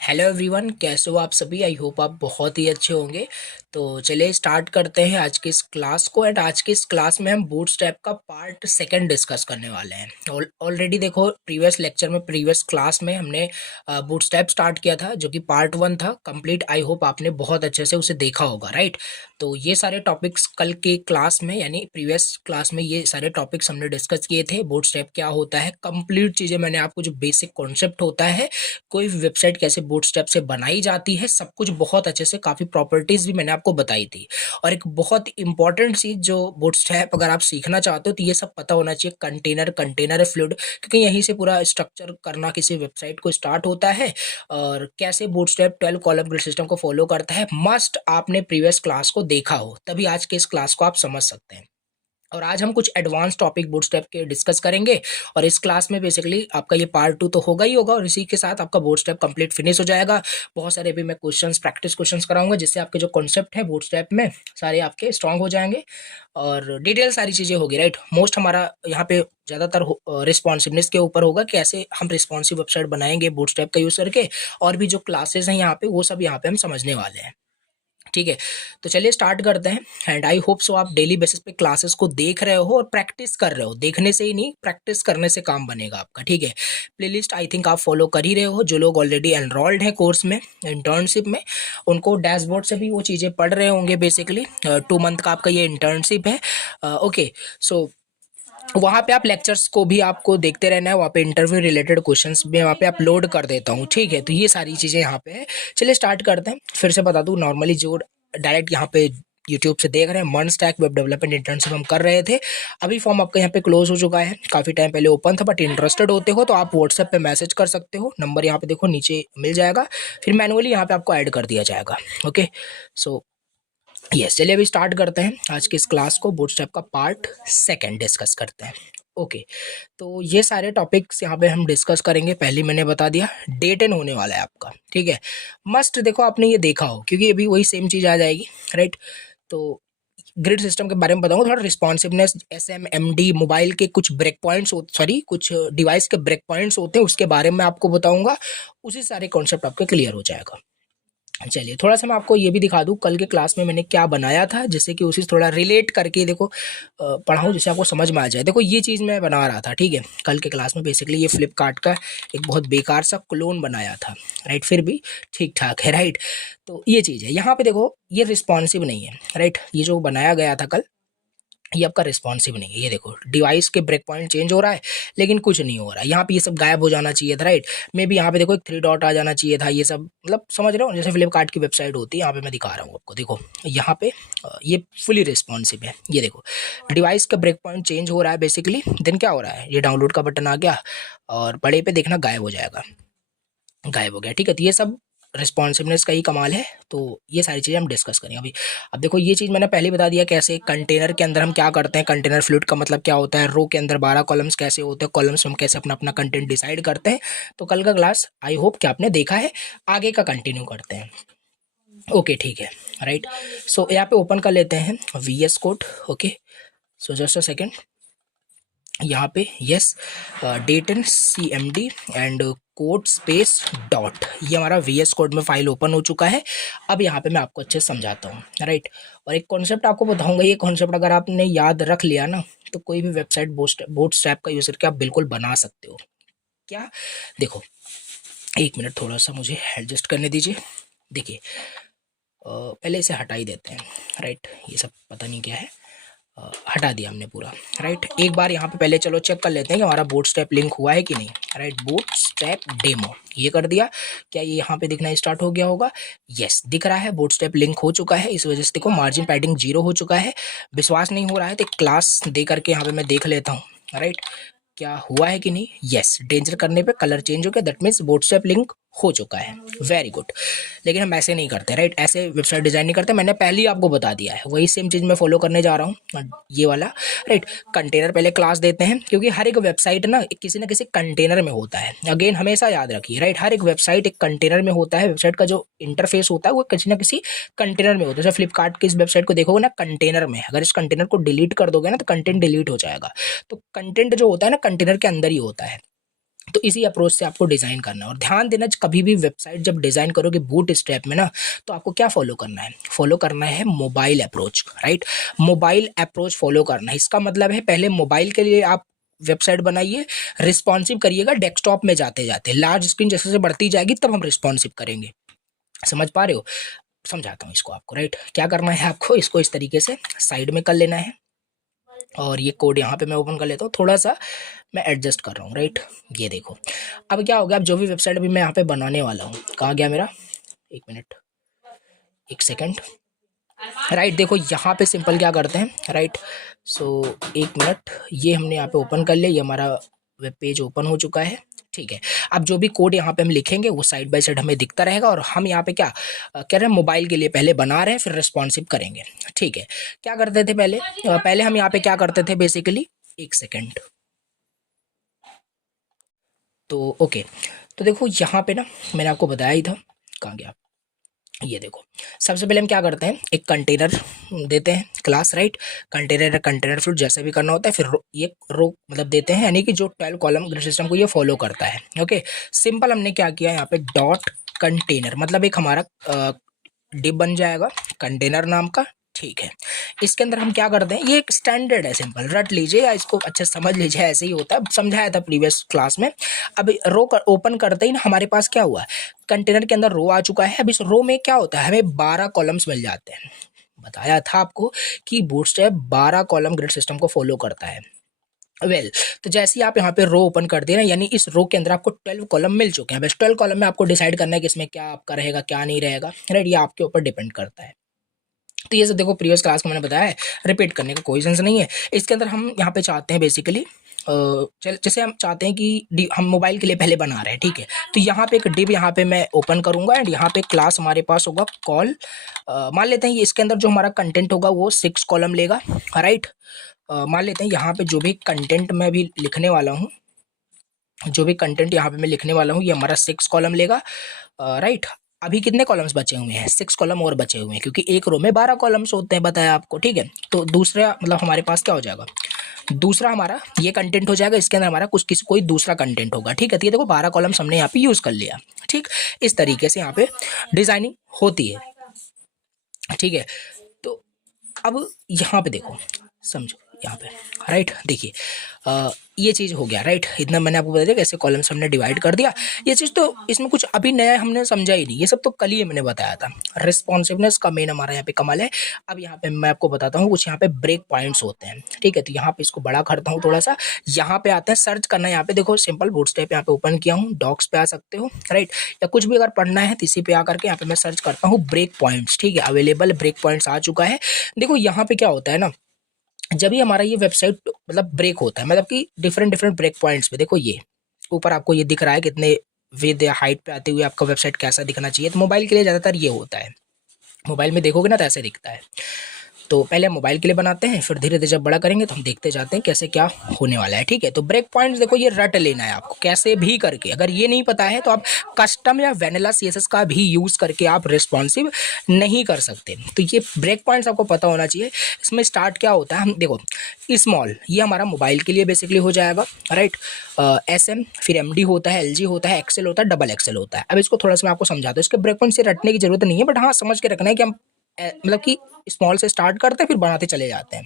Hello everyone, कैसे हो आप सभी। आई होप आप बहुत ही अच्छे होंगे। तो चलिए स्टार्ट करते हैं आज की इस क्लास को। एंड आज की इस क्लास में हम बूटस्ट्रैप का पार्ट सेकंड डिस्कस करने वाले हैं। ऑलरेडी देखो, प्रीवियस लेक्चर में, प्रीवियस क्लास में हमने बूटस्ट्रैप स्टार्ट किया था, जो कि पार्ट वन था कंप्लीट। आई होप आपने बहुत अच्छे से उसे देखा होगा, राइट। तो ये सारे टॉपिक्स कल की क्लास में, यानी प्रीवियस क्लास में, ये सारे टॉपिक्स हमने डिस्कस किए थे। बूटस्ट्रैप क्या होता है, कंप्लीट चीज़ें मैंने आपको, जो बेसिक कॉन्सेप्ट होता है, कोई भी वेबसाइट कैसे बूटस्ट्रैप से बनाई जाती है, सब कुछ बहुत अच्छे से, काफ़ी प्रॉपर्टीज भी मैंने आपको बताई थी। और एक बहुत इंपॉर्टेंट चीज़ जो बूटस्ट्रैप अगर आप सीखना चाहते हो तो ये सब पता होना चाहिए। कंटेनर फ्लूइड, क्योंकि यहीं से पूरा स्ट्रक्चर करना किसी वेबसाइट को स्टार्ट होता है। और कैसे बूटस्ट्रैप 12 कॉलम ग्रिड सिस्टम को फॉलो करता है, मस्ट आपने प्रीवियस क्लास को देखा हो, तभी आज के इस क्लास को आप समझ सकते हैं। और आज हम कुछ एडवांस टॉपिक बूटस्ट्रैप के डिस्कस करेंगे। और इस क्लास में बेसिकली आपका ये पार्ट टू तो होगा ही होगा, और इसी के साथ आपका बूटस्ट्रैप कंप्लीट फिनिश हो जाएगा। बहुत सारे भी मैं क्वेश्चंस, प्रैक्टिस क्वेश्चंस कराऊंगा, जिससे आपके जो कॉन्सेप्ट है बूटस्ट्रैप में, सारे आपके स्ट्रांग हो जाएंगे। और डिटेल सारी चीज़ें होगी, राइट। मोस्ट हमारा यहाँ पे ज़्यादातर रिस्पॉन्सिवनेस के ऊपर होगा, कैसे हम रिस्पॉन्सिव वेबसाइट बनाएंगे बूटस्ट्रैप का यूज़ करके। और भी जो क्लासेस हैं यहाँ पे, वो सब यहाँ पे हम समझने वाले हैं, ठीक है। तो चलिए स्टार्ट करते हैं। एंड आई होप सो आप डेली बेसिस पे क्लासेस को देख रहे हो और प्रैक्टिस कर रहे हो। देखने से ही नहीं, प्रैक्टिस करने से काम बनेगा आपका, ठीक है। प्लेलिस्ट आई थिंक आप फॉलो कर ही रहे हो। जो लोग ऑलरेडी एनरोल्ड हैं कोर्स में, इंटर्नशिप में, उनको डैशबोर्ड से भी वो चीज़ें पढ़ रहे होंगे। बेसिकली 2 मंथ का आपका ये इंटर्नशिप है। ओके, सो वहाँ पे आप लेक्चर्स को भी आपको देखते रहना है। वहाँ पे इंटरव्यू रिलेटेड क्वेश्चंस भी वहाँ पे अपलोड कर देता हूँ, ठीक है। तो ये सारी चीज़ें यहाँ पे है। चलिए स्टार्ट करते हैं। फिर से बता दूँ, नॉर्मली जो डायरेक्ट यहाँ पे यूट्यूब से देख रहे हैं, मन स्टैक वेब डेवलपमेंट इंटर्नशिप हम कर रहे थे। अभी फॉर्म आपका यहाँ पे क्लोज हो चुका है, काफ़ी टाइम पहले ओपन था। बट इंटरेस्टेड होते हो तो आप व्हाट्सएप पे मैसेज कर सकते हो, नंबर यहाँ पे देखो नीचे मिल जाएगा। फिर मैनुअली यहाँ पे आपको ऐड कर दिया जाएगा। ओके, सो यस, चलिए अभी स्टार्ट करते हैं आज की इस क्लास को। बूटस्ट्रैप का पार्ट सेकंड डिस्कस करते हैं। ओके, तो ये सारे टॉपिक्स यहाँ पे हम डिस्कस करेंगे। पहले मैंने बता दिया, डे 10 होने वाला है आपका, ठीक है। मस्ट देखो, आपने ये देखा हो, क्योंकि अभी वही सेम चीज़ आ जाएगी, राइट। तो ग्रिड सिस्टम के बारे में बताऊंगा, थोड़ा रिस्पॉन्सिवनेस, SMMD, मोबाइल के कुछ ब्रेक पॉइंट्स, सॉरी, कुछ डिवाइस के ब्रेक पॉइंट्स होते हैं, उसके बारे में आपको बताऊंगा। उसी सारे कॉन्सेप्ट आपके क्लियर हो जाएगा। चलिए थोड़ा सा मैं आपको ये भी दिखा दूँ, कल के क्लास में मैंने क्या बनाया था, जिससे कि उसी से थोड़ा रिलेट करके देखो पढ़ाऊँ, जिससे आपको समझ में आ जाए। देखो ये चीज़ मैं बना रहा था, ठीक है, कल के क्लास में। बेसिकली ये फ्लिपकार्ट का एक बहुत बेकार सा क्लोन बनाया था, राइट, फिर भी ठीक ठाक है, राइट। तो ये चीज़ है यहाँ पे, देखो ये रिस्पॉन्सिव नहीं है, राइट। ये जो बनाया गया था कल, ये आपका रिस्पॉन्सिव नहीं है। ये देखो, डिवाइस के ब्रेक पॉइंट चेंज हो रहा है, लेकिन कुछ नहीं हो रहा है यहाँ पे। ये सब गायब हो जाना चाहिए था, राइट। मे भी यहाँ पे देखो एक 3 डॉट आ जाना चाहिए था। ये सब मतलब समझ रहे हो, जैसे फ्लिपकार्ट की वेबसाइट होती है, यहाँ पे मैं दिखा रहा हूँ आपको। देखो यहाँ पे ये फुली रिस्पॉन्सिव है। ये देखो, डिवाइस का ब्रेक पॉइंट चेंज हो रहा है बेसिकली, देन क्या हो रहा है, ये डाउनलोड का बटन आ गया और बड़े पे देखना गायब हो जाएगा, गायब हो गया, ठीक है। तो ये सब रिस्पॉन्सिवनेस का ही कमाल है। तो ये सारी चीज़ें हम डिस्कस करेंगे अभी। अब देखो, ये चीज़ मैंने पहले ही बता दिया, कैसे कंटेनर के अंदर हम क्या करते हैं। कंटेनर फ्लूइड का मतलब क्या होता है, रो के अंदर 12 कॉलम्स कैसे होते हैं, कॉलम्स में हम कैसे अपना अपना कंटेंट डिसाइड करते हैं। तो कल का क्लास आई होप कि आपने देखा है। आगे का कंटिन्यू करते हैं। ओके, ठीक है, राइट। सो यहाँ पे ओपन कर लेते हैं VS code. Okay, so just a second. यहाँ पे yes, date and CMD and code space dot, ये हमारा VS कोड में फाइल ओपन हो चुका है। अब यहाँ पे मैं आपको अच्छे से समझाता हूँ, राइट। और एक कॉन्सेप्ट आपको बताऊंगा, ये कॉन्सेप्ट अगर आपने याद रख लिया ना, तो कोई भी वेबसाइट बूटस्ट्रैप का यूज करके आप बिल्कुल बना सकते हो। क्या, देखो, एक मिनट, थोड़ा सा मुझे एडजस्ट करने दीजिए। देखिए, पहले इसे हटा ही देते हैं, राइट। ये सब पता नहीं क्या है, हटा दिया हमने पूरा, राइट। एक बार यहाँ पे पहले चलो चेक कर लेते हैं कि हमारा बूटस्ट्रैप लिंक हुआ है कि नहीं, राइट। बूटस्ट्रैप डेमो, ये कर दिया। क्या ये यहाँ पे दिखना स्टार्ट हो गया होगा? यस, दिख रहा है, बूटस्ट्रैप लिंक हो चुका है। इस वजह से देखो मार्जिन पैडिंग 0 हो चुका है। विश्वास नहीं हो रहा है तो क्लास दे करके यहाँ पे मैं देख लेता हूँ, राइट, क्या हुआ है कि नहीं। यस, डेंजर करने पे कलर चेंज हो गया, दैट मीन्स बूटस्ट्रैप लिंक हो चुका है। Very good. लेकिन हम ऐसे नहीं करते, राइट, ऐसे वेबसाइट डिजाइन नहीं करते। मैंने पहले ही आपको बता दिया है, वही सेम चीज मैं फॉलो करने जा रहा हूँ, ये वाला, राइट। कंटेनर पहले क्लास देते हैं, क्योंकि हर एक वेबसाइट ना किसी कंटेनर में होता है। अगेन हमेशा याद रखिए, राइट, हर एक वेबसाइट एक कंटेनर में होता है। वेबसाइट का जो इंटरफेस होता है वो किसी ना किसी कंटेनर में होता है। जैसे फ्लिपकार्ट की इस वेबसाइट को देखोगे ना, कंटेनर में, अगर इस कंटेनर को डिलीट कर दोगे ना तो कंटेंट डिलीट हो जाएगा। तो कंटेंट जो होता है ना, कंटेनर के अंदर ही होता है। तो इसी अप्रोच से आपको डिज़ाइन करना है। और ध्यान देना, कभी भी वेबसाइट जब डिज़ाइन करोगे बूट स्ट्रैप में ना, तो आपको क्या फॉलो करना है, फॉलो करना है mobile approach, right. Mobile approach follow करना है, इसका मतलब है पहले मोबाइल के लिए आप वेबसाइट बनाइए, रिस्पॉन्सिव करिएगा डेस्कटॉप में जाते जाते, लार्ज स्क्रीन जैसे जैसे बढ़ती जाएगी तब हम रिस्पॉन्सिव करेंगे। समझ पा रहे हो? समझाता हूँ इसको आपको, राइट। क्या करना है आपको, इसको इस तरीके से साइड में कर लेना है, और ये कोड यहाँ पे मैं ओपन कर लेता हूँ, थोड़ा सा मैं एडजस्ट कर रहा हूँ, राइट। ये देखो अब क्या हो गया, अब जो भी वेबसाइट अभी मैं यहाँ पे बनाने वाला हूँ, कहाँ गया मेरा, एक मिनट, एक सेकंड, राइट। देखो यहाँ पे सिंपल क्या करते हैं, राइट। सो एक मिनट, ये हमने यहाँ पे ओपन कर लिया, ये हमारा वेब पेज ओपन हो चुका है, ठीक है। अब जो भी कोड यहाँ पे हम लिखेंगे वो साइड बाय साइड हमें दिखता रहेगा, और हम यहाँ पे क्या कह रहे हैं, मोबाइल के लिए पहले बना रहे हैं फिर रिस्पॉन्सिव करेंगे, ठीक है। क्या करते थे पहले, पहले हम यहाँ पे क्या करते थे बेसिकली, एक सेकेंड, तो ओके। तो देखो यहाँ पे ना मैंने आपको बताया ही था, कहाँ गया, ये देखो। सबसे पहले हम क्या करते हैं, एक कंटेनर देते हैं class, right. Container container flute जैसे भी करना होता है, फिर ये रो मतलब देते हैं, यानी कि जो 12 कॉलम ग्रिड सिस्टम को ये फॉलो करता है, ओके। सिंपल हमने क्या किया यहाँ पे, डॉट कंटेनर, मतलब एक हमारा डिप बन जाएगा कंटेनर नाम का, ठीक है। इसके अंदर हम क्या करते हैं, ये एक स्टैंडर्ड है, सिंपल रट लीजिए या इसको अच्छे से समझ लीजिए, ऐसे ही होता है, समझाया था प्रीवियस क्लास में। अब रो ओपन करते ही ना हमारे पास क्या हुआ, कंटेनर के अंदर रो आ चुका है। अब इस रो में क्या होता है, हमें 12 कॉलम्स मिल जाते हैं। बताया था आपको कि बूटस्ट्रैप 12 कॉलम ग्रिड सिस्टम को फॉलो करता है। तो जैसे ही आप यहाँ पे रो ओपन कर दे रहे हैं, यानी इस रो के अंदर आपको 12 कॉलम मिल चुके हैं। बस 12 कॉलम में आपको डिसाइड करना है कि इसमें क्या आपका रहेगा क्या नहीं रहेगा, राइट। ये आपके ऊपर डिपेंड करता है। तो ये सब देखो प्रीवियस क्लास में मैंने बताया है, रिपीट करने का कोई सेंस नहीं है। इसके अंदर हम यहाँ पे चाहते हैं बेसिकली, जैसे हम चाहते हैं कि हम मोबाइल के लिए पहले बना रहे हैं, ठीक है। तो यहाँ पे एक डिव यहाँ पे मैं ओपन करूँगा, एंड यहाँ पे क्लास हमारे पास होगा कॉल। मान लेते हैं ये इसके अंदर जो हमारा कंटेंट होगा वो 6 कॉलम लेगा, राइट। मान लेते हैं यहाँ पे जो भी कंटेंट मैं भी लिखने वाला हूँ, जो भी कंटेंट यहाँ पे मैं लिखने वाला हूँ ये हमारा 6 कॉलम लेगा, राइट। अभी कितने कॉलम्स बचे हुए हैं, 6 कॉलम और बचे हुए हैं, क्योंकि एक रो में 12 कॉलम्स होते हैं, बताया आपको, ठीक है। तो दूसरा मतलब हमारे पास क्या हो जाएगा, दूसरा हमारा ये कंटेंट हो जाएगा, इसके अंदर हमारा कुछ किसी कोई दूसरा कंटेंट होगा, ठीक है। तो ये देखो 12 कॉलम्स हमने यहाँ पे यूज़ कर लिया, ठीक। इस तरीके से यहाँ पे डिज़ाइनिंग होती है, ठीक है। तो अब यहाँ पे देखो, समझो यहाँ पे, राइट। देखिए ये चीज़ हो गया, राइट। इतना मैंने आपको बता दिया कैसे कॉलम्स हमने डिवाइड कर दिया। ये चीज़ तो इसमें कुछ अभी नया हमने समझा ही नहीं, ये सब तो कल ही मैंने बताया था। रिस्पॉन्सिवनेस का मेन हमारा यहाँ पे कमाल है। अब यहाँ पे मैं आपको बताता हूँ कुछ यहाँ पे ब्रेक पॉइंट्स होते हैं, ठीक है। तो यहाँ पे इसको बड़ा करता हूँ थोड़ा सा, यहाँ पे आते हैं सर्च करना। यहाँ पे देखो सिंपल बूटस्ट्रैप यहाँ पे ओपन किया हूँ, डॉक्स पे आ सकते हो, राइट। या कुछ भी अगर पढ़ना है तो इसी पे आकर के यहाँ पे मैं सर्च करता हूँ ब्रेक पॉइंट्स, ठीक है। अवेलेबल ब्रेक पॉइंट्स आ चुका है। देखो यहाँ पे क्या होता है ना, जब भी हमारा ये वेबसाइट मतलब ब्रेक होता है, मतलब कि डिफरेंट डिफरेंट ब्रेक पॉइंट्स पे, देखो ये ऊपर आपको ये दिख रहा है कितने विद या हाइट पे आते हुए आपका वेबसाइट कैसा दिखना चाहिए। तो मोबाइल के लिए ज़्यादातर ये होता है, मोबाइल में देखोगे ना तो ऐसे दिखता है। तो पहले हम मोबाइल के लिए बनाते हैं, फिर धीरे धीरे जब बड़ा करेंगे तो हम देखते जाते हैं कैसे क्या होने वाला है, ठीक है। तो ब्रेक पॉइंट्स देखो ये रट लेना है आपको कैसे भी करके। अगर ये नहीं पता है तो आप कस्टम या वेनिला सीएसएस का भी यूज़ करके आप रिस्पॉन्सिव नहीं कर सकते। तो ये ब्रेक पॉइंट्स आपको पता होना चाहिए। इसमें स्टार्ट क्या होता है, हम देखो स्मॉल, ये हमारा मोबाइल के लिए बेसिकली हो जाएगा, राइट। SM, फिर MD होता है, LG होता है, XL होता है, डबल XL होता है। अब इसको थोड़ा सा मैं आपको समझाता हूँ। इसके ब्रेक पॉइंट से रटने की जरूरत नहीं है, बट हाँ समझ के रखना है कि हम मतलब कि स्मॉल से स्टार्ट करते हैं फिर बनाते चले जाते हैं,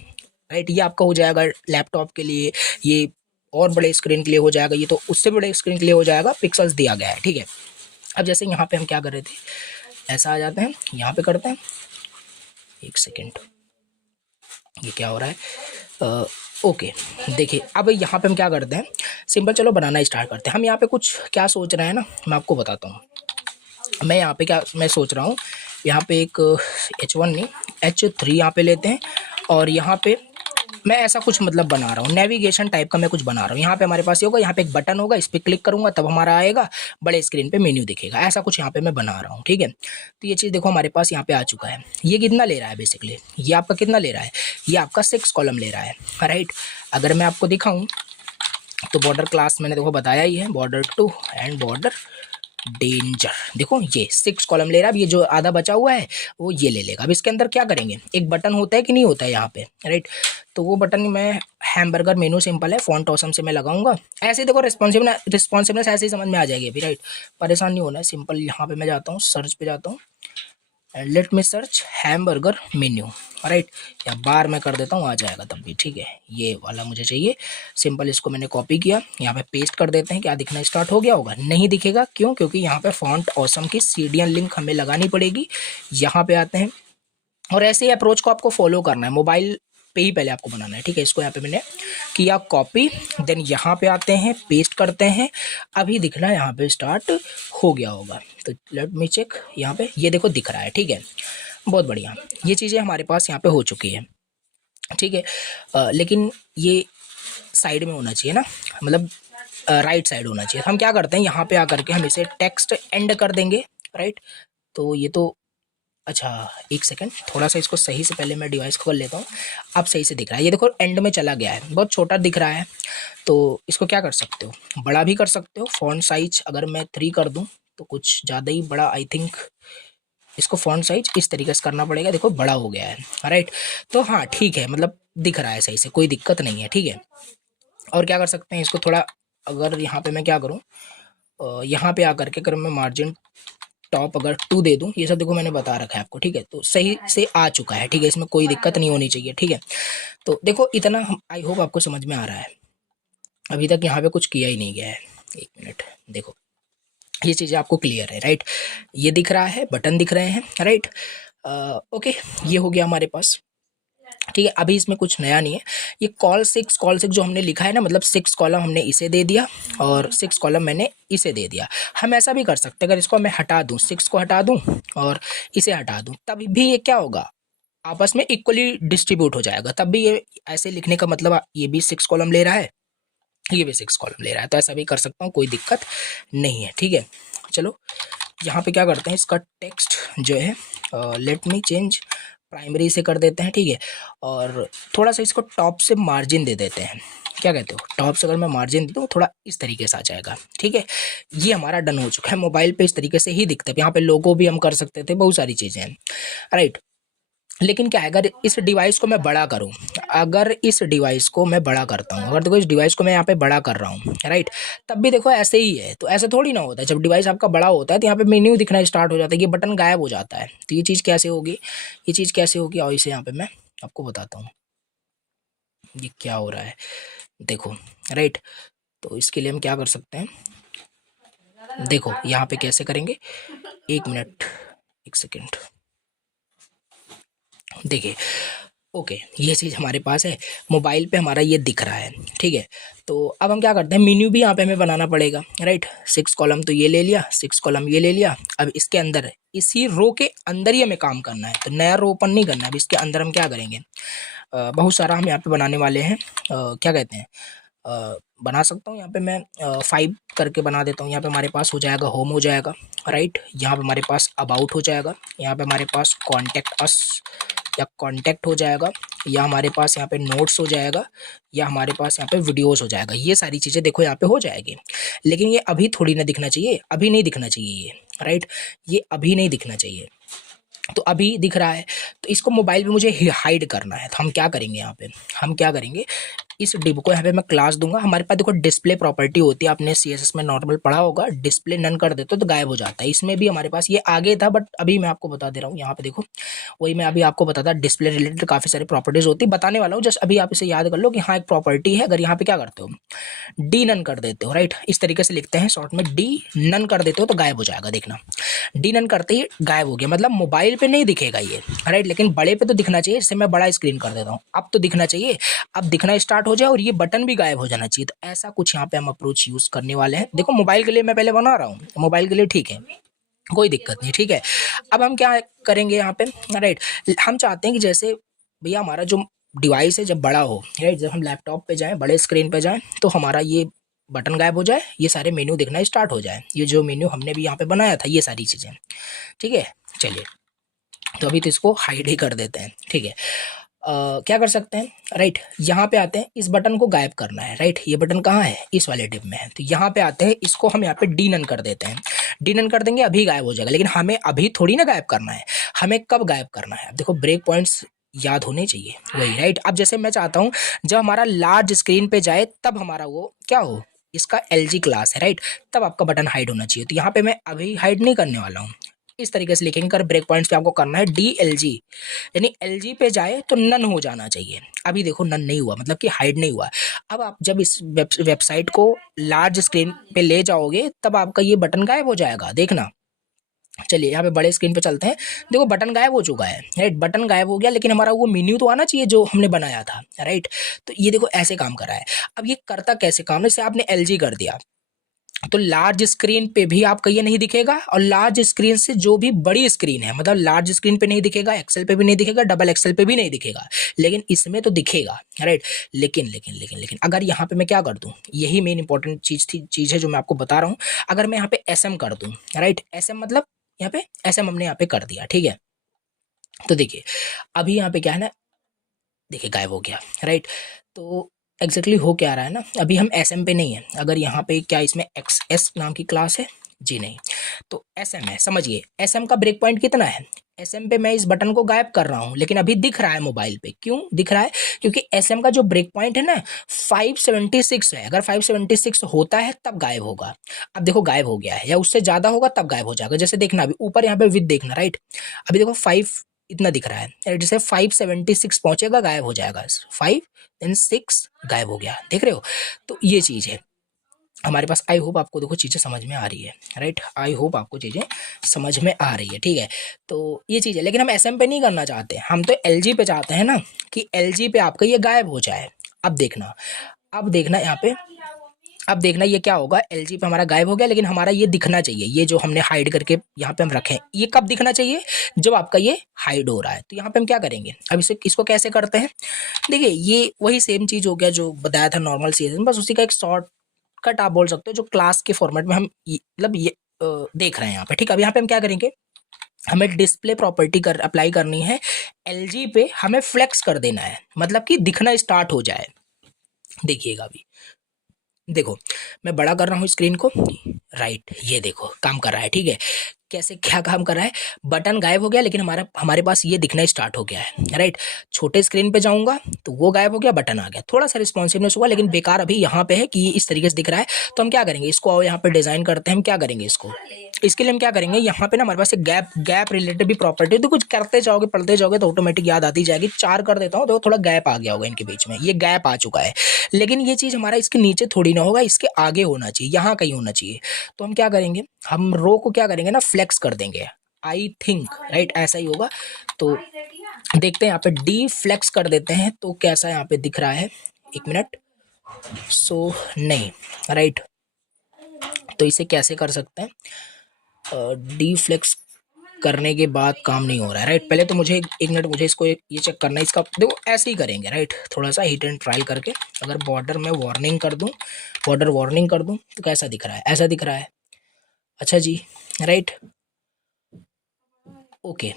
राइट। ये आपका हो जाएगा लैपटॉप के लिए, ये और बड़े स्क्रीन के लिए हो जाएगा, ये तो उससे बड़े स्क्रीन के लिए हो जाएगा, पिक्सल्स दिया गया है, ठीक है। अब जैसे यहाँ पे हम क्या कर रहे थे, ऐसा आ जाते हैं, यहाँ पे करते हैं, एक सेकेंड, ये क्या हो रहा है, ओके। देखिए अब यहाँ पे हम क्या करते हैं, सिंपल चलो बनाना स्टार्ट करते हैं। हम यहाँ पे कुछ क्या सोच रहे हैं ना, मैं आपको बताता हूँ। मैं यहाँ पे क्या मैं सोच रहा हूँ, यहाँ पे एक H1 नहीं H3 यहाँ पे लेते हैं, और यहाँ पे मैं ऐसा कुछ मतलब बना रहा हूँ, नेविगेशन टाइप का मैं कुछ बना रहा हूँ। यहाँ पे हमारे पास ये होगा, यहाँ पे एक बटन होगा, इस पर क्लिक करूँगा तब हमारा आएगा, बड़े स्क्रीन पे मेन्यू दिखेगा, ऐसा कुछ यहाँ पे मैं बना रहा हूँ, ठीक है। तो ये चीज़ देखो हमारे पास यहाँ पे आ चुका है। ये कितना ले रहा है बेसिकली, ये आपका कितना ले रहा है, ये आपका 6 कॉलम ले रहा है, राइट। अगर मैं आपको दिखाऊँ तो बॉर्डर क्लास मैंने देखो बताया ही है, बॉर्डर 2 एंड बॉर्डर डेंजर, देखो ये 6 कॉलम ले रहा है। अब ये जो आधा बचा हुआ है वो ये ले लेगा। अब इसके अंदर क्या करेंगे, एक बटन होता है कि नहीं होता है यहाँ पे, राइट। तो वो बटन मैं हैमबर्गर मेनू सिंपल है, फॉन्ट ऑसम से मैं लगाऊंगा। ऐसे ही देखो रिस्पॉन्सिवनेस ऐसे ही समझ में आ जाएगी अभी, राइट। परेशान नहीं होना है, सिंपल यहाँ पे मैं जाता हूँ, सर्च पे जाता हूँ and let me search hamburger menu, right. या बार में कर देता हूँ, आ जाएगा तब भी, ठीक है। ये वाला मुझे चाहिए, सिंपल इसको मैंने कॉपी किया, यहाँ पे पेस्ट कर देते हैं। क्या दिखना स्टार्ट हो गया होगा? नहीं दिखेगा, क्यों? क्योंकि यहाँ पे फॉन्ट ऑसम की सीडीएन लिंक हमें लगानी पड़ेगी। यहाँ पे आते हैं और ऐसे ही अप्रोच को आपको फॉलो करना है, मोबाइल पे ही पहले आपको बनाना है, ठीक है। इसको यहाँ पे मैंने किया कॉपी, देन यहाँ पे आते हैं, पेस्ट करते हैं। अभी दिखना यहाँ पे स्टार्ट हो गया होगा, तो लेट मी चेक। यहाँ पे ये देखो दिख रहा है, ठीक है, बहुत बढ़िया। ये चीज़ें हमारे पास यहाँ पे हो चुकी है, ठीक है। लेकिन ये साइड में होना चाहिए ना, मतलब राइट साइड होना चाहिए। हम क्या करते हैं, यहाँ पे आकर के हम इसे टेक्स्ट एंड कर देंगे, राइट। तो ये तो अच्छा, एक सेकंड, थोड़ा सा इसको सही से पहले मैं डिवाइस खोल लेता हूँ। अब सही से दिख रहा है, ये देखो एंड में चला गया है, बहुत छोटा दिख रहा है। तो इसको क्या कर सकते हो, बड़ा भी कर सकते हो। फॉन्ट साइज अगर मैं 3 कर दूँ तो कुछ ज़्यादा ही बड़ा, आई थिंक इसको फॉन्ट साइज इस तरीके से करना पड़ेगा। देखो बड़ा हो गया है, राइट। तो हाँ ठीक है, मतलब दिख रहा है सही से, कोई दिक्कत नहीं है, ठीक है। और क्या कर सकते हैं इसको थोड़ा, अगर यहाँ पे मैं क्या करूँ, यहाँ पे आकर के अगर मैं मार्जिन टॉप अगर 2 दे दूं, ये सब देखो मैंने बता रखा है आपको, ठीक है। तो सही से आ चुका है, ठीक है, इसमें कोई दिक्कत नहीं होनी चाहिए, ठीक है। तो देखो इतना आई होप आपको समझ में आ रहा है। अभी तक यहाँ पे कुछ किया ही नहीं गया है। एक मिनट, देखो ये चीज़ें आपको क्लियर है, राइट। ये दिख रहा है, बटन दिख रहे हैं, राइट। ओके, ये हो गया हमारे पास, ठीक है। अभी इसमें कुछ नया नहीं है। ये कॉल 6 जो हमने लिखा है ना, मतलब 6 कॉलम हमने इसे दे दिया और 6 कॉलम मैंने इसे दे दिया। हम ऐसा भी कर सकते हैं, अगर इसको मैं हटा दूं, 6 को हटा दूं और इसे हटा दूं, तब भी ये क्या होगा, आपस में इक्वली डिस्ट्रीब्यूट हो जाएगा। तब भी ये ऐसे लिखने का मतलब, ये भी 6 कॉलम ले रहा है, ये भी 6 कॉलम ले रहा है, तो ऐसा भी कर सकता हूँ, कोई दिक्कत नहीं है, ठीक है। चलो यहाँ पे क्या करते हैं, इसका टेक्स्ट जो है लेट मी चेंज, प्राइमरी से कर देते हैं, ठीक है। और थोड़ा सा इसको टॉप से मार्जिन दे देते हैं, क्या कहते हो, टॉप से अगर मैं मार्जिन दे दूँ थोड़ा इस तरीके से आ जाएगा, ठीक है। ये हमारा डन हो चुका है, मोबाइल पे इस तरीके से ही दिखता है। यहाँ पे लोगो भी हम कर सकते थे, बहुत सारी चीज़ें हैं, राइट। लेकिन क्या है, अगर इस डिवाइस को मैं बड़ा करूं, अगर इस डिवाइस को मैं बड़ा करता हूं, अगर देखो इस डिवाइस को मैं यहाँ पे बड़ा कर रहा हूं, राइट, तब भी देखो ऐसे ही है। तो ऐसे थोड़ी ना होता है, जब डिवाइस आपका बड़ा होता है तो यहाँ पे मेन्यू दिखना स्टार्ट हो जाता है, ये बटन गायब हो जाता है। तो ये चीज़ कैसे होगी, ये चीज़ कैसे होगी, और इसे यहाँ पे मैं आपको बताता हूँ ये क्या हो रहा है, देखो, राइट। तो इसके लिए हम क्या कर सकते हैं, देखो यहाँ पे कैसे करेंगे, एक मिनट, एक सेकेंड, देखिए, ओके, ये चीज़ हमारे पास है, मोबाइल पे हमारा ये दिख रहा है, ठीक है। तो अब हम क्या करते हैं, मेन्यू भी यहाँ पे हमें बनाना पड़ेगा, राइट। 6 कॉलम तो ये ले लिया, 6 कॉलम ये ले लिया। अब इसके अंदर इसी रो के अंदर ही हमें काम करना है, तो नया रो ओपन नहीं करना है। अब इसके अंदर हम क्या करेंगे, बहुत सारा हम यहाँ पे बनाने वाले हैं, क्या कहते हैं, बना सकता हूँ यहाँ पे मैं 5 करके बना देता हूँ। यहाँ पे हमारे पास हो जाएगा होम हो जाएगा, राइट। यहाँ पे हमारे पास अबाउट हो जाएगा, यहाँ पे हमारे पास कॉन्टेक्ट अस या कॉन्टैक्ट हो जाएगा, या हमारे पास यहाँ पे नोट्स हो जाएगा, या हमारे पास यहाँ पे वीडियोस हो जाएगा। ये सारी चीज़ें देखो यहाँ पे हो जाएगी। लेकिन ये अभी थोड़ी ना दिखना चाहिए, अभी नहीं दिखना चाहिए ये, राइट। ये अभी नहीं दिखना चाहिए, तो अभी दिख रहा है। तो इसको मोबाइल पे मुझे हाइड करना है, तो हम क्या करेंगे, यहाँ पे हम क्या करेंगे, इस डिब को यहाँ पे मैं क्लास दूंगा। हमारे पास देखो डिस्प्ले प्रॉपर्टी होती है, आपने सीएसएस में नॉर्मल पढ़ा होगा, डिस्प्ले नन कर देते हो तो गायब हो जाता है। इसमें भी हमारे पास ये आगे था, बट अभी मैं आपको बता दे रहा हूँ। यहाँ पे देखो, वही मैं अभी आपको बताता, डिस्प्ले रिलेटेड काफ़ी सारी प्रॉपर्टीज होती है, बताने वाला हूँ। जस्ट अभी आप इसे याद कर लो कि हाँ एक प्रॉपर्टी है। अगर यहाँ पे क्या करते हो, डी नन कर देते हो, राइट, इस तरीके से लिखते हैं शॉर्ट में, डी नन कर देते हो तो गायब हो जाएगा। देखना, डी नन करते ही गायब हो गया, मतलब मोबाइल पे नहीं दिखेगा ये, राइट, लेकिन बड़े पे तो दिखना चाहिए। इससे मैं बड़ा स्क्रीन कर देता हूँ, अब तो दिखना चाहिए, अब दिखना स्टार्ट हो जाए और ये बटन भी गायब हो जाना चाहिए। तो ऐसा कुछ यहाँ पे हम अप्रोच यूज करने वाले हैं। देखो मोबाइल के लिए मैं पहले बना रहा हूँ, मोबाइल के लिए ठीक है, कोई दिक्कत नहीं, ठीक है। अब हम क्या करेंगे यहाँ पे, राइट, हम चाहते हैं कि जैसे भैया हमारा जो डिवाइस है जब बड़ा हो, राइट, जब हम लैपटॉप पे जाएं, बड़े स्क्रीन पे जाएं, तो हमारा ये बटन गायब हो जाए, ये सारे मेन्यू दिखना स्टार्ट हो जाए, ये जो मेन्यू हमने भी यहाँ पे बनाया था, ये सारी चीज़ें, ठीक है। चलिए, तो अभी तो इसको हाइड ही कर देते हैं, ठीक है। क्या कर सकते हैं, राइट, यहाँ पे आते हैं, इस बटन को गायब करना है, राइट, ये बटन कहाँ है, इस वाले डिप में है, तो यहाँ पे आते हैं, इसको हम यहाँ पे डी नन कर देते हैं, डी नन कर देंगे, अभी गायब हो जाएगा, लेकिन हमें अभी थोड़ी ना गायब करना है, हमें कब गायब करना है, अब देखो ब्रेक पॉइंट्स याद होने चाहिए वही, राइट। अब जैसे मैं चाहता हूँ जब हमारा लार्ज स्क्रीन पे जाए तब हमारा वो क्या हो, इसका LG क्लास है, राइट, तब आपका बटन हाइड होना चाहिए, तो यहाँ पे मैं अभी हाइड नहीं करने वाला हूँ, इस तरीके से लिखेंगे, कर ब्रेक पॉइंट्स पे आपको करना है DLG, यानी LG पे जाए तो नन हो जाना चाहिए, अभी देखो नन नहीं हुआ, मतलब कि हाइड नहीं हुआ। अब आप जब इस वेबसाइट को लार्ज स्क्रीन पे ले जाओगे तब आपका ये बटन गायब हो जाएगा, देखना। चलिए यहाँ पे बड़े स्क्रीन पे चलते हैं, देखो बटन गायब हो चुका है, राइट, बटन गायब हो गया, लेकिन हमारा वो मेन्यू तो आना चाहिए जो हमने बनाया था, राइट, तो ये देखो ऐसे काम कर रहा है। अब ये करता कैसे काम, जैसे आपने LG कर दिया तो लार्ज स्क्रीन पे भी आपका ये नहीं दिखेगा, और लार्ज स्क्रीन से जो भी बड़ी स्क्रीन है, मतलब लार्ज स्क्रीन पे नहीं दिखेगा, एक्सेल पे भी नहीं दिखेगा, डबल एक्सेल पे भी नहीं दिखेगा, लेकिन इसमें तो दिखेगा, राइट। लेकिन अगर यहाँ पे मैं क्या कर दूं, यही मेन इंपॉर्टेंट चीज है जो मैं आपको बता रहा हूँ, अगर मैं यहाँ पे SM कर दूं, राइट, SM मतलब यहाँ पे SM हमने यहाँ पे कर दिया, ठीक है, तो देखिए अभी यहाँ पे क्या है ना, देखिए गायब हो गया, राइट, तो एग्जैक्टली हो क्या रहा है ना, अभी हम SM पे नहीं है, अगर यहाँ पे क्या इसमें XS नाम की क्लास है, जी नहीं, तो SM है, समझिए SM का ब्रेक पॉइंट कितना है, SM पे मैं इस बटन को गायब कर रहा हूँ, लेकिन अभी दिख रहा है मोबाइल पे, क्यों दिख रहा है, क्योंकि SM का जो ब्रेक पॉइंट है ना 576 है, अगर 576 होता है तब गायब होगा, अब देखो गायब हो गया है, या उससे ज्यादा होगा तब गायब हो जाएगा, जैसे देखना अभी ऊपर यहाँ पे विद देखना, राइट, अभी देखो 5 इतना दिख रहा है, जैसे 576 पहुंचेगा गायब हो जाएगा, 5 गायब हो गया, देख रहे हो, तो ये चीज है हमारे पास। आई होप आपको देखो चीजें समझ में आ रही है, राइट, आई होप आपको चीजें समझ में आ रही है, ठीक है, तो ये चीज है, लेकिन हम SM पे नहीं करना चाहते, हम तो LG पे चाहते हैं ना, कि LG पे आपका ये गायब हो जाए। अब देखना यहाँ पे, अब देखना ये क्या होगा, LG पे हमारा गायब हो गया, लेकिन हमारा ये दिखना चाहिए, ये जो हमने हाइड करके यहाँ पे हम रखें, ये कब दिखना चाहिए, जब आपका ये हाइड हो रहा है, तो यहाँ पे हम क्या करेंगे, अब इसको कैसे करते हैं, देखिए ये वही सेम चीज हो गया जो बताया था नॉर्मल सीजन, बस उसी का एक शॉर्ट कट आप बोल सकते हो, जो क्लास के फॉर्मेट में हम मतलब ये देख रहे हैं यहाँ पे, ठीक है। अब यहाँ पे हम क्या करेंगे, हमें डिस्प्ले प्रॉपर्टी कर अप्लाई करनी है, LG पे हमें फ्लेक्स कर देना है, मतलब कि दिखना स्टार्ट हो जाए, देखिएगा अभी, देखो मैं बड़ा कर रहा हूँ स्क्रीन को, राइट, ये देखो काम कर रहा है, ठीक है, कैसे क्या काम कर रहा है, बटन गायब हो गया, लेकिन हमारे पास ये दिखना स्टार्ट हो गया है, राइट, छोटे स्क्रीन पे जाऊंगा तो वो गायब हो गया, बटन आ गया, थोड़ा सा रिस्पॉन्सिवनेस हुआ, लेकिन बेकार अभी यहाँ पे है कि इस तरीके से दिख रहा है, तो हम क्या करेंगे, इसको आओ यहाँ पे डिजाइन करते हैं, हम क्या करेंगे इसको, इसके लिए हम क्या करेंगे, यहाँ पे ना हमारे पास एक गैप रिलेटेड भी प्रॉपर्टी है, तो कुछ करते जाओगे पढ़ते जाओगे तो ऑटोमेटिक याद आती जाएगी, 4 कर देता हूँ तो थोड़ा गैप आ गया होगा इनके बीच में, ये गैप आ चुका है, लेकिन ये चीज हमारा इसके नीचे थोड़ी ना होगा, इसके आगे होना चाहिए, यहाँ कहीं होना चाहिए, तो हम क्या करेंगे, हम रो को क्या करेंगे ना फ्लेक्स कर देंगे, आई थिंक, राइट, ऐसा ही होगा, तो देखते हैं यहाँ पे डी फ्लेक्स कर देते हैं, तो कैसा यहाँ पे दिख रहा है, एक मिनट, सो नहीं, राइट, तो इसे कैसे कर सकते हैं, डी फ्लेक्स करने के बाद काम नहीं हो रहा है, राइट, पहले तो मुझे एक मिनट, मुझे इसको ये चेक करना है, इसका देखो ऐसे ही करेंगे, राइट, थोड़ा सा हिट एंड ट्रायल करके, अगर बॉर्डर में वार्निंग कर दूं, बॉर्डर वार्निंग कर दूं तो कैसा दिख रहा है, ऐसा दिख रहा है, अच्छा जी, राइट, ओके,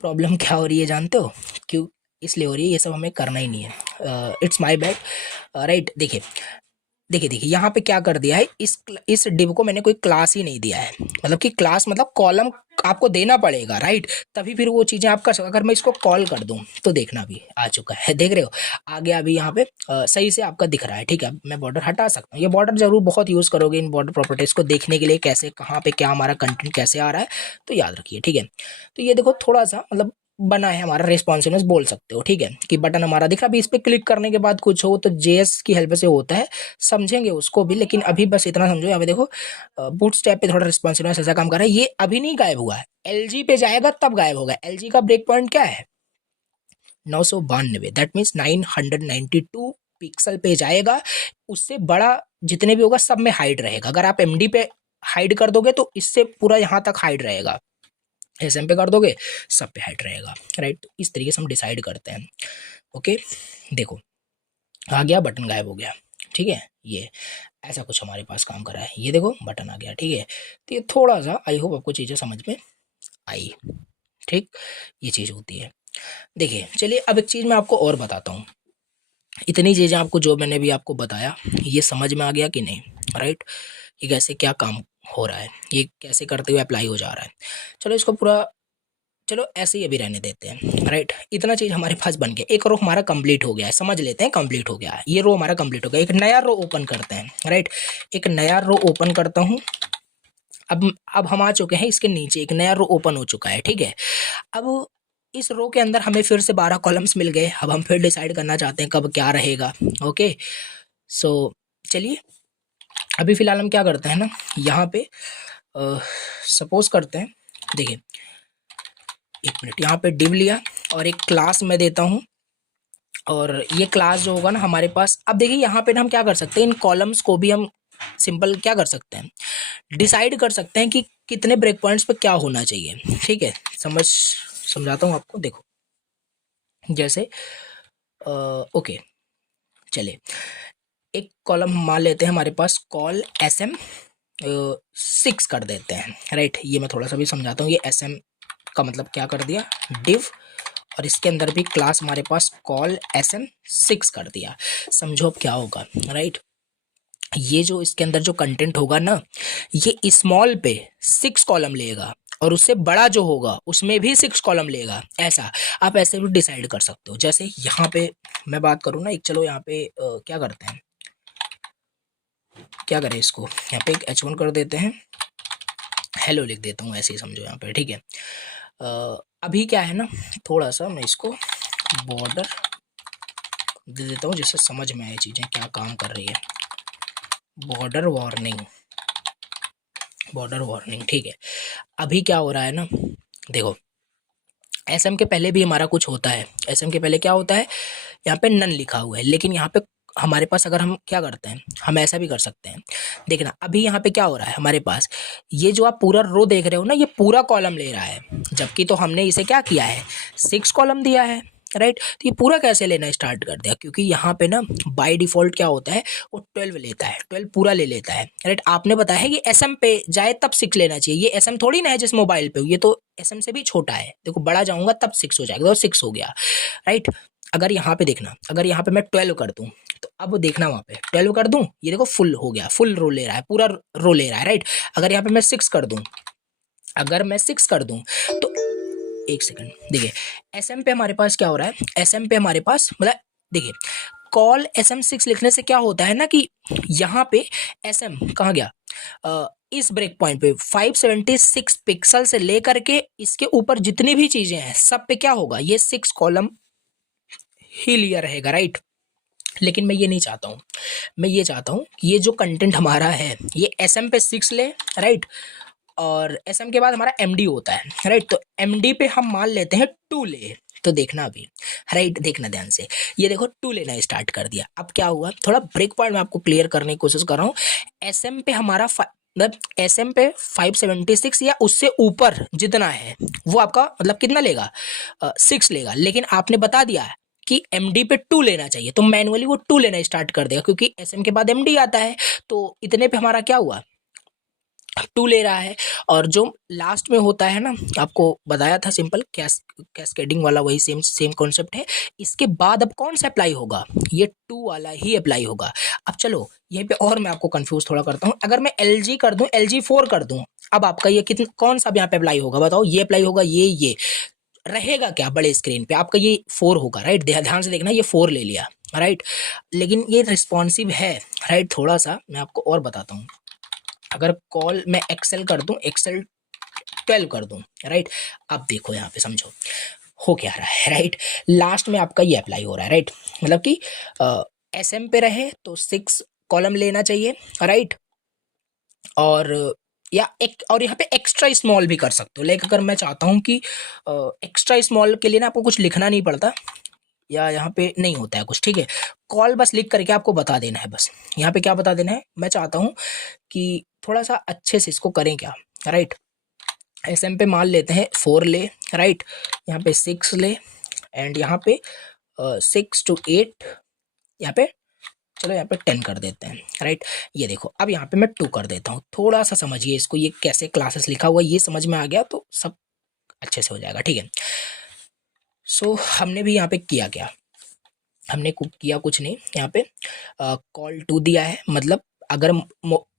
प्रॉब्लम क्या हो रही है जानते हो, क्यों इसलिए हो रही है, ये सब हमें करना ही नहीं है, इट्स माय बैड, राइट, देखिए देखिए देखिए यहाँ पे क्या कर दिया है, इस डिव को मैंने कोई क्लास ही नहीं दिया है, मतलब कि क्लास मतलब कॉलम आपको देना पड़ेगा, राइट, तभी फिर वो चीजें आप कर सकते, अगर मैं इसको कॉल कर दूं तो देखना भी आ चुका है, देख रहे हो, आ गया अभी यहाँ पे सही से आपका दिख रहा है, ठीक है, मैं बॉर्डर हटा सकता हूँ, ये बॉर्डर जरूर बहुत यूज करोगे इन बॉर्डर प्रॉपर्टीज को देखने के लिए, कैसे कहाँ पे क्या हमारा कंटेंट कैसे आ रहा है, तो याद रखिए, ठीक है, तो ये देखो थोड़ा सा मतलब बना है हमारा रिस्पॉन्सिवनेस बोल सकते हो, ठीक है, कि बटन हमारा दिख रहा है, अभी इस पे क्लिक करने के बाद कुछ हो तो JS की हेल्प से होता है, समझेंगे उसको भी, लेकिन अभी बस इतना समझो, यहाँ पे देखो बूटस्ट्रैप पे थोड़ा रिस्पॉन्सिवनेस ऐसा काम कर रहा है, ये अभी नहीं गायब हुआ है, LG पे जाएगा तब गायब होगा, LG का ब्रेक पॉइंट क्या है 992, दैट मीन्स 992 पिक्सल पे जाएगा, उससे बड़ा जितने भी होगा सब में हाइड रहेगा, अगर आप MD पे हाइड कर दोगे तो इससे पूरा यहाँ तक हाइड रहेगा, SM पे कर दोगे सब पे हाइड रहेगा, राइट, तो इस तरीके से हम डिसाइड करते हैं, ओके, देखो आ गया बटन गायब हो गया, ठीक है, ये ऐसा कुछ हमारे पास काम कर रहा है, ये देखो बटन आ गया, ठीक है, तो ये थोड़ा सा आई होप आपको चीज़ें समझ में आई, ठीक, ये चीज़ होती है, देखिए चलिए अब एक चीज़ मैं आपको और बताता हूँ। इतनी चीज़ें आपको जो मैंने भी आपको बताया ये समझ में आ गया कि नहीं, राइट? ये कैसे क्या काम हो रहा है, ये कैसे करते हुए अप्लाई हो जा रहा है। चलो इसको पूरा, चलो ऐसे ही अभी रहने देते हैं, राइट? इतना चीज़ हमारे पास बन गया, एक रो हमारा कंप्लीट हो गया है, समझ लेते हैं कंप्लीट हो गया है, ये रो हमारा कंप्लीट हो गया। एक नया रो ओपन करते हैं, राइट? एक नया रो ओपन करता हूँ। अब हम आ चुके हैं इसके नीचे, एक नया रो ओपन हो चुका है, ठीक है? अब इस रो के अंदर हमें फिर से 12 कॉलम्स मिल गए। अब हम फिर डिसाइड करना चाहते हैं कब क्या रहेगा। ओके, सो चलिए अभी फ़िलहाल हम क्या करते हैं ना, यहाँ पे सपोज़ करते हैं, देखिए 1 मिनट, यहाँ पे डिव लिया और एक क्लास मैं देता हूँ। और ये क्लास जो होगा ना हमारे पास, अब देखिए यहाँ पे ना हम क्या कर सकते हैं, इन कॉलम्स को भी हम सिंपल क्या कर सकते हैं, डिसाइड कर सकते हैं कि कितने ब्रेक पॉइंट्स पे क्या होना चाहिए, ठीक है? समझाता हूँ आपको, देखो जैसे ओके, चलिए एक कॉलम मान लेते हैं हमारे पास, कॉल एस एम 6 कर देते हैं, राइट? ये मैं थोड़ा सा भी समझाता हूँ, ये एस एम का मतलब क्या कर दिया, डिव, और इसके अंदर भी क्लास हमारे पास कॉल एस एम 6 कर दिया। समझो अब क्या होगा, राइट? ये जो इसके अंदर जो कंटेंट होगा ना, ये स्मॉल पे 6 कॉलम लेगा और उससे बड़ा जो होगा उसमें भी 6 कॉलम लेगा। ऐसा आप ऐसे भी डिसाइड कर सकते हो। जैसे यहाँ पे मैं बात करूँ ना, एक चलो यहाँ पे क्या करते हैं, क्या करें इसको, यहाँ पे एक H1 कर देते हैं, हेलो लिख देता हूँ, ऐसे ही समझो यहाँ पे, ठीक है? अभी क्या है ना, थोड़ा सा मैं इसको बॉर्डर दे देता हूँ जिससे समझ में आए चीज़ें क्या काम कर रही है। बॉर्डर वार्निंग, बॉर्डर वार्निंग, ठीक है? अभी क्या हो रहा है ना, देखो एसएम के पहले भी हमारा कुछ होता है। एसएम के पहले क्या होता है, यहाँ पे नन लिखा हुआ है, लेकिन यहाँ पे हमारे पास अगर हम क्या करते हैं, हम ऐसा भी कर सकते हैं। देखना अभी यहाँ पे क्या हो रहा है हमारे पास, ये जो आप पूरा रो देख रहे हो ना, ये पूरा कॉलम ले रहा है, जबकि तो हमने इसे क्या किया है, 6 कॉलम दिया है, राइट? तो ये पूरा कैसे लेना स्टार्ट कर दिया, क्योंकि यहाँ पे ना बाय डिफॉल्ट क्या होता है, वो 12 लेता है, 12 पूरा ले लेता है, राइट? आपने बताया है कि एसएम पे जाए तब 6 लेना चाहिए, ये एसएम थोड़ी ना है जिस मोबाइल पे, ये तो एसएम से भी छोटा है। देखो बड़ा जाऊंगा तब 6 हो जाएगा, तो 6 हो गया, राइट? अगर यहाँ पे देखना, अगर यहाँ पे मैं 12 कर दूं, तो अब देखना वहां पे 12 कर दूं, ये देखो फुल हो गया, फुल रो ले रहा है, पूरा रो ले रहा है, राइट? अगर यहाँ पे मैं 6 कर दूं, अगर मैं 6 कर दूं, तो एक सेकंड देखिए, एसएम पे हमारे पास क्या हो रहा है, एसएम पे हमारे पास मतलब देखिए, कॉल SM6 लिखने से क्या होता है ना कि यहाँ पे एसएम कहाँ गया, इस ब्रेक पॉइंट पे 576 पिक्सल से लेकर के इसके ऊपर जितनी भी चीजें हैं सब पे क्या होगा, ये 6 कॉलम ही लिया रहेगा, राइट? लेकिन मैं ये नहीं चाहता हूँ, मैं ये चाहता हूँ कि ये जो कंटेंट हमारा है ये एसएम पे 6 ले, राइट? और एसएम के बाद हमारा एमडी होता है, राइट? तो एमडी पे हम मान लेते हैं 2 ले, तो देखना अभी, राइट? देखना ध्यान से, ये देखो 2 लेना स्टार्ट कर दिया। अब क्या हुआ, थोड़ा ब्रेक पॉइंट में आपको क्लियर करने की कोशिश कर रहा हूँ। एसएम पे हमारा मतलब एसएम पे 576 या उससे ऊपर जितना है वो आपका मतलब कितना लेगा, 6 लेगा, लेकिन आपने बता दिया कि एमडी पे 2 लेना चाहिए, तो मैनुअली वो 2 लेना स्टार्ट कर देगा, क्योंकि एसएम के बाद एमडी आता है, तो इतने पे हमारा क्या हुआ, 2 ले रहा है। और जो लास्ट में होता है ना, आपको बताया था सिंपल कैस्केडिंग वाला, वही सेम सेम कॉन्सेप्ट है। इसके बाद अब कौन सा अप्लाई होगा, ये 2 वाला ही अप्लाई होगा। अब चलो यहीं पे और मैं आपको कंफ्यूज थोड़ा करता हूँ, अगर मैं LG कर दूं, LG4 कर दूं, अब आपका ये कितना कौन सा यहाँ पे अप्लाई होगा बताओ, ये अप्लाई होगा, ये रहेगा क्या बड़े स्क्रीन पे, आपका ये 4 होगा, राइट? ध्यान से देखना, ये 4 ले लिया, राइट? लेकिन ये रिस्पॉन्सिव है, राइट? थोड़ा सा मैं आपको और बताता हूँ, अगर कॉल मैं एक्सेल कर दूं, एक्सेल 12 कर दूं, राइट? अब देखो यहाँ पे समझो हो क्या रहा है, राइट? लास्ट में आपका ये अप्लाई हो रहा है, राइट? मतलब कि एसएम पे रहे तो 6 कॉलम लेना चाहिए, राइट? और या एक और यहाँ पे एक्स्ट्रा स्मॉल भी कर सकते हो, लाइक अगर मैं चाहता हूँ कि एक्स्ट्रा स्मॉल के लिए ना आपको कुछ लिखना नहीं पड़ता, या यहाँ पे नहीं होता है कुछ, ठीक है? कॉल बस लिख करके आपको बता देना है, बस यहाँ पे क्या बता देना है, मैं चाहता हूँ कि थोड़ा सा अच्छे से इसको करें क्या, राइट? एसएम पे मान लेते हैं 4 ले, राइट? यहाँ पे 6 ले, एंड यहाँ पे 6 to 8, यहाँ पे चलो यहाँ पे 10 कर देते हैं, राइट? ये देखो अब यहाँ पे मैं 2 कर देता हूँ, थोड़ा सा समझिए इसको, ये कैसे क्लासेस लिखा हुआ है ये समझ में आ गया तो सब अच्छे से हो जाएगा, ठीक है? सो हमने भी यहाँ पे किया क्या, हमने किया कुछ नहीं यहाँ पे, कॉल टू दिया है, मतलब अगर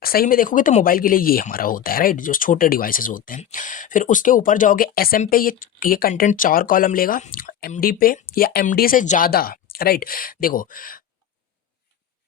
सही में देखोगे तो मोबाइल के लिए ये हमारा होता है, राइट, जो छोटे डिवाइसेस होते हैं। फिर उसके ऊपर जाओगे एसएम पे, ये कंटेंट 4 कॉलम लेगा, एमडी पे या एमडी से ज़्यादा, राइट। देखो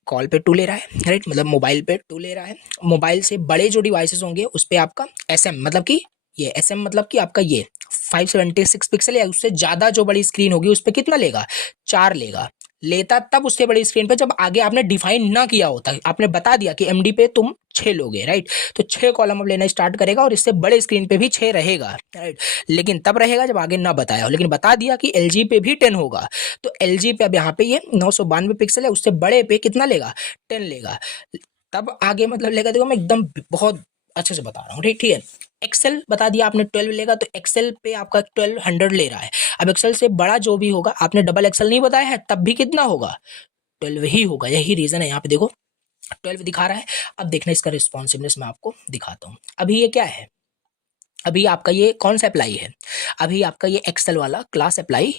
कॉल पे 2 ले रहा है, राइट, मतलब मोबाइल पे 2 ले रहा है। मोबाइल से बड़े जो डिवाइसेस होंगे उस पर आपका एसएम, मतलब कि ये एसएम मतलब कि आपका ये 576 पिक्सल या उससे ज़्यादा जो बड़ी स्क्रीन होगी उस पर कितना लेगा, 4 लेगा। लेता तब उससे बड़ी स्क्रीन पे जब आगे आपने डिफाइन ना किया होता, आपने बता दिया कि एमडी पे तुम 6 लोगे, राइट, तो 6 कॉलम अब लेना स्टार्ट करेगा और इससे बड़े स्क्रीन पे भी 6 रहेगा, राइट। लेकिन तब रहेगा जब आगे ना बताया हो, लेकिन बता दिया कि एलजी पे भी 10 होगा, तो एलजी पे अब यहाँ पे ये 992 पिक्सल है, उससे बड़े पे कितना लेगा, 10 लेगा। तब आगे मतलब लेगा, देखो मैं एकदम बहुत अच्छे से बता रहा हूँ, ठीक ठीक है। एक्सेल बता दिया आपने 12 लेगा, तो एक्सेल पे आपका 1200 ले रहा है। अब एक्सेल से बड़ा जो भी होगा, आपने डबल एक्सेल नहीं बताया है, तब भी कितना होगा, 12 ही होगा। यही रीजन है, यहाँ पे देखो 12 दिखा रहा है। अब देखना इसका रिस्पॉन्सिवनेस मैं आपको दिखाता हूँ। अभी ये क्या है, अभी आपका ये कौन सा अप्लाई है, अभी आपका ये एक्सेल वाला क्लास अप्लाई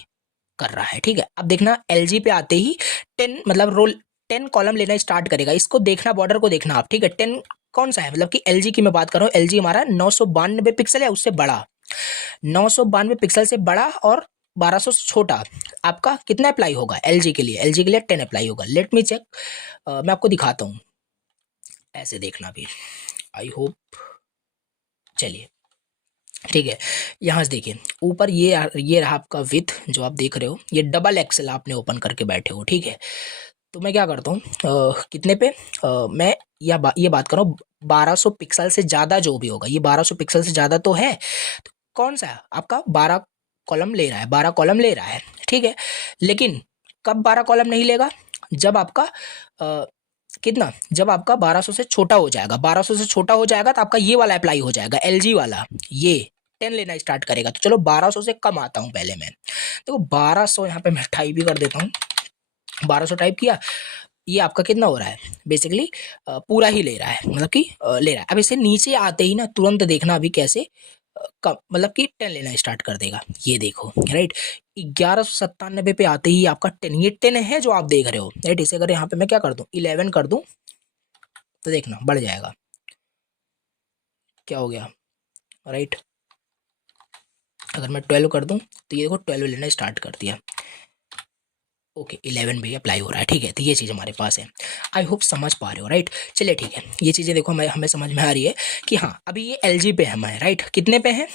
कर रहा है, ठीक है। अब देखना एलजी पे आते ही 10 मतलब रोल 10 कॉलम लेना स्टार्ट करेगा। इसको देखना, बॉर्डर को देखना आप, ठीक है। 10 कौन सा है, मतलब कि एलजी की मैं बात कर रहा हूँ। एलजी हमारा 992 पिक्सल है, उससे बड़ा, 992 पिक्सल से बड़ा और 1200 से छोटा आपका कितना अप्लाई होगा एलजी के लिए, एलजी के लिए 10 अप्लाई होगा। लेट मी चेक, मैं आपको दिखाता हूँ, ऐसे देखना भी, आई होप, चलिए ठीक है। यहाँ से देखिए ऊपर ये रहा आपका विथ जो आप देख रहे हो, ये डबल एक्सेल आपने ओपन करके बैठे हो, ठीक है। तो मैं क्या करता हूँ, कितने पे, मैं ये बात कर रहा हूँ 1200 पिक्सल से ज़्यादा जो भी होगा, ये 1200 पिक्सल से ज़्यादा तो है, तो कौन सा है आपका 12 कॉलम ले रहा है, 12 कॉलम ले रहा है, ठीक है। लेकिन कब 12 कॉलम नहीं लेगा, जब आपका कितना, जब आपका 1200 से छोटा हो जाएगा, 1200 से छोटा हो जाएगा तो आपका ये वाला अप्लाई हो जाएगा, एलजी वाला, ये 10 लेना स्टार्ट करेगा। तो चलो 1200 से कम आता हूँ पहले मैं, तो 1200 यहाँ पे मैं टाइप भी कर देता हूँ, 1200 टाइप किया, ये आपका कितना हो रहा है, बेसिकली पूरा ही ले रहा है, मतलब कि ले रहा है। अब इसे नीचे आते ही ना तुरंत देखना अभी कैसे कम, मतलब कि 10 लेना स्टार्ट कर देगा, ये देखो, राइट। 1197 पे आते ही आपका 10, ये 10 है जो आप देख रहे हो, राइट। इसे अगर यहाँ पे मैं क्या कर दूँ 11 कर दूँ, तो देखना बढ़ जाएगा, क्या हो गया, राइट। अगर मैं 12 कर दूं तो ये देखो 12 लेना स्टार्ट कर दिया, ओके 11 भी अप्लाई हो रहा है, ठीक है। तो ये चीज़ हमारे पास है, आई होप समझ पा रहे हो, राइट। चलिए ठीक है, ये चीज़ें देखो हमें समझ में आ रही है कि हाँ अभी ये एलजी पे है हमारे, राइट। कितने पे है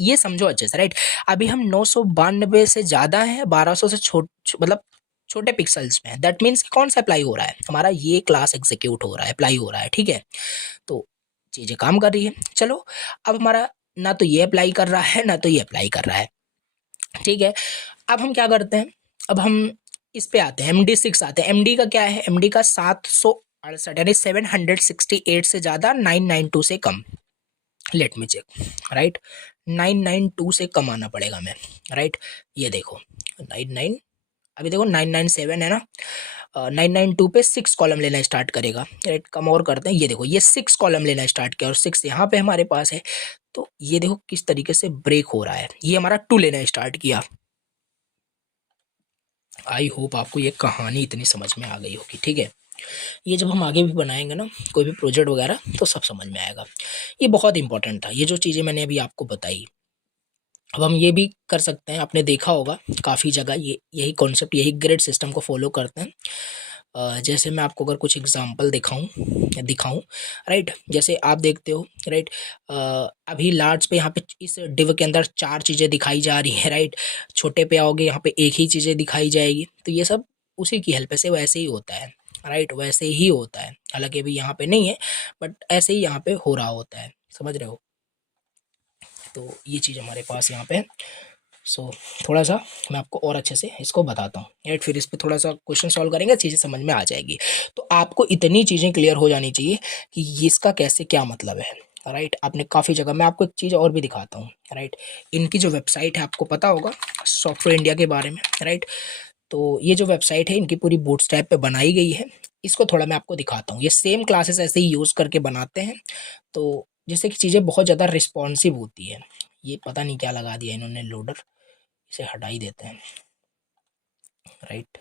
ये समझो अच्छे से, राइट। अभी हम 992 से ज़्यादा है, 1200 से मतलब छोटे पिक्सल्स में है, दैट मीन्स कौन सा अप्लाई हो रहा है हमारा, ये क्लास एग्जीक्यूट हो रहा है, अप्लाई हो रहा है, ठीक है। तो चीज़ें काम कर रही है। चलो अब हमारा ना तो ये अप्लाई कर रहा है ना तो ये अप्लाई कर रहा है, ठीक है। अब हम क्या करते हैं, अब हम इस पे आते हैं, MD6 आते हैं। MD का क्या है, MD का 768 यानी 768 से ज़्यादा, 992 से कम, लेट मी चेक, राइट। 992 से कम आना पड़ेगा मैं, राइट। ये देखो 99, अभी देखो 997 है ना, 992 पे 6 कॉलम लेना स्टार्ट करेगा, राइट। कम और करते हैं, ये देखो ये 6 कॉलम लेना स्टार्ट किया और 6 यहाँ पे हमारे पास है। तो ये देखो किस तरीके से ब्रेक हो रहा है, ये हमारा 2 लेना स्टार्ट किया। आई होप आपको ये कहानी इतनी समझ में आ गई होगी, ठीक है। ये जब हम आगे भी बनाएंगे ना कोई भी प्रोजेक्ट वगैरह, तो सब समझ में आएगा। ये बहुत इंपॉर्टेंट था, ये जो चीज़ें मैंने अभी आपको बताई। अब हम ये भी कर सकते हैं, आपने देखा होगा काफ़ी जगह ये यही कॉन्सेप्ट, यही ग्रेड सिस्टम को फॉलो करते हैं। जैसे मैं आपको अगर कुछ एग्जांपल दिखाऊं, राइट। जैसे आप देखते हो, राइट, अभी लार्ज पे यहाँ पे इस डिव के अंदर 4 चीज़ें दिखाई जा रही है, राइट। छोटे पे आओगे यहाँ पे एक ही चीज़ें दिखाई जाएगी, तो ये सब उसी की हेल्प से वैसे ही होता है, राइट, वैसे ही होता है। हालांकि अभी यहाँ पे नहीं है, बट ऐसे ही यहाँ पे हो रहा होता है, समझ रहे हो। तो ये चीज़ हमारे पास यहाँ पे, सो थोड़ा सा मैं आपको और अच्छे से इसको बताता हूँ, राइट। फिर इस पर थोड़ा सा क्वेश्चन सॉल्व करेंगे, चीज़ें समझ में आ जाएगी। तो आपको इतनी चीज़ें क्लियर हो जानी चाहिए कि इसका कैसे क्या मतलब है, राइट। आपने काफ़ी जगह, मैं आपको एक चीज़ और भी दिखाता हूँ, राइट। इनकी जो वेबसाइट है आपको पता होगा सॉफ्टवेयर इंडिया के बारे में, राइट। तो ये जो वेबसाइट है इनकी पूरी बूटस्ट्रैप पे बनाई गई है। इसको थोड़ा मैं आपको दिखाता हूँ, ये सेम क्लासेस ऐसे ही यूज़ करके बनाते हैं, तो जिससे कि चीज़ें बहुत ज़्यादा रिस्पॉन्सिव होती है। ये पता नहीं क्या लगा दिया इन्होंने लोडर, इसे हटा ही देते हैं, राइट।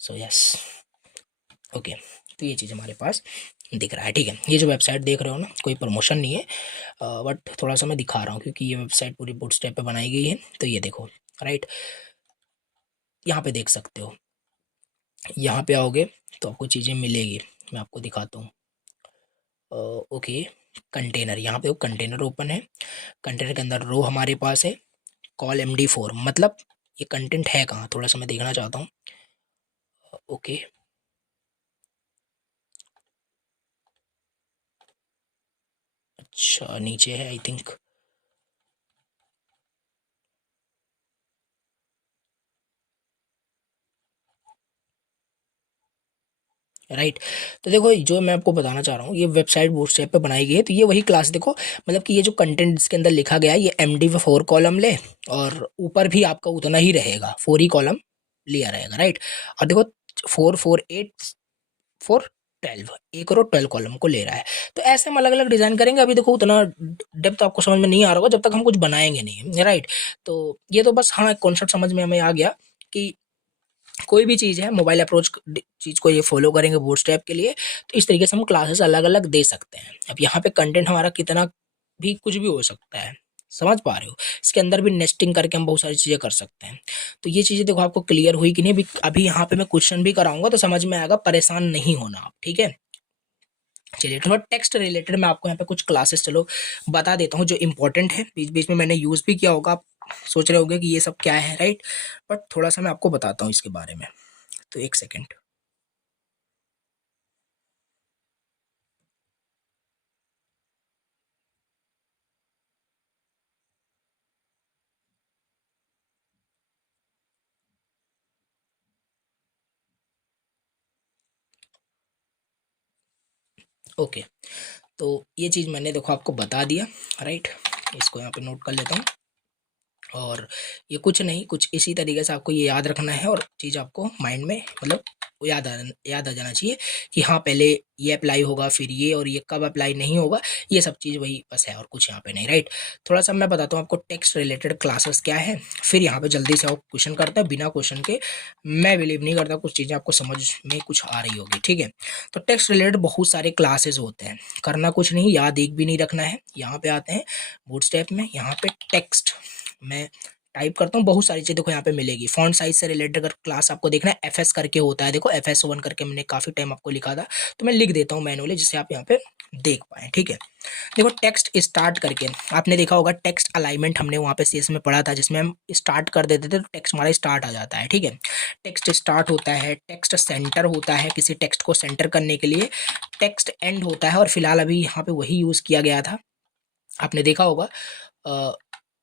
So yes, okay. तो ये चीज़ हमारे पास दिख रहा है, ठीक है। ये जो वेबसाइट देख रहे हो ना, कोई प्रमोशन नहीं है, बट थोड़ा सा मैं दिखा रहा हूँ क्योंकि ये वेबसाइट पूरी बूटस्ट्रैप पे बनाई गई है। तो ये देखो, राइट, यहाँ पे देख सकते हो। यहाँ पे आओगे तो आपको चीज़ें मिलेगी, मैं आपको दिखाता हूँ। ओके, कंटेनर, यहाँ पे वो कंटेनर ओपन है। कंटेनर के अंदर रो हमारे पास है कॉल MD4, मतलब ये कंटेंट है कहाँ, थोड़ा सा मैं देखना चाहता हूँ। ओके, अच्छा नीचे है आई थिंक। राइट, तो देखो जो मैं आपको बताना चाह रहा हूँ, ये वेबसाइट बूटस्ट्रैप पे बनाई गई है। तो ये वही क्लास देखो, मतलब कि ये जो कंटेंट इसके अंदर लिखा गया है, ये MD4 कॉलम ले, और ऊपर भी आपका उतना ही रहेगा, 4 ही कॉलम लिया रहेगा, राइट। और देखो 4 4 8 4 12, एक और 12 कॉलम को ले रहा है। तो ऐसे हम अलग अलग डिजाइन करेंगे। अभी देखो उतना डेप्थ आपको समझ में नहीं आ रहा होगा जब तक हम कुछ बनाएंगे नहीं, राइट। तो ये तो बस हाँ कॉन्सेप्ट समझ में हमें आ गया कि कोई भी चीज़ है, मोबाइल अप्रोच चीज़ को ये फॉलो करेंगे बूटस्ट्रैप के लिए, तो इस तरीके से हम क्लासेस अलग अलग दे सकते हैं। अब यहाँ पे कंटेंट हमारा कितना भी कुछ भी हो सकता है, समझ पा रहे हो। इसके अंदर भी नेस्टिंग करके हम बहुत सारी चीज़ें कर सकते हैं। तो ये चीज़ें देखो आपको क्लियर हुई कि नहीं। अभी अभी यहाँ पे मैं क्वेश्चन भी कराऊंगा तो समझ में आएगा, परेशान नहीं होना आप, ठीक है। चलिए, थोड़ा टेक्स्ट रिलेटेड मैं आपको यहाँ पे कुछ क्लासेस चलो बता देता हूँ जो इंपॉर्टेंट है। बीच बीच में मैंने यूज़ भी किया होगा, आप सोच रहे होंगे कि ये सब क्या है, राइट। बट थोड़ा सा मैं आपको बताता हूँ इसके बारे में, तो एक सेकेंड। ओके, तो ये चीज़ मैंने देखो आपको बता दिया, राइट। इसको यहाँ पे नोट कर लेता हूँ। और ये कुछ नहीं, कुछ इसी तरीके से आपको ये याद रखना है, और चीज़ आपको माइंड में मतलब याद आ जाना चाहिए कि हाँ पहले ये अप्लाई होगा, फिर ये, और ये कब अप्लाई नहीं होगा। ये सब चीज़ वही बस है, और कुछ यहाँ पे नहीं, राइट। थोड़ा सा मैं बताता हूँ आपको टेक्स्ट रिलेटेड क्लासेस क्या है, फिर यहाँ पे जल्दी से आप क्वेश्चन करते हैं। बिना क्वेश्चन के मैं बिलीव नहीं करता कुछ चीज़ें आपको समझ में कुछ आ रही होगी, ठीक है। तो टेक्स्ट रिलेटेड बहुत सारे क्लासेस होते हैं, करना कुछ नहीं, याद एक भी नहीं रखना है। यहाँ पे आते हैं बूटस्ट्रैप में, यहाँ पे टेक्स्ट मैं टाइप करता हूँ, बहुत सारी चीज़ देखो यहाँ पे मिलेगी। फॉन्ट साइज से रिलेटेड अगर क्लास आपको देखना है, FS करके होता है, देखो FS1 करके मैंने काफ़ी टाइम आपको लिखा था, तो मैं लिख देता हूँ मैनुअली जिससे आप यहाँ पे देख पाए, ठीक है। देखो टेक्स्ट स्टार्ट करके आपने देखा होगा, टेक्स्ट अलाइनमेंट हमने वहाँ पे CS में पढ़ा था, जिसमें हम स्टार्ट कर देते थे तो टेक्स्ट हमारा स्टार्ट आ जाता है, ठीक है। टेक्स्ट स्टार्ट होता है, टेक्स्ट सेंटर होता है किसी टेक्स्ट को सेंटर करने के लिए, टेक्स्ट एंड होता है, और फिलहाल अभी यहाँ पे वही यूज़ किया गया था, आपने देखा होगा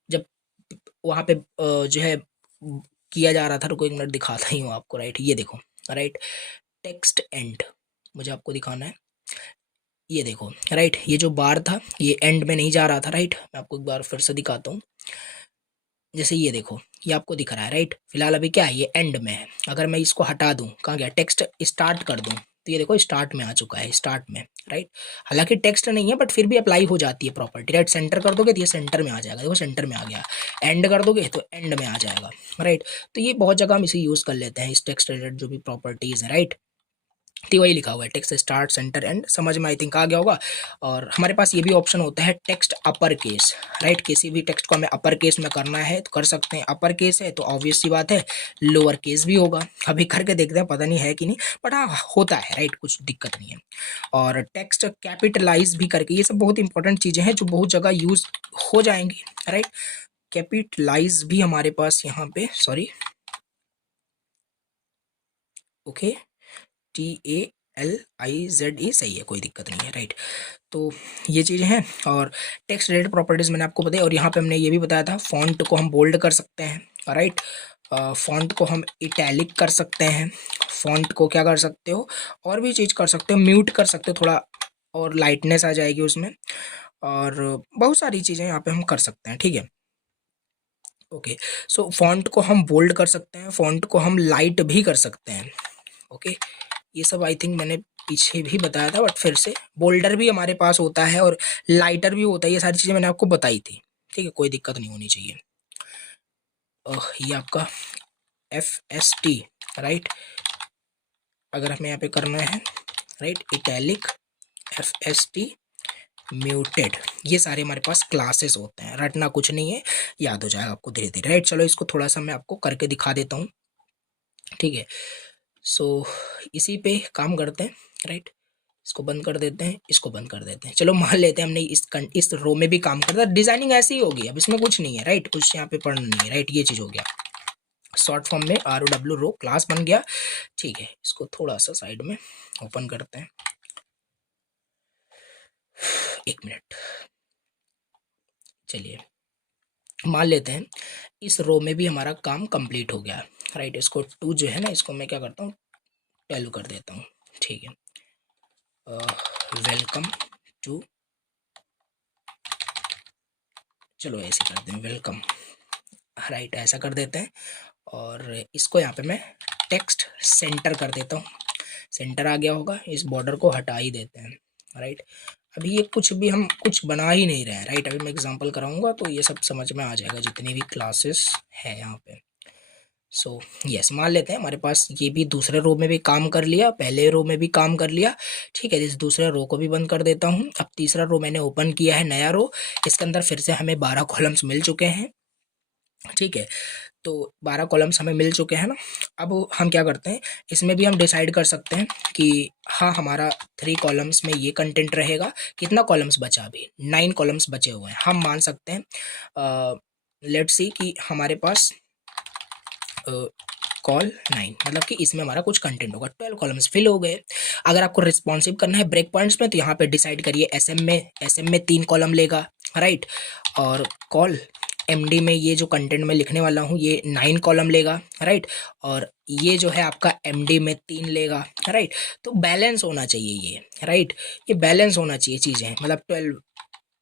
जब वहाँ पे जो है किया जा रहा था। रुको एक मिनट दिखाता ही हूँ आपको, राइट। ये देखो, राइट, टेक्स्ट एंड मुझे आपको दिखाना है। ये देखो, राइट, ये जो बार था ये एंड में नहीं जा रहा था, राइट। मैं आपको एक बार फिर से दिखाता हूँ। जैसे ये देखो, ये आपको दिख रहा है, राइट। फिलहाल अभी क्या है, ये एंड में है। अगर मैं इसको हटा दूं, कहाँ गया, टेक्स्ट स्टार्ट कर दूं, तो ये देखो स्टार्ट में आ चुका है, स्टार्ट में, राइट। हालांकि टेक्स्ट नहीं है बट फिर भी अप्लाई हो जाती है प्रॉपर्टी, राइट। सेंटर कर दोगे तो ये सेंटर में आ जाएगा, देखो सेंटर में आ गया। एंड कर दोगे तो एंड में आ जाएगा, राइट। तो ये बहुत जगह हम इसे यूज कर लेते हैं, इस टेक्स्ट रिलेटेड जो भी प्रॉपर्टीज है, राइट। तो वही लिखा हुआ है, टेक्स्ट स्टार्ट सेंटर एंड, समझ में आई थिंक आ गया होगा। और हमारे पास ये भी ऑप्शन होता है टेक्स्ट अपर केस, राइट। किसी भी टेक्स्ट को हमें अपर केस में करना है तो कर सकते हैं। अपर केस है तो ऑब्वियस सी बात है लोअर केस भी होगा, अभी करके देखते हैं, पता नहीं है कि नहीं, बट हाँ होता है, राइट, कुछ दिक्कत नहीं है। और टेक्स्ट कैपिटलाइज भी करके, ये सब बहुत इंपॉर्टेंट चीजें हैं जो बहुत जगह यूज हो जाएंगी, राइट। कैपिटलाइज भी हमारे पास यहाँ पे, सॉरी, ओके, TALIZE सही है, कोई दिक्कत नहीं है, राइट। तो ये चीज़ें हैं। और टेक्स्ट रिलेटेड प्रॉपर्टीज मैंने आपको बताई, और यहाँ पे हमने ये भी बताया था, फॉन्ट को हम बोल्ड कर सकते हैं, राइट। फॉन्ट को हम इटैलिक कर सकते हैं, फॉन्ट को क्या कर सकते हो, और भी चीज़ कर सकते हो, म्यूट कर सकते हो थोड़ा, और लाइटनेस आ जाएगी उसमें, और बहुत सारी चीज़ें यहाँ पे हम कर सकते हैं, ठीक है। ओके, सो फॉन्ट को हम बोल्ड कर सकते हैं, फॉन्ट को हम लाइट भी कर सकते हैं, ओके। ये सब आई थिंक मैंने पीछे भी बताया था, बट फिर से बोल्डर भी हमारे पास होता है और लाइटर भी होता है, ये सारी चीज़ें मैंने आपको बताई थी, ठीक है, कोई दिक्कत नहीं होनी चाहिए। ये आपका FST, राइट, अगर हमें यहाँ पे करना है, राइट, इटैलिक, FST, म्यूटेड, ये सारे हमारे पास क्लासेस होते हैं, रटना कुछ नहीं है, याद हो जाएगा आपको धीरे धीरे, राइट। चलो इसको थोड़ा सा मैं आपको करके दिखा देता हूँ, ठीक है। सो इसी पे काम करते हैं, राइट, इसको बंद कर देते हैं, इसको बंद कर देते हैं। चलो मान लेते हैं हमने इस रो में भी काम करता है, डिजाइनिंग ऐसी ही होगी, अब इसमें कुछ नहीं है, राइट, कुछ यहाँ पे पढ़ना नहीं है, राइट, ये चीज हो गया। शॉर्ट फॉर्म में ROW रो क्लास बन गया, ठीक है। इसको थोड़ा सा साइड में ओपन करते हैं, 1 मिनट। चलिए मान लेते हैं इस रो में भी हमारा काम कंप्लीट हो गया, राइट। इसको 2 जो है ना, इसको मैं क्या करता हूँ, टेल कर देता हूँ, ठीक है। वेलकम टू, चलो ऐसे करते हैं, वेलकम, राइट, ऐसा कर देते हैं। और इसको यहाँ पे मैं टेक्स्ट सेंटर कर देता हूँ, सेंटर आ गया होगा, इस बॉर्डर को हटा ही देते हैं, राइट। अभी ये कुछ भी हम कुछ बना ही नहीं रहे हैं, राइट, अभी मैं एग्जांपल कराऊंगा तो ये सब समझ में आ जाएगा जितनी भी क्लासेस है यहाँ पे। सो यस, मान लेते हैं हमारे पास ये भी दूसरे रो में भी काम कर लिया, पहले रो में भी काम कर लिया, ठीक है। इस दूसरे रो को भी बंद कर देता हूँ। अब तीसरा रो मैंने ओपन किया है, नया रो, इसके अंदर फिर से हमें 12 कॉलम्स मिल चुके हैं, ठीक है। तो 12 कॉलम्स हमें मिल चुके हैं ना। अब हम क्या करते हैं, इसमें भी हम डिसाइड कर सकते हैं कि हाँ, हमारा 3 कॉलम्स में ये कंटेंट रहेगा। कितना कॉलम्स बचा, अभी 9 कॉलम्स बचे हुए हैं। हम मान सकते हैं लेट्स सी कि हमारे पास कॉल 9, मतलब कि इसमें हमारा कुछ कंटेंट होगा, 12 कॉलम्स फिल हो गए। अगर आपको रिस्पॉन्सिव करना है ब्रेक पॉइंट्स में, तो यहाँ पे डिसाइड करिए, SM में 3 कॉलम लेगा, राइट, और कॉल MD में ये जो कंटेंट मैं लिखने वाला हूँ ये 9 कॉलम लेगा, राइट, और ये जो है आपका MD में 3 लेगा, राइट। तो बैलेंस होना चाहिए ये, राइट, ये बैलेंस होना चाहिए चीज़ें, मतलब 12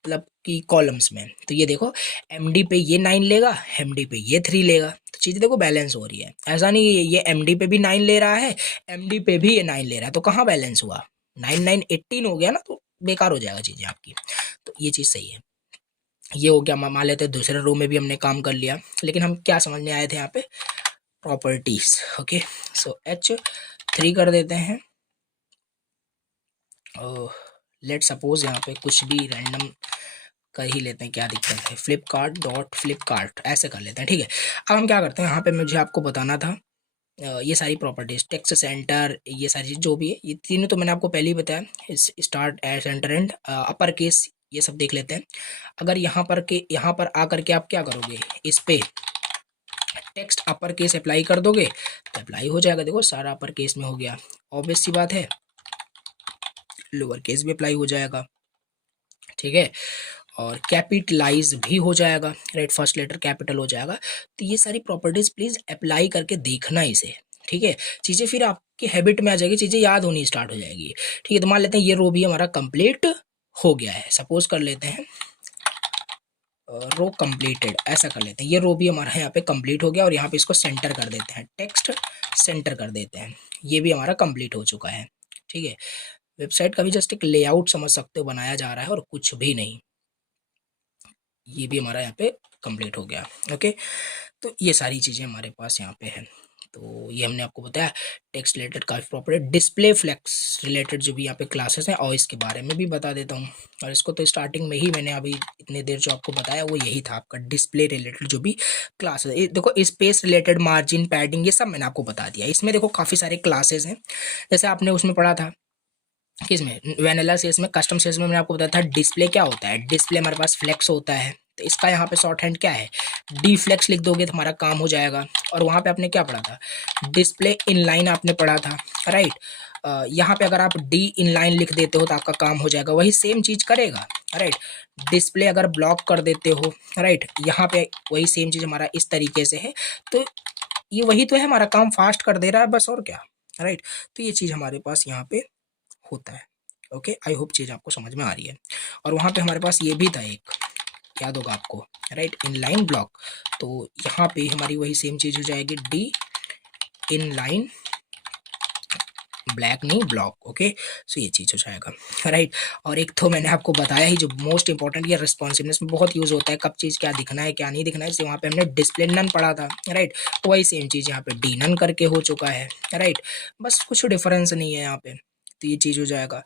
मतलब कि कॉलम्स में। तो ये देखो, MD पे ये 9 लेगा, MD पे ये 3 लेगा, तो चीज़ देखो बैलेंस हो रही है। ऐसा नहीं है ये MD पे भी 9 ले रहा है, MD पे भी ये 9 ले रहा है, तो कहाँ बैलेंस हुआ, 9 9 18 हो गया ना, तो बेकार हो जाएगा चीज़ें आपकी। तो ये चीज़ सही है। ये हो गया, मान लेते हैं दूसरे रो में भी हमने काम कर लिया, लेकिन हम क्या समझने आए थे यहाँ पे, प्रॉपर्टीज, ओके। सो H3 कर देते हैं, लेट सपोज यहाँ पे कुछ भी रैंडम कर ही लेते हैं, क्या दिक्कत है, flipkart.flipkart ऐसे कर लेते हैं, ठीक है। अब हम क्या करते हैं, यहाँ पे मुझे आपको बताना था ये सारी प्रॉपर्टीज, टेक्स्ट सेंटर, ये सारी चीज जो भी है, ये तीनों तो मैंने आपको पहले ही बताया, start, end, centre and upper case, ये सब देख लेते हैं। अगर यहाँ पर आकर के आप क्या करोगे, इस पे टेक्स्ट अपर केस अप्लाई कर दोगे तो अप्लाई हो जाएगा, देखो सारा अपर केस में हो गया। ऑब्वियस सी बात है, लोअर केस भी अप्लाई हो जाएगा, ठीक है, और कैपिटलाइज भी हो जाएगा, राइट, फर्स्ट लेटर कैपिटल हो जाएगा। तो ये सारी प्रॉपर्टीज प्लीज अप्लाई करके देखना इसे, ठीक है। चीजें फिर आपकी हैबिट में आ जाएगी, चीजें याद होनी स्टार्ट हो जाएगी, ठीक है। तो मान लेते हैं ये रो भी हमारा कंप्लीट हो गया है, सपोज कर लेते हैं रो कंप्लीटेड, ऐसा कर लेते हैं, ये रो भी हमारा यहाँ पे कंप्लीट हो गया, और यहाँ पे इसको सेंटर कर देते हैं, टेक्स्ट सेंटर कर देते हैं, ये भी हमारा कंप्लीट हो चुका है, ठीक है। वेबसाइट का भी जस्ट एक लेआउट समझ सकते हो, बनाया जा रहा है और कुछ भी नहीं, ये भी हमारा यहाँ पे कंप्लीट हो गया, ओके। तो ये सारी चीज़ें हमारे पास यहाँ पे है। तो ये हमने आपको बताया टेक्स्ट रिलेटेड काफ़ी प्रॉपर्टी, डिस्प्ले फ्लेक्स रिलेटेड जो भी यहाँ पे क्लासेस हैं, और इसके बारे में भी बता देता हूँ। और इसको तो स्टार्टिंग में ही मैंने अभी इतने देर जो आपको बताया वो यही था, आपका डिस्प्ले रिलेटेड जो भी क्लासेस है। देखो स्पेस रिलेटेड, मार्जिन, पैडिंग, ये सब मैंने आपको बता दिया। इसमें देखो काफ़ी सारे क्लासेस हैं, जैसे आपने उसमें पढ़ा था किसमें, वैनिला सेल्स में, कस्टम सेल्स में मैंने आपको बताया था डिस्प्ले क्या होता है, डिस्प्ले हमारे पास फ्लेक्स होता है, तो इसका यहाँ पे शॉर्ट हैंड क्या है, डी फ्लेक्स लिख दोगे तो हमारा काम हो जाएगा। और वहाँ पे आपने क्या पढ़ा था, डिस्प्ले इनलाइन आपने पढ़ा था, राइट। यहाँ पे अगर आप डी इनलाइन लिख देते हो तो आपका काम हो जाएगा, वही सेम चीज करेगा, राइट। डिस्प्ले अगर ब्लॉक कर देते हो, राइट, यहाँ पे वही सेम चीज हमारा इस तरीके से है, तो ये वही तो है, हमारा काम फास्ट कर दे रहा है बस, और क्या, राइट। तो ये चीज हमारे पास यहाँ पे होता है, ओके। आई होप चीज आपको समझ में आ रही है। और वहां पे हमारे पास ये भी था एक, याद होगा आपको, राइट, इनलाइन ब्लॉक, तो यहाँ पे हमारी वही सेम चीज हो जाएगी, डी इनलाइन ब्लैक नहीं ब्लॉक, ओके। सो ये चीज़ हो जाएगा, राइट। और एक तो मैंने आपको बताया ही, जो मोस्ट इंपॉर्टेंट, ये रिस्पॉन्सिवनेस में बहुत यूज़ होता है, कब चीज़ क्या दिखना है क्या नहीं दिखना है। जैसे वहाँ पे हमने डिस्प्ले नन पढ़ा था, राइट, वही सेम चीज़ यहाँ पे डी नन करके हो चुका है, राइट। बस कुछ डिफरेंस नहीं है यहाँ पे, तो ये चीज़ हो जाएगा।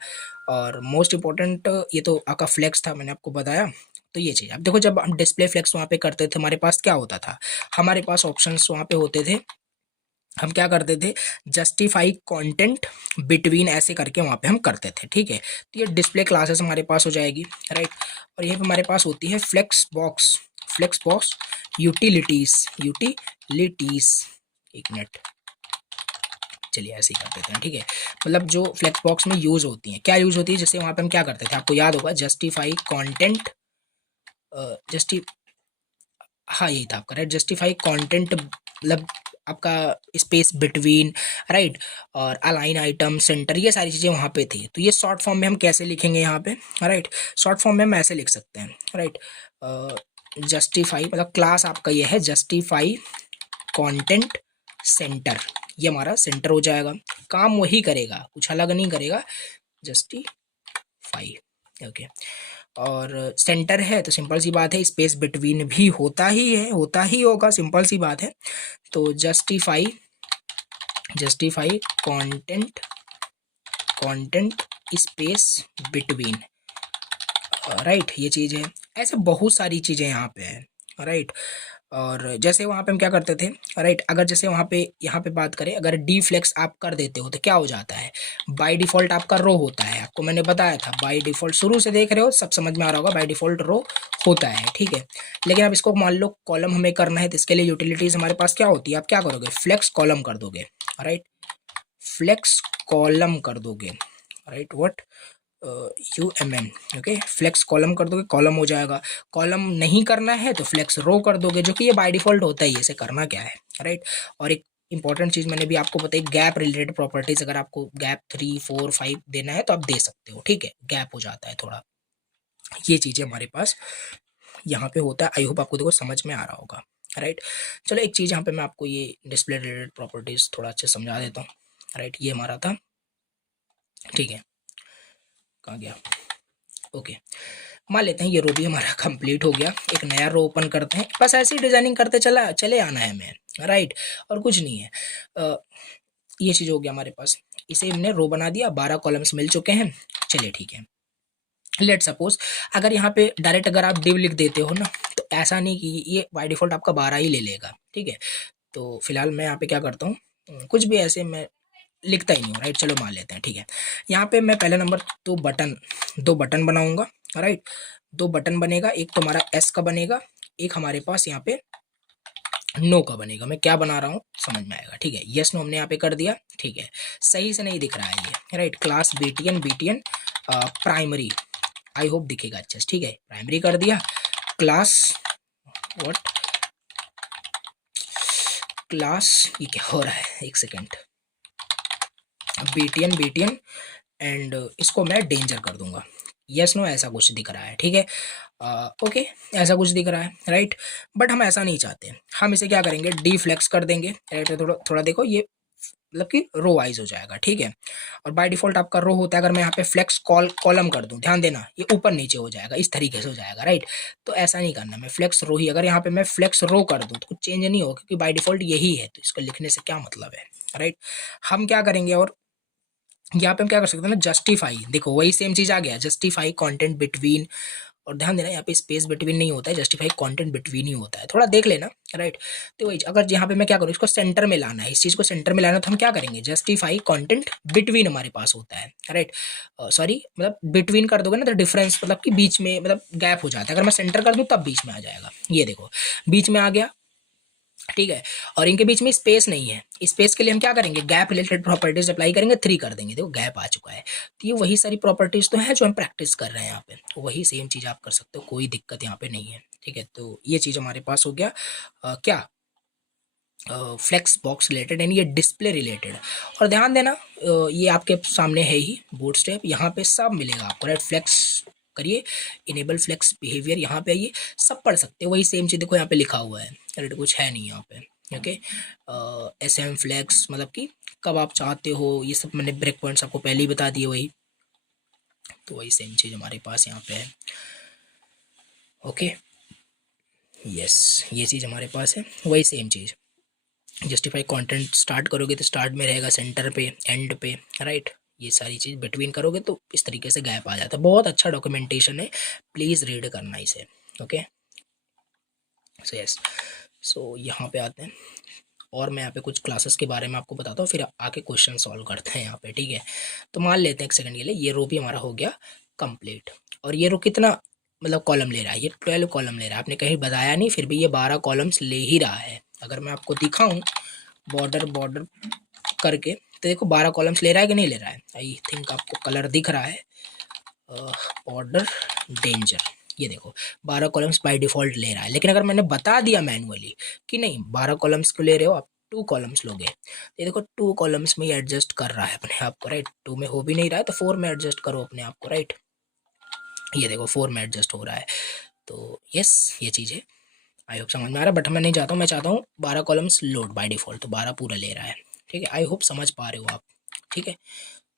और मोस्ट इंपॉर्टेंट ये तो आपका फ्लेक्स था, मैंने आपको बताया। तो ये चीज़ अब देखो, जब हम डिस्प्ले फ्लेक्स वहाँ पे करते थे, हमारे पास क्या होता था, हमारे पास ऑप्शंस वहाँ पे होते थे। हम क्या करते थे, जस्टिफाई कंटेंट बिटवीन ऐसे करके वहाँ पे हम करते थे, ठीक है। तो ये डिस्प्ले क्लासेस हमारे पास हो जाएगी, राइट। और यहाँ पे हमारे पास होती है फ्लेक्स बॉक्स यूटिलिटीज, एक मिनट, चलिए ऐसे ही कर देते हैं, ठीक है। मतलब जो फ्लेक्स बॉक्स में यूज होती हैं, क्या यूज होती है, जैसे वहाँ पे हम क्या करते थे, आपको याद होगा, जस्टिफाई कंटेंट, जस्टि हाँ यही था आपका, राइट। जस्टिफाई कंटेंट मतलब आपका स्पेस बिटवीन, राइट, और अलाइन आइटम सेंटर, ये सारी चीज़ें वहाँ पे थी। तो ये शॉर्ट फॉर्म में हम कैसे लिखेंगे यहाँ पे, राइट। शॉर्ट फॉर्म में हम ऐसे लिख सकते हैं, राइट। जस्टिफाई मतलब क्लास आपका ये है, जस्टिफाई कंटेंट सेंटर, ये हमारा सेंटर हो जाएगा। काम वही करेगा, कुछ अलग नहीं करेगा, जस्टिफाई, ओके। और सेंटर है तो सिंपल सी बात है, स्पेस बिटवीन भी होता ही है, होता ही होगा, सिंपल सी बात है। तो justify content space between, right, ये चीज़ है। ऐसे बहुत सारी चीज़ें यहाँ पे है, राइट। और जैसे वहाँ पे हम क्या करते थे, राइट, अगर जैसे वहाँ पे यहाँ पे बात करें, अगर डी फ्लेक्स आप कर देते हो तो क्या हो जाता है, बाय डिफ़ॉल्ट आपका रो होता है, आपको मैंने बताया था, बाय डिफ़ॉल्ट शुरू से देख रहे हो, सब समझ में आ रहा होगा, बाय डिफ़ॉल्ट रो होता है, ठीक है। लेकिन अब इसको मान लो कॉलम हमें करना है, तो इसके लिए यूटिलिटीज़ हमारे पास क्या होती है, आप क्या करोगे, फ्लेक्स कॉलम कर दोगे, राइट, फ्लेक्स कॉलम कर दोगे, right, what, UMN, okay, flex column कर दोगे, कॉलम हो जाएगा। कॉलम नहीं करना है तो फ्लेक्स रो कर दोगे, जो कि ये बाय डिफॉल्ट होता ही है, इसे करना क्या है, राइट। और एक इंपॉर्टेंट चीज़ मैंने भी आपको बताई, गैप रिलेटेड प्रॉपर्टीज, अगर आपको गैप 3 4 5 देना है तो आप दे सकते हो, ठीक है, गैप हो जाता है थोड़ा, ये चीज़ें हमारे पास यहाँ पे होता है। आई होप आपको देखो समझ में आ रहा होगा, राइट। चलो एक चीज़ यहाँ पे मैं आपको ये डिस्प्ले रिलेटेड प्रॉपर्टीज थोड़ा अच्छे समझा देता हूँ, राइट। ये हमारा था, ठीक है, कहाँ गया, ओके। मान लेते हैं ये रो भी हमारा कंप्लीट हो गया, एक नया रो ओपन करते हैं, बस ऐसी डिजाइनिंग करते चले आना है हमें, राइट, और कुछ नहीं है। ये चीज़ हो गया हमारे पास, इसे हमने रो बना दिया, 12 कॉलम्स मिल चुके हैं, चलिए ठीक है। लेट सपोज अगर यहाँ पे डायरेक्ट अगर आप डिव लिख देते हो ना, तो ऐसा नहीं कि ये बाय डिफॉल्ट आपका 12 ही ले लेगा, ठीक है। तो फिलहाल मैं यहाँ पे क्या करता हूँ, कुछ भी ऐसे मैं लिखता ही नहीं हूँ, राइट। चलो मान लेते हैं, ठीक है। यहाँ पे मैं पहले नंबर दो बटन बनाऊंगा, राइट। 2 बटन बनेगा, एक तो हमारा एस का बनेगा, एक हमारे पास यहाँ पे नो का बनेगा। मैं क्या बना रहा हूँ समझ में आएगा, ठीक है। यस नो हमने यहाँ पे कर दिया, ठीक है। सही से नहीं दिख रहा है ये, right, class BTN primary, I hope दिखेगा अच्छे से, ठीक है। प्राइमरी कर दिया, क्लास व्हाट, क्लास, ये क्या हो रहा है, एक सेकेंड, बीटीएन एंड इसको मैं डेंजर कर दूंगा, यस नो ऐसा कुछ दिख रहा है, ठीक है। ओके, ऐसा कुछ दिख रहा है, राइट। बट हम ऐसा नहीं चाहते, हम इसे क्या करेंगे, डी फ्लेक्स कर देंगे, राइट। थोड़ा थोड़ा देखो, ये मतलब कि रो वाइज हो जाएगा, ठीक है। और बाय डिफॉल्ट आपका रो होता है, अगर मैं यहाँ पे फ्लेक्स कॉलम कर दूं, ध्यान देना, ये ऊपर नीचे हो जाएगा, इस तरीके से हो जाएगा, राइट। तो ऐसा नहीं करना, मैं फ्लेक्स रो ही, अगर यहाँ पे मैं फ्लेक्स रो कर दूं तो कुछ चेंज नहीं होगा, क्योंकि बाय डिफॉल्ट यही है, तो इसको लिखने से क्या मतलब है, राइट। हम क्या करेंगे, और यहाँ पे हम क्या कर सकते हैं ना, जस्टिफाई, देखो वही सेम चीज आ गया, जस्टिफाई कंटेंट बिटवीन, और ध्यान देना यहाँ पे स्पेस बिटवीन नहीं होता है, जस्टिफाई कंटेंट बिटवीन ही होता है, थोड़ा देख लेना, राइट। तो वही, अगर यहाँ पे मैं क्या करूँ, इसको सेंटर में लाना है, इस चीज को सेंटर में लाना है, तो हम क्या करेंगे, जस्टिफाई कंटेंट बिटवीन हमारे पास होता है, राइट। सॉरी, मतलब बिटवीन कर दोगे ना तो डिफरेंस, मतलब कि बीच में, मतलब गैप हो जाता है, अगर मैं सेंटर कर दूँ तब बीच में आ जाएगा, ये देखो बीच में आ गया, ठीक है। और इनके बीच में स्पेस नहीं है, स्पेस के लिए हम क्या करेंगे, गैप रिलेटेड प्रॉपर्टीज अप्लाई करेंगे, 3 कर देंगे, देखो गैप आ चुका है। तो ये वही सारी प्रॉपर्टीज तो है जो हम प्रैक्टिस कर रहे हैं यहाँ पे, तो वही सेम चीज आप कर सकते हो, कोई दिक्कत यहाँ पे नहीं है, ठीक है। तो ये चीज हमारे पास हो गया, क्या, फ्लेक्स बॉक्स रिलेटेड एंड ये डिस्प्ले रिलेटेड। और ध्यान देना, ये आपके सामने है ही बूटस्ट्रैप, यहाँ पे सब मिलेगा आपको, राइट। फ्लेक्स करिए, इनेबल फ्लेक्स बिहेवियर, यहाँ पे आइए, सब पढ़ सकते हो, वही सेम चीज़ देखो यहाँ पे लिखा हुआ है, राइट, कुछ है नहीं यहाँ पे, ओके। SM फ्लैग्स मतलब कि कब आप चाहते हो, ये सब मैंने ब्रेक पॉइंट्स आपको पहले ही बता दिए वही। तो वही सेम चीज़ हमारे पास यहाँ पे है। ओके, यस, ये चीज़ हमारे पास है, वही सेम चीज़। जस्टिफाई कंटेंट स्टार्ट करोगे तो स्टार्ट में रहेगा, सेंटर पे, एंड पे, राइट। ये सारी चीज़ बिटवीन करोगे तो इस तरीके से गैप आ जाता है। बहुत अच्छा डॉक्यूमेंटेशन है, प्लीज़ रीड करना इसे। ओके, सो यस, सो यहाँ पे आते हैं और मैं यहाँ पे कुछ क्लासेस के बारे में आपको बताता हूँ, फिर आके क्वेश्चन सॉल्व करते हैं यहाँ पे, ठीक है। तो मान लेते हैं एक सेकंड के लिए, ये रो भी हमारा हो गया कंप्लीट। और ये रो कितना मतलब कॉलम ले रहा है, ये 12 कॉलम ले रहा है। आपने कहीं बताया नहीं, फिर भी ये 12 कॉलम्स ले ही रहा है। अगर मैं आपको दिखाऊं बॉर्डर बॉर्डर करके, तो देखो 12 कॉलम्स ले रहा है कि नहीं ले रहा है। आई थिंक आपको कलर दिख रहा है, बॉर्डर डेंजर, ये देखो 12 कॉलम्स बाय डिफॉल्ट ले रहा है। लेकिन अगर मैंने बता दिया मैनुअली कि नहीं 12 कॉलम्स को ले रहे हो आप, 2 कॉलम्स लोगे, ये देखो 2 कॉलम्स में ही एडजस्ट कर रहा है अपने आप को, राइट। 2 में हो भी नहीं रहा है तो 4 में एडजस्ट करो अपने आप को, राइट। ये देखो 4 में एडजस्ट हो रहा है। तो यस, ये चीज़ है। आई होप समझ में आ रहा है, बट मैं नहीं चाहता हूँ, मैं चाहता हूँ 12 कॉलम्स लोड बाय डिफॉल्ट, तो 12 पूरा ले रहा है, ठीक है। आई होप समझ पा रहे हो आप, ठीक है।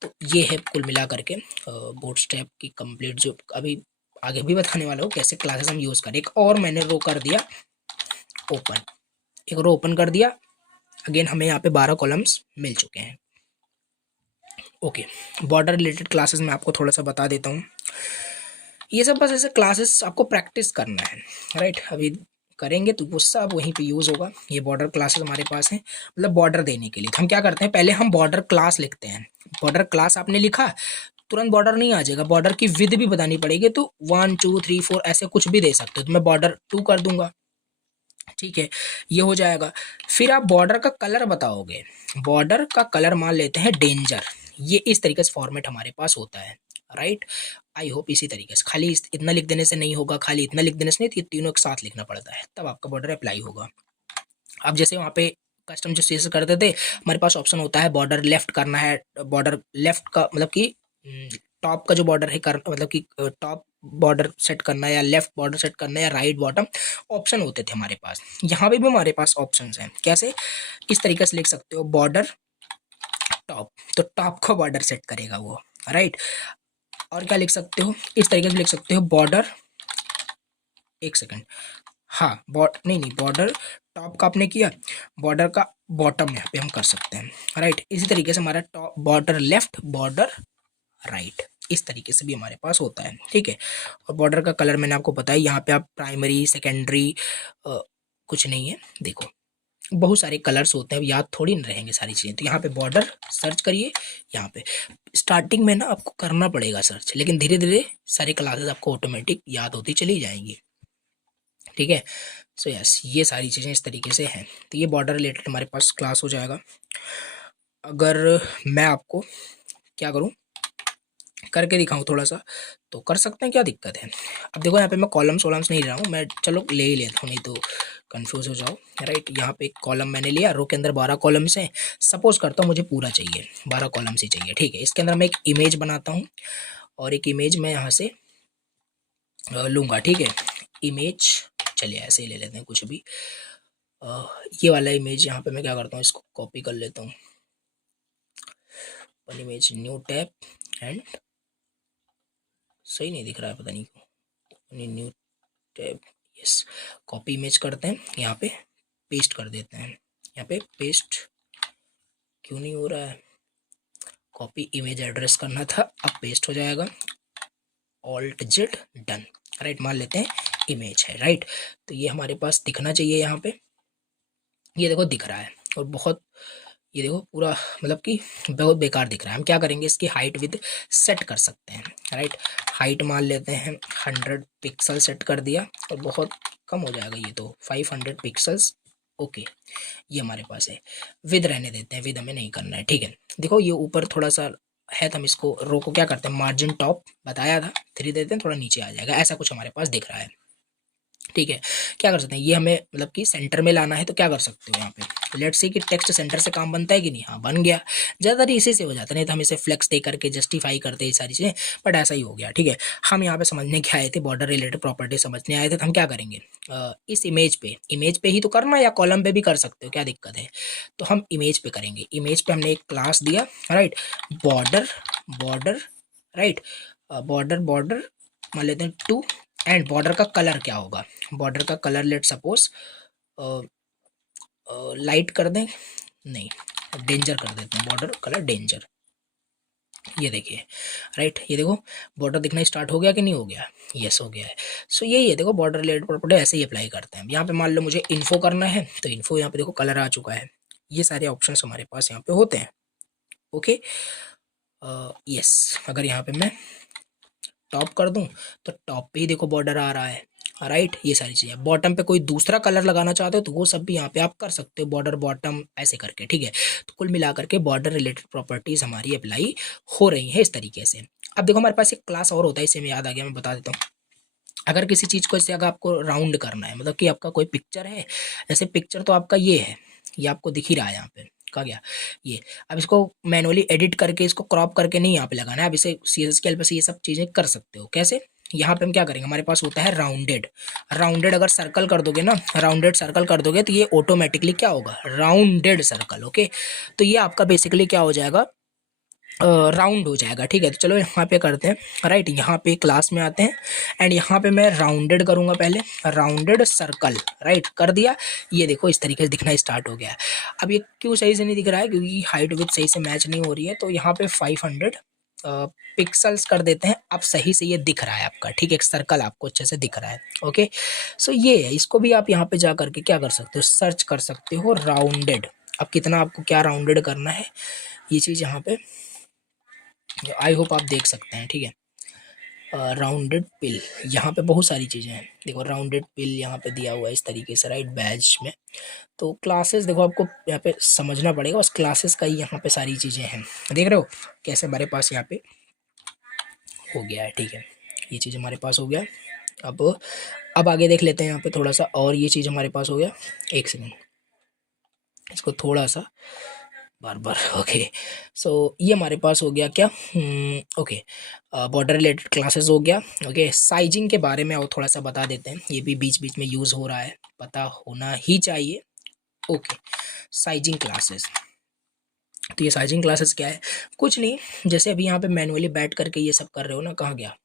तो ये है कुल मिला करके बूटस्ट्रैप की कंप्लीट, जो अभी आगे भी बताने वाला हूँ कैसे क्लासेस हम यूज़ करें। एक और मैंने रो कर दिया ओपन, एक रो ओपन कर दिया, अगेन हमें यहाँ पे 12 कॉलम्स मिल चुके हैं। ओके, बॉर्डर रिलेटेड क्लासेस में आपको थोड़ा सा बता देता हूँ। ये सब बस ऐसे क्लासेस आपको प्रैक्टिस करना है, राइट। अभी करेंगे तो वो सब वहीं पे यूज़ होगा। ये बॉर्डर क्लासेस हमारे पास हैं, मतलब बॉर्डर देने के लिए। तो हम क्या करते हैं, पहले हम बॉर्डर क्लास लिखते हैं। बॉर्डर क्लास आपने लिखा, तुरंत बॉर्डर नहीं आ जाएगा, बॉर्डर की विड्थ भी बतानी पड़ेगी। तो 1 2 3 4 ऐसे कुछ भी दे सकते हो, तो मैं बॉर्डर 2 कर दूंगा, ठीक है। ये हो जाएगा। फिर आप बॉर्डर का कलर बताओगे, बॉर्डर का कलर मान लेते हैं डेंजर। ये इस तरीके से फॉर्मेट हमारे पास होता है, राइट। आई होप इसी तरीके से, खाली इतना लिख देने से नहीं होगा, खाली इतना लिख देने से नहीं, तीनों एक साथ लिखना पड़ता है, तब आपका बॉर्डर अप्लाई होगा। अब जैसे वहाँ पे कस्टम जो चीज़ करते थे, हमारे पास ऑप्शन होता है बॉर्डर लेफ्ट करना है, बॉर्डर लेफ्ट का मतलब कि टॉप का जो बॉर्डर है मतलब कि टॉप बॉर्डर सेट करना है, या लेफ्ट बॉर्डर सेट करना है, या राइट बॉटम, ऑप्शन होते थे हमारे पास। यहाँ पे भी हमारे पास ऑप्शंस हैं। कैसे, इस तरीके से लिख सकते हो बॉर्डर टॉप, तो टॉप का बॉर्डर सेट करेगा वो, राइट। और क्या लिख सकते हो, इस तरीके से लिख सकते हो बॉर्डर, एक सेकेंड, हाँ नहीं नहीं, बॉर्डर टॉप का आपने किया, बॉर्डर का बॉटम यहाँ पे हम कर सकते हैं, राइट। इसी तरीके से हमारा top border left, border right, इस तरीके से भी हमारे पास होता है, ठीक है। और बॉर्डर का कलर मैंने आपको बताया, यहाँ पे आप प्राइमरी सेकेंडरी कुछ नहीं है, देखो बहुत सारे कलर्स होते हैं, याद थोड़ी न रहेंगे सारी चीज़ें। तो यहाँ पे बॉर्डर सर्च करिए, यहाँ पे स्टार्टिंग में ना आपको करना पड़ेगा सर्च, लेकिन धीरे धीरे सारी क्लासेस आपको ऑटोमेटिक याद होती चली जाएंगी, ठीक है। सो यस, ये सारी चीज़ें इस तरीके से हैं। तो ये बॉर्डर रिलेटेड हमारे पास क्लास हो जाएगा। अगर मैं आपको क्या करूँ, करके दिखाऊं थोड़ा सा, तो कर सकते हैं, क्या दिक्कत है। अब देखो यहाँ पे मैं कॉलम्स वॉलम्स नहीं ले रहा हूँ मैं, चलो ले ही लेता हूँ, नहीं तो कंफ्यूज हो जाओ, राइट। यहाँ पे एक कॉलम मैंने लिया, रो के अंदर 12 कॉलम्स हैं। सपोज करता हूँ मुझे पूरा चाहिए, 12 कॉलम्स ही चाहिए, ठीक है। इसके अंदर मैं एक इमेज बनाता हूँ, और एक इमेज मैं यहाँ से लूँगा, ठीक है। इमेज, चलिए ऐसे ही ले लेते हैं कुछ भी। ये वाला इमेज यहाँ पे मैं क्या करता हूँ, इसको कॉपी कर लेता हूँ, one image, new tab, and सही नहीं दिख रहा है, पता नहीं क्यों, new tab, yes. Copy image करते हैं, यहाँ पे पेस्ट कर देते हैं, यहाँ पे पेस्ट क्यों नहीं हो रहा है, कॉपी इमेज एड्रेस करना था, अब पेस्ट हो जाएगा, ऑल्ट जेड, डन, राइट। मान लेते हैं इमेज है, राइट। तो ये हमारे पास दिखना चाहिए यहाँ पे, ये देखो दिख रहा है, और बहुत, ये देखो पूरा मतलब कि बहुत बेकार दिख रहा है। हम क्या करेंगे, इसकी हाइट विद सेट कर सकते हैं, राइट। हाइट मान लेते हैं 100 पिक्सल सेट कर दिया, और बहुत कम हो जाएगा ये तो, 500 पिक्सल्स, ओके। ये हमारे पास है। विद रहने देते हैं, विद हमें नहीं करना है, ठीक है। देखो ये ऊपर थोड़ा सा है, तो हम इसको रो को क्या करते हैं, मार्जिन टॉप बताया था 3 देते हैं, थोड़ा नीचे आ जाएगा, ऐसा कुछ हमारे पास दिख रहा है, ठीक है। क्या कर सकते हैं, ये हमें मतलब कि सेंटर में लाना है, तो क्या कर सकते हो यहाँ पे, लेट्स सी कि टेक्स्ट सेंटर से काम बनता है कि नहीं, हाँ बन गया। ज़्यादातर इसी से हो जाता है, नहीं तो हम इसे फ्लेक्स दे करके जस्टिफाई करते हैं ये सारी चीज़ें, बट ऐसा ही हो गया। ठीक है, हम यहाँ पे समझने के आए थे, बॉर्डर रिलेटेड प्रॉपर्टी समझने आए थे, तो हम क्या करेंगे, इस इमेज पे ही तो करना, या कॉलम पे भी कर सकते हो, क्या दिक्कत है। तो हम इमेज पे करेंगे। इमेज पे हमने एक क्लास दिया, right, border border, right, border border मान लेते हैं 2, एंड बॉर्डर का कलर क्या होगा, बॉर्डर का कलर लेट सपोज लाइट कर दें, नहीं डेंजर कर देते हैं, बॉर्डर कलर डेंजर। ये देखिए, राइट, ये देखो बॉर्डर दिखना स्टार्ट हो गया कि नहीं हो गया, यस हो गया है। सो यही है, देखो बॉर्डर रिलेटेड प्रॉपर्टी ऐसे ही अप्लाई करते हैं। यहाँ पे मान लो मुझे इन्फो करना है, तो इन्फो यहाँ पे देखो कलर आ चुका है। ये सारे ऑप्शन हमारे पास यहाँ पे होते हैं। ओके, यस, अगर यहाँ पे मैं टॉप कर दूं तो टॉप पे ही देखो बॉर्डर आ रहा है, राइट। ये सारी चीज़ें, बॉटम पे कोई दूसरा कलर लगाना चाहते हो तो वो सब भी यहाँ पे आप कर सकते हो, बॉर्डर बॉटम ऐसे करके। ठीक है, तो कुल मिलाकर के बॉर्डर रिलेटेड प्रॉपर्टीज हमारी अप्लाई हो रही है इस तरीके से। अब देखो हमारे पास एक क्लास और होता है, इसे मैं याद आ गया, मैं बता देता हूँ। अगर किसी चीज़ को ऐसे अगर आपको राउंड करना है, मतलब कि आपका कोई पिक्चर है, जैसे पिक्चर तो आपका ये है, ये आपको दिख ही रहा है यहाँ पे, कहा गया ये। अब इसको मैनुअली एडिट करके इसको क्रॉप करके नहीं यहाँ पे लगाना है, अब इसे CSS के हेल्प से ये सब चीज़ें कर सकते हो। कैसे, यहाँ पे हम क्या करेंगे, हमारे पास होता है राउंडेड। राउंडेड अगर सर्कल कर दोगे ना, राउंडेड सर्कल कर दोगे तो ये ऑटोमेटिकली क्या होगा, राउंडेड सर्कल। ओके, तो ये आपका बेसिकली क्या हो जाएगा, राउंड हो जाएगा। ठीक है, तो चलो यहाँ पे करते हैं, राइट, यहाँ पे क्लास में आते हैं, एंड यहाँ पे मैं राउंडेड करूँगा पहले, राउंडेड सर्कल, राइट कर दिया। ये देखो इस तरीके से दिखना स्टार्ट हो गया है। अब ये क्यों सही से नहीं दिख रहा है, क्योंकि हाइट विथ सही से मैच नहीं हो रही है, तो यहाँ पे 500 पिक्सल्स कर देते हैं। अब सही से ये दिख रहा है आपका, ठीक है, एक सर्कल आपको अच्छे से दिख रहा है। ओके, सो ये है, इसको भी आप यहाँ पे जा करके क्या कर सकते हो, सर्च कर सकते हो राउंडेड। अब कितना आपको क्या राउंडेड करना है, ये चीज़ यहाँ पे आई होप आप देख सकते हैं। ठीक है, राउंडेड पिल, यहाँ पे बहुत सारी चीज़ें हैं, देखो राउंडेड पिल यहाँ पे दिया हुआ है इस तरीके से, राइट, बैच में। तो क्लासेस देखो आपको यहाँ पे समझना पड़ेगा, उस क्लासेस का ही यहाँ पे सारी चीज़ें हैं, देख रहे हो कैसे हमारे पास यहाँ पे हो गया है। ठीक है, ये चीज़ हमारे पास हो गया। अब आगे देख लेते हैं यहाँ पे थोड़ा सा, और ये चीज़ हमारे पास हो गया। एक सेकेंड, इसको थोड़ा सा बार बार, ओके। सो ये हमारे पास हो गया क्या, ओके, बॉर्डर रिलेटेड क्लासेस हो गया। ओके, साइजिंग के बारे में और थोड़ा सा बता देते हैं, ये भी बीच बीच में यूज़ हो रहा है, पता होना ही चाहिए। ओके, साइजिंग क्लासेस, तो ये साइजिंग क्लासेस क्या है, कुछ नहीं, जैसे अभी यहाँ पे मैनुअली बैठ करके ये सब कर रहे हो ना, कहाँ गया,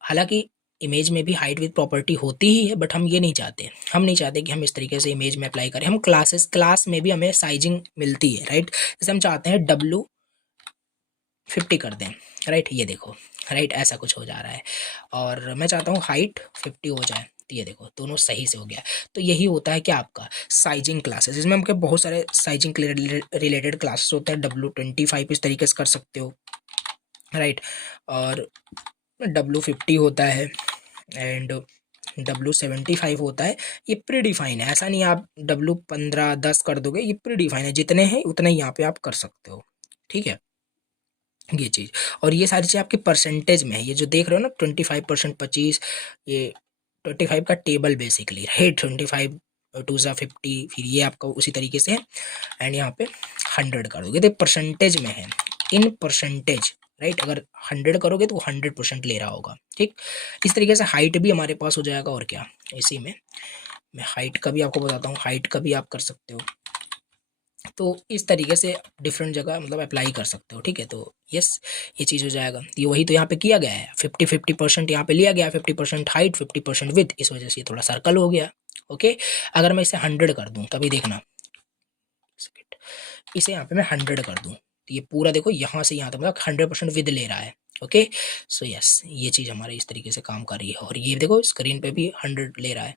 हालांकि इमेज में भी हाइट विद प्रॉपर्टी होती ही है, बट हम ये नहीं चाहते, हम नहीं चाहते कि हम इस तरीके से इमेज में अप्लाई करें। हम क्लास में भी हमें साइजिंग मिलती है, राइट, जैसे हम चाहते हैं W50 कर दें, राइट, ये देखो, राइट, ऐसा कुछ हो जा रहा है, और मैं चाहता हूँ हाइट 50 हो जाए, तो ये देखो दोनों सही से हो गया। तो यही होता है कि आपका साइजिंग क्लासेस, इसमें हमके बहुत सारे साइजिंग रिलेटेड क्लासेस होते हैं। W25 इस तरीके से कर सकते हो, राइट, और W50 होता है, एंड W75 होता है। ये प्री डिफाइन है, ऐसा नहीं आप W15 10 कर दोगे, ये प्री डिफाइन है, जितने हैं उतने ही यहाँ पे आप कर सकते हो। ठीक है, ये चीज़, और ये सारी चीज़ आपकी परसेंटेज में है, ये जो देख रहे हो ना 25%, 25, ये 25 का टेबल बेसिकली, राइट, 25 2 ज़ा 50, फिर ये आपका उसी तरीके से है, एंड यहाँ पे 100 कर दोगे तो परसेंटेज में है, इन परसेंटेज, राइट, अगर 100 करोगे तो वो 100% ले रहा होगा। ठीक, इस तरीके से हाइट भी हमारे पास हो जाएगा, और क्या, इसी में मैं हाइट का भी आपको बताता हूँ, हाइट का भी आप कर सकते हो। तो इस तरीके से डिफरेंट जगह मतलब अप्लाई कर सकते हो। ठीक है, तो यस, ये चीज़ हो जाएगा, ये वही तो यहाँ पे किया गया है, 50-50% यहाँ पे लिया गया है, 50% हाइट 50% विथ, इस वजह से ये थोड़ा सर्कल हो गया। ओके, अगर मैं इसे 100 कर दूँ, तभी देखना, इसे यहाँ पे मैं 100 कर दूँ, तो ये पूरा देखो यहाँ से यहाँ तक मतलब 100% विद ले रहा है। ओके, सो यस, ये चीज़ हमारे इस तरीके से काम कर रही है, और ये देखो स्क्रीन पे भी 100 ले रहा है।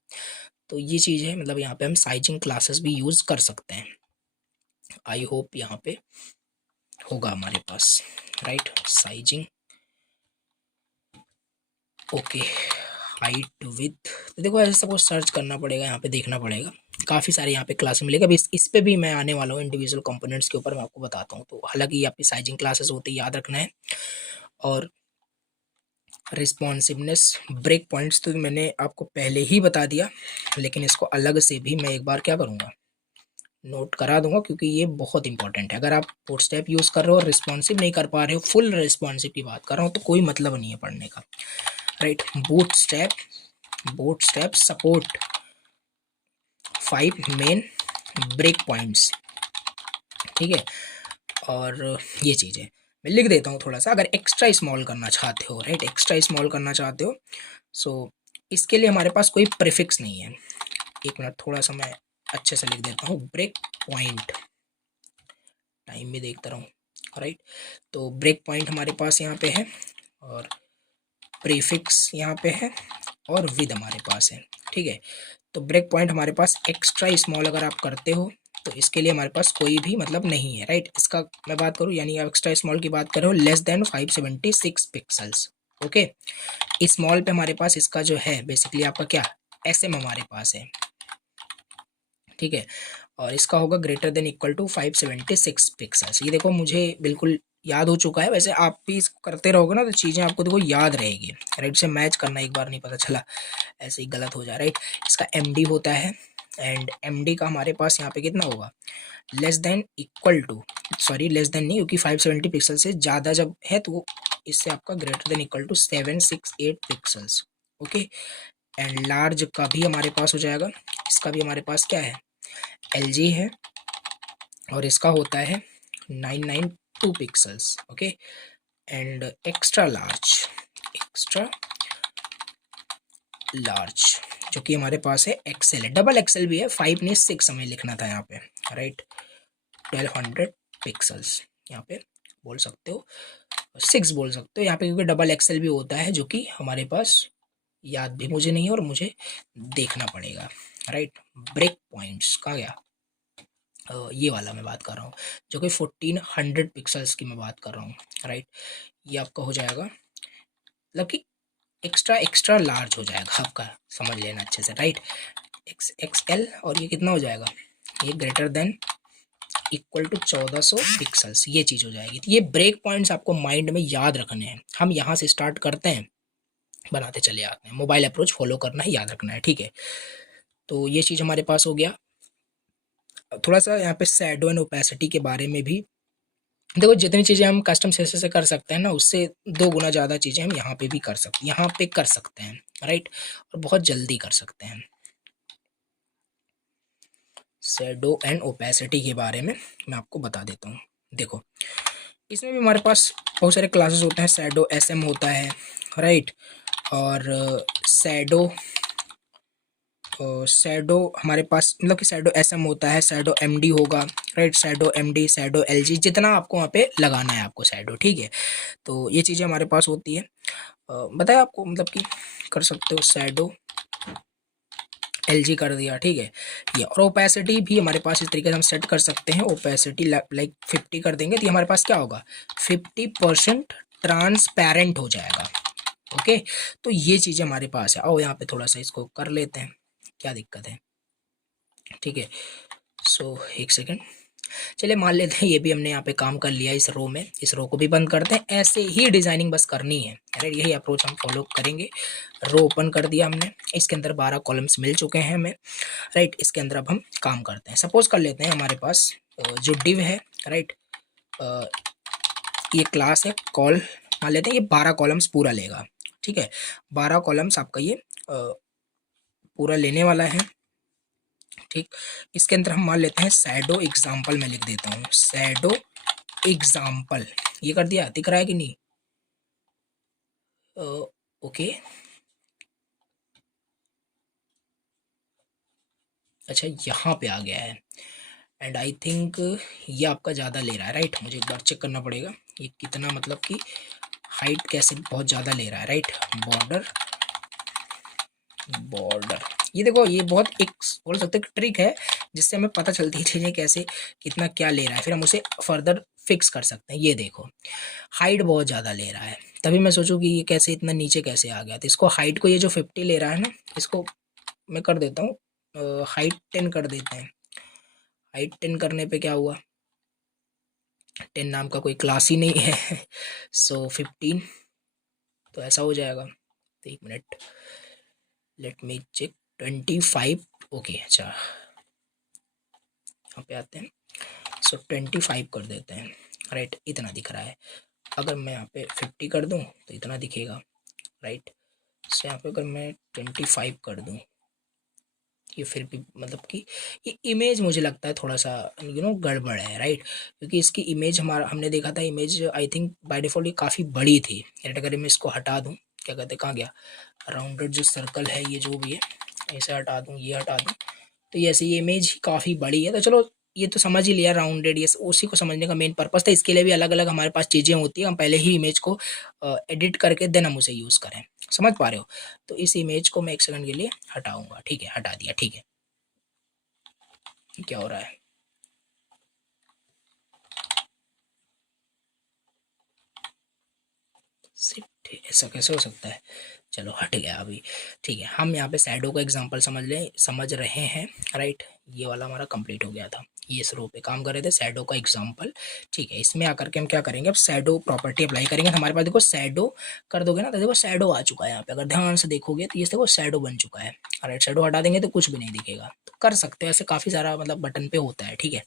तो ये चीज़ है, मतलब यहाँ पे हम साइजिंग क्लासेस भी यूज़ कर सकते हैं। आई होप यहाँ पे होगा हमारे पास, right, sizing. Okay, height with, तो देखो ऐसे सबको सर्च करना पड़ेगा, यहाँ पे देखना पड़ेगा, काफ़ी सारे यहाँ पे क्लासेस मिलेगा। अभी इस पे भी मैं आने वाला हूँ, इंडिविजुअल कंपोनेंट्स के ऊपर मैं आपको बताता हूँ। तो हालांकि ये आपकी साइजिंग क्लासेस होते हैं, याद रखना है। और रिस्पॉन्सिवनेस ब्रेक पॉइंट्स तो मैंने आपको पहले ही बता दिया, लेकिन इसको अलग से भी मैं एक बार क्या करूँगा, नोट करा दूंगा क्योंकि ये बहुत इंपॉर्टेंट है। अगर आप बूटस्ट्रैप यूज़ कर रहे हो और रिस्पॉन्सिव नहीं कर पा रहे हो, फुल रिस्पॉन्सिव की बात कर रहा हूँ, तो कोई मतलब नहीं है पढ़ने का, right. Bootstrap support 5 main break points, ठीक है। और ये चीज़ें मैं लिख देता हूँ थोड़ा सा, अगर एक्स्ट्रा स्मॉल करना चाहते हो, राइट, एक्स्ट्रा स्मॉल करना चाहते हो, सो इसके लिए हमारे पास कोई प्रीफिक्स नहीं है। एक मिनट, थोड़ा सा मैं अच्छे से लिख देता हूँ। ब्रेक पॉइंट, टाइम भी देखता रहूँ, राइट। तो ब्रेक पॉइंट हमारे पास यहाँ पे है, और प्रीफिक्स यहाँ पे है, और विद हमारे पास है, ठीक है। तो ब्रेक पॉइंट हमारे पास एक्स्ट्रा स्मॉल अगर आप करते हो तो इसके लिए हमारे पास कोई भी मतलब नहीं है, राइट। इसका मैं बात करूँ, यानी आप एक्स्ट्रा स्मॉल की बात कर रहे हो, less than 576 pixels, okay. Small पे हमारे पास इसका जो है बेसिकली आपका क्या, SM हमारे पास है, ठीक है। और इसका होगा greater than equal to 576 pixels. ये देखो मुझे बिल्कुल याद हो चुका है, वैसे आप भी इसको करते रहोगे ना तो चीज़ें आपको देखो याद रहेगी, राइट। से मैच करना एक बार नहीं पता चला ऐसे ही गलत हो जाए, राइट। इसका MD होता है, एंड MD का हमारे पास यहाँ पे कितना होगा, less than equal to, sorry less than नहीं, क्योंकि 570 पिक्सल से ज़्यादा जब है तो इससे आपका greater than equal to 768 pixels, okay. And large का भी हमारे पास हो जाएगा, इसका भी हमारे पास क्या है, LG है, और इसका होता है 992 pixels, okay. And extra large जो कि हमारे पास है XL है, डबल XL भी है, 5 नहीं 6 हमें लिखना था यहाँ पे, राइट। 1200 पिक्सल्स यहाँ पे बोल सकते हो, 6 बोल सकते हो यहाँ पे, क्योंकि डबल XL भी होता है जो कि हमारे पास याद भी मुझे नहीं है और मुझे देखना पड़ेगा, राइट। ब्रेक पॉइंट्स कहाँ गया, ये वाला मैं बात कर रहा हूँ, जो कि 1400 पिक्सल्स की मैं बात कर रहा हूँ, राइट। ये आपका हो जाएगा, मतलब कि एक्स्ट्रा लार्ज हो जाएगा आपका, समझ लेना अच्छे से, राइट। XL, और ये कितना हो जाएगा, ये greater than equal to 1400 pixels, ये चीज़ हो जाएगी। तो ये ब्रेक पॉइंट्स आपको माइंड में याद रखने हैं। हम यहाँ से स्टार्ट करते हैं, बनाते चले आते हैं, मोबाइल अप्रोच फॉलो करना है, याद रखना है, ठीक है। तो ये चीज़ हमारे पास हो गया। थोड़ा सा यहाँ पे शैडो एंड ओपेसिटी के बारे में भी देखो, जितनी चीज़ें हम कस्टम सेंसर से कर सकते हैं ना, उससे 2 गुना ज़्यादा चीज़ें हम यहाँ पे भी कर सकते हैं, यहाँ पे कर सकते हैं, राइट। और बहुत जल्दी कर सकते हैं। शैडो एंड ओपेसिटी के बारे में मैं आपको बता देता हूँ। देखो, इसमें भी हमारे पास बहुत सारे क्लासेस होते हैं। शैडो SM होता है, राइट। और शैडो हमारे पास मतलब कि शैडो SM होता है, शैडो MD होगा, right. Shadow MD, shadow LG, जितना आपको वहाँ पे लगाना है आपको शैडो, ठीक है। तो ये चीज़ें हमारे पास होती है। बताया आपको, मतलब कि कर सकते हो शैडो LG कर दिया, ठीक है। ये और ओपेसिटी भी हमारे पास इस तरीके से हम सेट कर सकते हैं। ओपेसिटी लाइक 50 कर देंगे तो ये हमारे पास क्या होगा, 50% ट्रांसपेरेंट हो जाएगा, ओके। तो ये चीज़ें हमारे पास है। आओ यहाँ पे थोड़ा सा इसको कर लेते हैं, क्या दिक्कत है, ठीक है। सो एक सेकेंड, चलिए मान लेते हैं ये भी हमने यहाँ पे काम कर लिया इस रो में। इस रो को भी बंद करते हैं, ऐसे ही डिजाइनिंग बस करनी है, राइट। यही अप्रोच हम फॉलो करेंगे। रो ओपन कर दिया हमने, इसके अंदर 12 कॉलम्स मिल चुके हैं हमें, राइट। इसके अंदर अब हम काम करते हैं। सपोज कर लेते हैं हमारे पास जो डिव है, राइट, ये क्लास है, कॉल मान लेते हैं, ये 12 कॉलम्स पूरा लेगा, ठीक है। 12 कॉलम्स आपका ये पूरा लेने वाला है, ठीक। इसके अंदर हम मान लेते हैं शैडो एग्जाम्पल, मैं लिख देता हूँ शैडो एग्जाम्पल। ये कर दिया, दिख रहा है कि नहीं, ओके। अच्छा, यहाँ पे आ गया है, एंड आई थिंक ये आपका ज़्यादा ले रहा है, राइट। मुझे एक बार चेक करना पड़ेगा ये कितना, मतलब कि हाइट कैसे बहुत ज़्यादा ले रहा है, राइट। बॉर्डर बॉर्डर, ये देखो, ये बहुत एक बोल सकते हैं ट्रिक है, जिससे हमें पता चलती है चीज़ें कैसे कितना क्या ले रहा है, फिर हम उसे फर्दर फिक्स कर सकते हैं। ये देखो, हाइट बहुत ज़्यादा ले रहा है, तभी मैं सोचूं कि ये कैसे इतना नीचे कैसे आ गया। तो इसको हाइट को, ये जो 50 ले रहा है ना, इसको मैं कर देता हूँ हाइट 10 कर देते हैं। हाइट 10 करने पे क्या हुआ, 10 नाम का कोई क्लास ही नहीं है सो 15, तो ऐसा हो जाएगा। तो एक minute, let me check, 25, okay. अच्छा, यहाँ पे आते हैं, सो 25 कर देते हैं, राइट, इतना दिख रहा है। अगर मैं यहाँ पे 50 कर दूँ तो इतना दिखेगा, राइट। सो यहाँ पे अगर मैं 25 कर दूँ, ये फिर भी मतलब कि ये इमेज मुझे लगता है थोड़ा सा गड़बड़ है, राइट, क्योंकि इसकी इमेज हमारा हमने देखा था, image I think by default ये काफ़ी बड़ी थी, राइट। अगर मैं इसको हटा दूँ, क्या कहते हैं, कहाँ गया राउंडेड जो सर्कल है, ये जो भी है, ऐसे हटा दूँ, ये हटा दूँ, तो ये ऐसे ये इमेज काफ़ी बड़ी है। तो चलो ये तो समझ ही लिया राउंडेड, ये उसी को समझने का मेन पर्पस था। इसके लिए भी अलग अलग हमारे पास चीज़ें होती हैं, हम पहले ही इमेज को एडिट करके देन हम उसे यूज़ करें, समझ पा रहे हो। तो इस इमेज को मैं एक सेकंड के लिए हटाऊंगा, ठीक है, हटा दिया, ठीक है। क्या हो रहा है, ऐसा कैसे हो सकता है, चलो हट गया अभी, ठीक है। हम यहाँ पे शैडो का एग्जांपल समझ रहे हैं, राइट। ये वाला हमारा कंप्लीट हो गया था, ये इस रो पे काम कर रहे थे, शैडो का एग्जांपल, ठीक है। इसमें आकर के हम क्या करेंगे, अब शैडो प्रॉपर्टी अप्लाई करेंगे। तो हमारे पास देखो शैडो कर दोगे ना, तो देखो शैडो आ चुका है यहाँ पे, अगर ध्यान से देखोगे तो ये देखो शैडो बन चुका है, राइट। शैडो हटा देंगे तो कुछ भी नहीं दिखेगा, तो कर सकते हो ऐसे, काफ़ी सारा मतलब बटन पे होता है, ठीक है।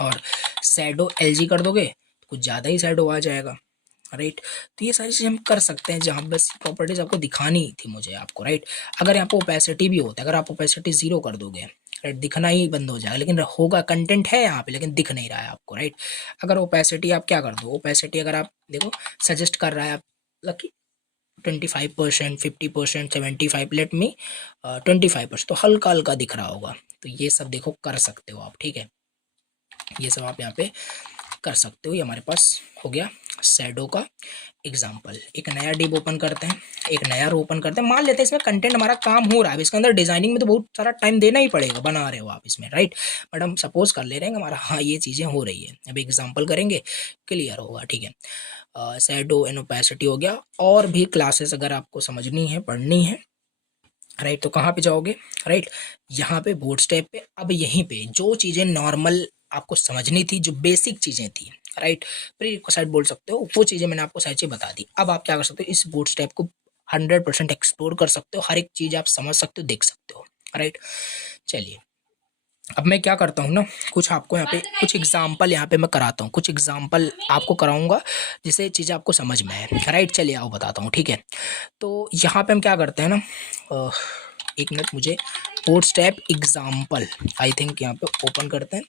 और शैडो एलजी कर दोगे तो कुछ ज़्यादा ही शैडो आ जाएगा, राइट। तो ये सारी चीज़ हम कर सकते हैं, जहाँ बस प्रॉपर्टीज आपको दिखानी थी मुझे आपको, राइट। अगर यहाँ पे ओपेसिटी भी होता है, अगर आप ओपेसिटी 0 कर दोगे, राइट, दिखना ही बंद हो जाएगा, लेकिन होगा, कंटेंट है यहाँ पे लेकिन दिख नहीं रहा है आपको, राइट। अगर ओपेसिटी आप क्या कर दो, ओपेसिटी अगर आप देखो सजेस्ट कर रहा है आप लकी 25%, 50%, 75, लेट मी 25%, तो हल्का हल्का दिख रहा होगा। तो ये सब देखो कर सकते हो आप, ठीक है, ये सब आप यहाँ पे कर सकते हो। ये हमारे पास हो गया शैडो का एग्जाम्पल। एक नया डिब ओपन करते हैं, एक नया रो ओपन करते हैं, मान लेते हैं इसमें कंटेंट हमारा काम हो रहा है, इसके अंदर डिजाइनिंग में तो बहुत सारा टाइम देना ही पड़ेगा, बना रहे हो आप इसमें, राइट। बट हम सपोज कर ले रहे हैं हमारा हाँ ये चीज़ें हो रही है, अब एग्जाम्पल करेंगे क्लियर होगा, ठीक है। शैडो एंड ओपेसिटी हो गया। और भी क्लासेस अगर आपको समझनी है, पढ़नी है, राइट, तो कहाँ पे जाओगे, राइट, यहाँ पे बूटस्ट्रैप पे। अब यहीं पे जो चीज़ें नॉर्मल आपको समझनी थी, जो बेसिक चीज़ें थी, राइट, प्री रिक्विजिट बोल सकते हो, वो चीज़ें मैंने आपको सारी चीज़ बता दी। अब आप क्या कर सकते हो, इस बूटस्ट्रैप को 100% एक्सप्लोर कर सकते हो, हर एक चीज़ आप समझ सकते हो, देख सकते हो, राइट। चलिए अब मैं क्या करता हूँ ना, कुछ आपको यहाँ पे कुछ एग्जाम्पल यहाँ पे मैं कराता हूँ, कुछ एग्जाम्पल आपको कराऊंगा जिससे चीज़ें आपको समझ में आए, राइट। चलिए आओ बताता हूँ, ठीक है। तो यहाँ पे हम क्या करते हैं ना, एक मिनट, मुझे बूटस्ट्रैप एग्जाम्पल आई थिंक यहाँ पे ओपन करते हैं,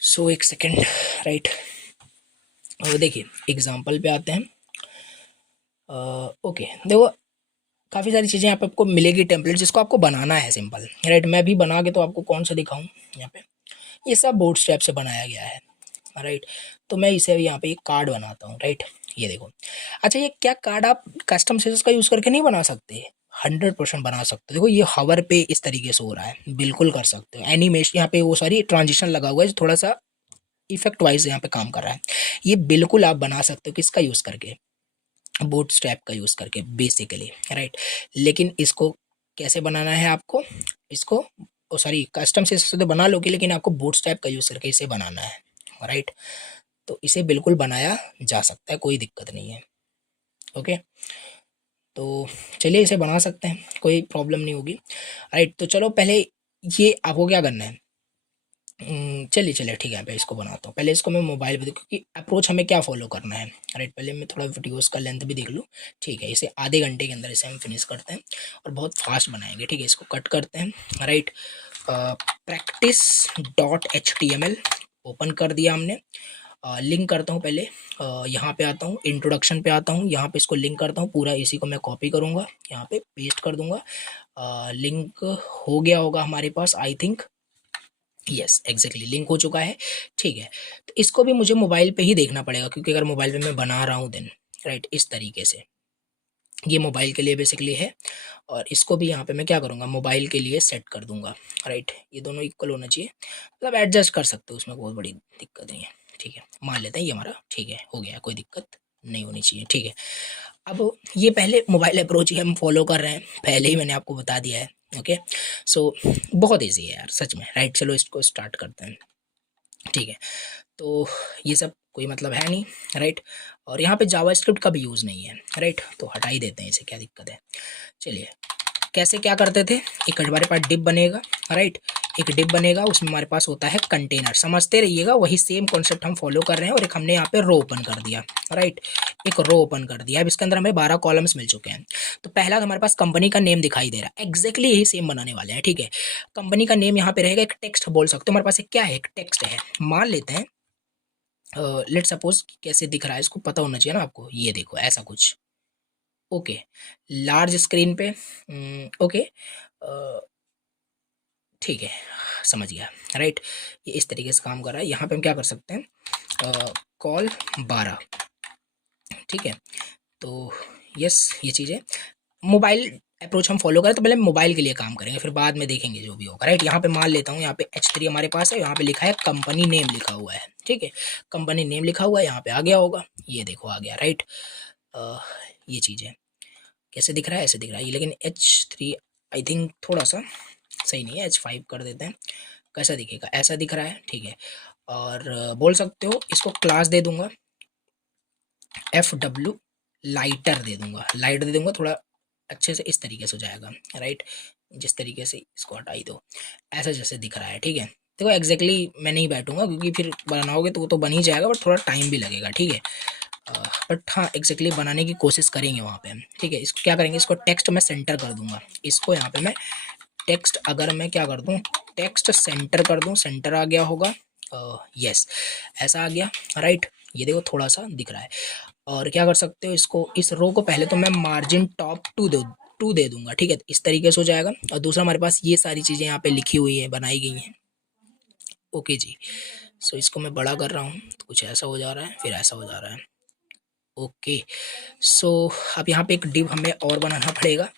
सो एक सेकेंड, राइट। और देखिए एग्जाम्पल पे आते हैं, ओके देखो काफ़ी सारी चीज़ें यहाँ पे आपको मिलेगी, टेम्पलेट जिसको आपको बनाना है सिंपल, राइट। मैं भी बना के तो आपको कौन सा दिखाऊं, यहाँ पे ये सब बूटस्ट्रैप से बनाया गया है, राइट। तो मैं इसे यहाँ पे एक कार्ड बनाता हूँ, राइट, ये देखो। अच्छा ये क्या कार्ड आप कस्टम सीरीज का यूज़ करके नहीं बना सकते, 100% बना सकते हो। देखो ये हवर पे इस तरीके से हो रहा है, बिल्कुल कर सकते हो। एनिमेशन यहाँ पे वो सारी ट्रांजिशन लगा हुआ है जो थोड़ा सा इफेक्ट वाइज यहाँ पे काम कर रहा है, ये बिल्कुल आप बना सकते हो किसका यूज़ करके, बूटस्ट्रैप का यूज़ करके बेसिकली, राइट। लेकिन इसको कैसे बनाना है आपको, इसको सॉरी कस्टम से तो बना लोगे, लेकिन आपको बूटस्ट्रैप का यूज़ करके इसे बनाना है, राइट। तो इसे बिल्कुल बनाया जा सकता है, कोई दिक्कत नहीं है, ओके। तो चलिए इसे बना सकते हैं, कोई प्रॉब्लम नहीं होगी, राइट। तो चलो पहले ये आपको क्या करना है, चलिए चलिए ठीक है, मैं इसको बनाता हूँ। पहले इसको मैं मोबाइल पे क्योंकि अप्रोच हमें क्या फॉलो करना है, राइट। पहले मैं थोड़ा वीडियोस का लेंथ भी देख लूँ, ठीक है। इसे आधे घंटे के अंदर इसे हम फिनिश करते हैं और बहुत फास्ट बनाएंगे, ठीक है। इसको कट करते हैं, राइट। practice.html ओपन कर दिया हमने, लिंक करता हूँ पहले, यहाँ पे आता हूँ, इंट्रोडक्शन पे आता हूँ, यहाँ पे इसको लिंक करता हूँ पूरा, इसी को मैं कॉपी करूँगा, यहाँ पे पेस्ट कर दूंगा। लिंक हो गया होगा हमारे पास I think, yes exactly link हो चुका है, ठीक है। तो इसको भी मुझे मोबाइल पे ही देखना पड़ेगा, क्योंकि अगर मोबाइल पे मैं बना रहा हूँ देन, राइट, इस तरीके से ये मोबाइल के लिए बेसिकली है। और इसको भी यहाँ पे मैं क्या करूँगा, मोबाइल के लिए सेट कर दूंगा, राइट। ये दोनों इक्वल होना चाहिए, मतलब एडजस्ट कर सकते हो, उसमें बहुत बड़ी दिक्कत नहीं है, ठीक है। मान लेते हैं ये हमारा ठीक है, हो गया, कोई दिक्कत नहीं होनी चाहिए, ठीक है। अब ये पहले मोबाइल अप्रोच ही हम फॉलो कर रहे हैं, पहले ही मैंने आपको बता दिया है, ओके। सो बहुत ईजी है यार सच में, राइट। चलो इसको स्टार्ट करते हैं, ठीक है। तो ये सब कोई मतलब है नहीं, राइट। और यहाँ पे जावास्क्रिप्ट का भी यूज़ नहीं है, राइट। तो हटा ही देते हैं इसे, क्या दिक्कत है। चलिए कैसे क्या करते थे, एक हमारे पास डिप बनेगा, राइट। एक डिव बनेगा, उसमें हमारे पास होता है कंटेनर, समझते रहिएगा, वही सेम कॉन्सेप्ट हम फॉलो कर रहे हैं। और एक हमने यहाँ पे रो ओपन कर दिया, राइट, एक रो ओपन कर दिया। अब इसके अंदर हमें 12 कॉलम्स मिल चुके हैं। तो पहला तो हमारे पास कंपनी का नेम दिखाई दे रहा है, एग्जैक्टली यही सेम बनाने वाले हैं, ठीक है। कंपनी का नेम यहाँ पे रहेगा, एक टेक्स्ट बोल सकते हो, हमारे पास एक क्या है, एक टेक्स्ट है। मान लेते हैं लेट सपोज कैसे दिख रहा है, इसको पता होना चाहिए ना आपको, ये देखो ऐसा कुछ, ओके, लार्ज स्क्रीन पे, ओके, ठीक है, समझ गया, राइट। ये इस तरीके से काम कर रहा है। यहाँ पे हम क्या कर सकते हैं, कॉल 12, ठीक है। तो यस, ये चीज़ है। मोबाइल अप्रोच हम फॉलो करें तो पहले मोबाइल के लिए काम करेंगे, फिर बाद में देखेंगे जो भी होगा, राइट। यहाँ पे मान लेता हूँ, यहाँ पे H3 हमारे पास है, यहाँ पे लिखा है कंपनी नेम लिखा हुआ है, ठीक है, कंपनी नेम लिखा हुआ है, यहाँ पे आ गया होगा, ये देखो आ गया, राइट। ये चीज़ है, कैसे दिख रहा है, ऐसे दिख रहा है ये, लेकिन H3 आई थिंक थोड़ा सा सही नहीं है, H5 कर देते हैं, कैसा दिखेगा, ऐसा दिख रहा है, ठीक है। और बोल सकते हो इसको क्लास दे दूंगा FW, लाइटर दे दूंगा, लाइट दे दूंगा, थोड़ा अच्छे से इस तरीके से हो जाएगा, राइट। जिस तरीके से इसको हटाई दो, ऐसा जैसे दिख रहा है, ठीक है। देखो एग्जैक्टली मैं नहीं बैठूंगा क्योंकि फिर बनाओगे तो वो तो बन ही जाएगा, बट थोड़ा टाइम भी लगेगा, ठीक है। बट हाँ, एग्जैक्टली बनाने की कोशिश करेंगे वहाँ पे हम, ठीक है। इसको क्या करेंगे, इसको टेक्स्ट में सेंटर कर दूंगा, इसको यहाँ पे मैं टेक्स्ट, अगर मैं क्या कर दूं, टेक्स्ट सेंटर कर दूं, सेंटर आ गया होगा, यस, ऐसा आ गया, राइट। ये देखो थोड़ा सा दिख रहा है। और क्या कर सकते हो, इसको, इस रो को पहले तो मैं मार्जिन टॉप 2 दे दूंगा, ठीक है, इस तरीके से हो जाएगा। और दूसरा हमारे पास ये सारी चीज़ें यहाँ पे लिखी हुई हैं, बनाई गई हैं, ओके जी। सो इसको मैं बड़ा कर रहा हूँ तो कुछ ऐसा हो जा रहा है, फिर ऐसा हो जा रहा है, ओके। सो अब यहाँ पे एक डिव हमें और बनाना पड़ेगा,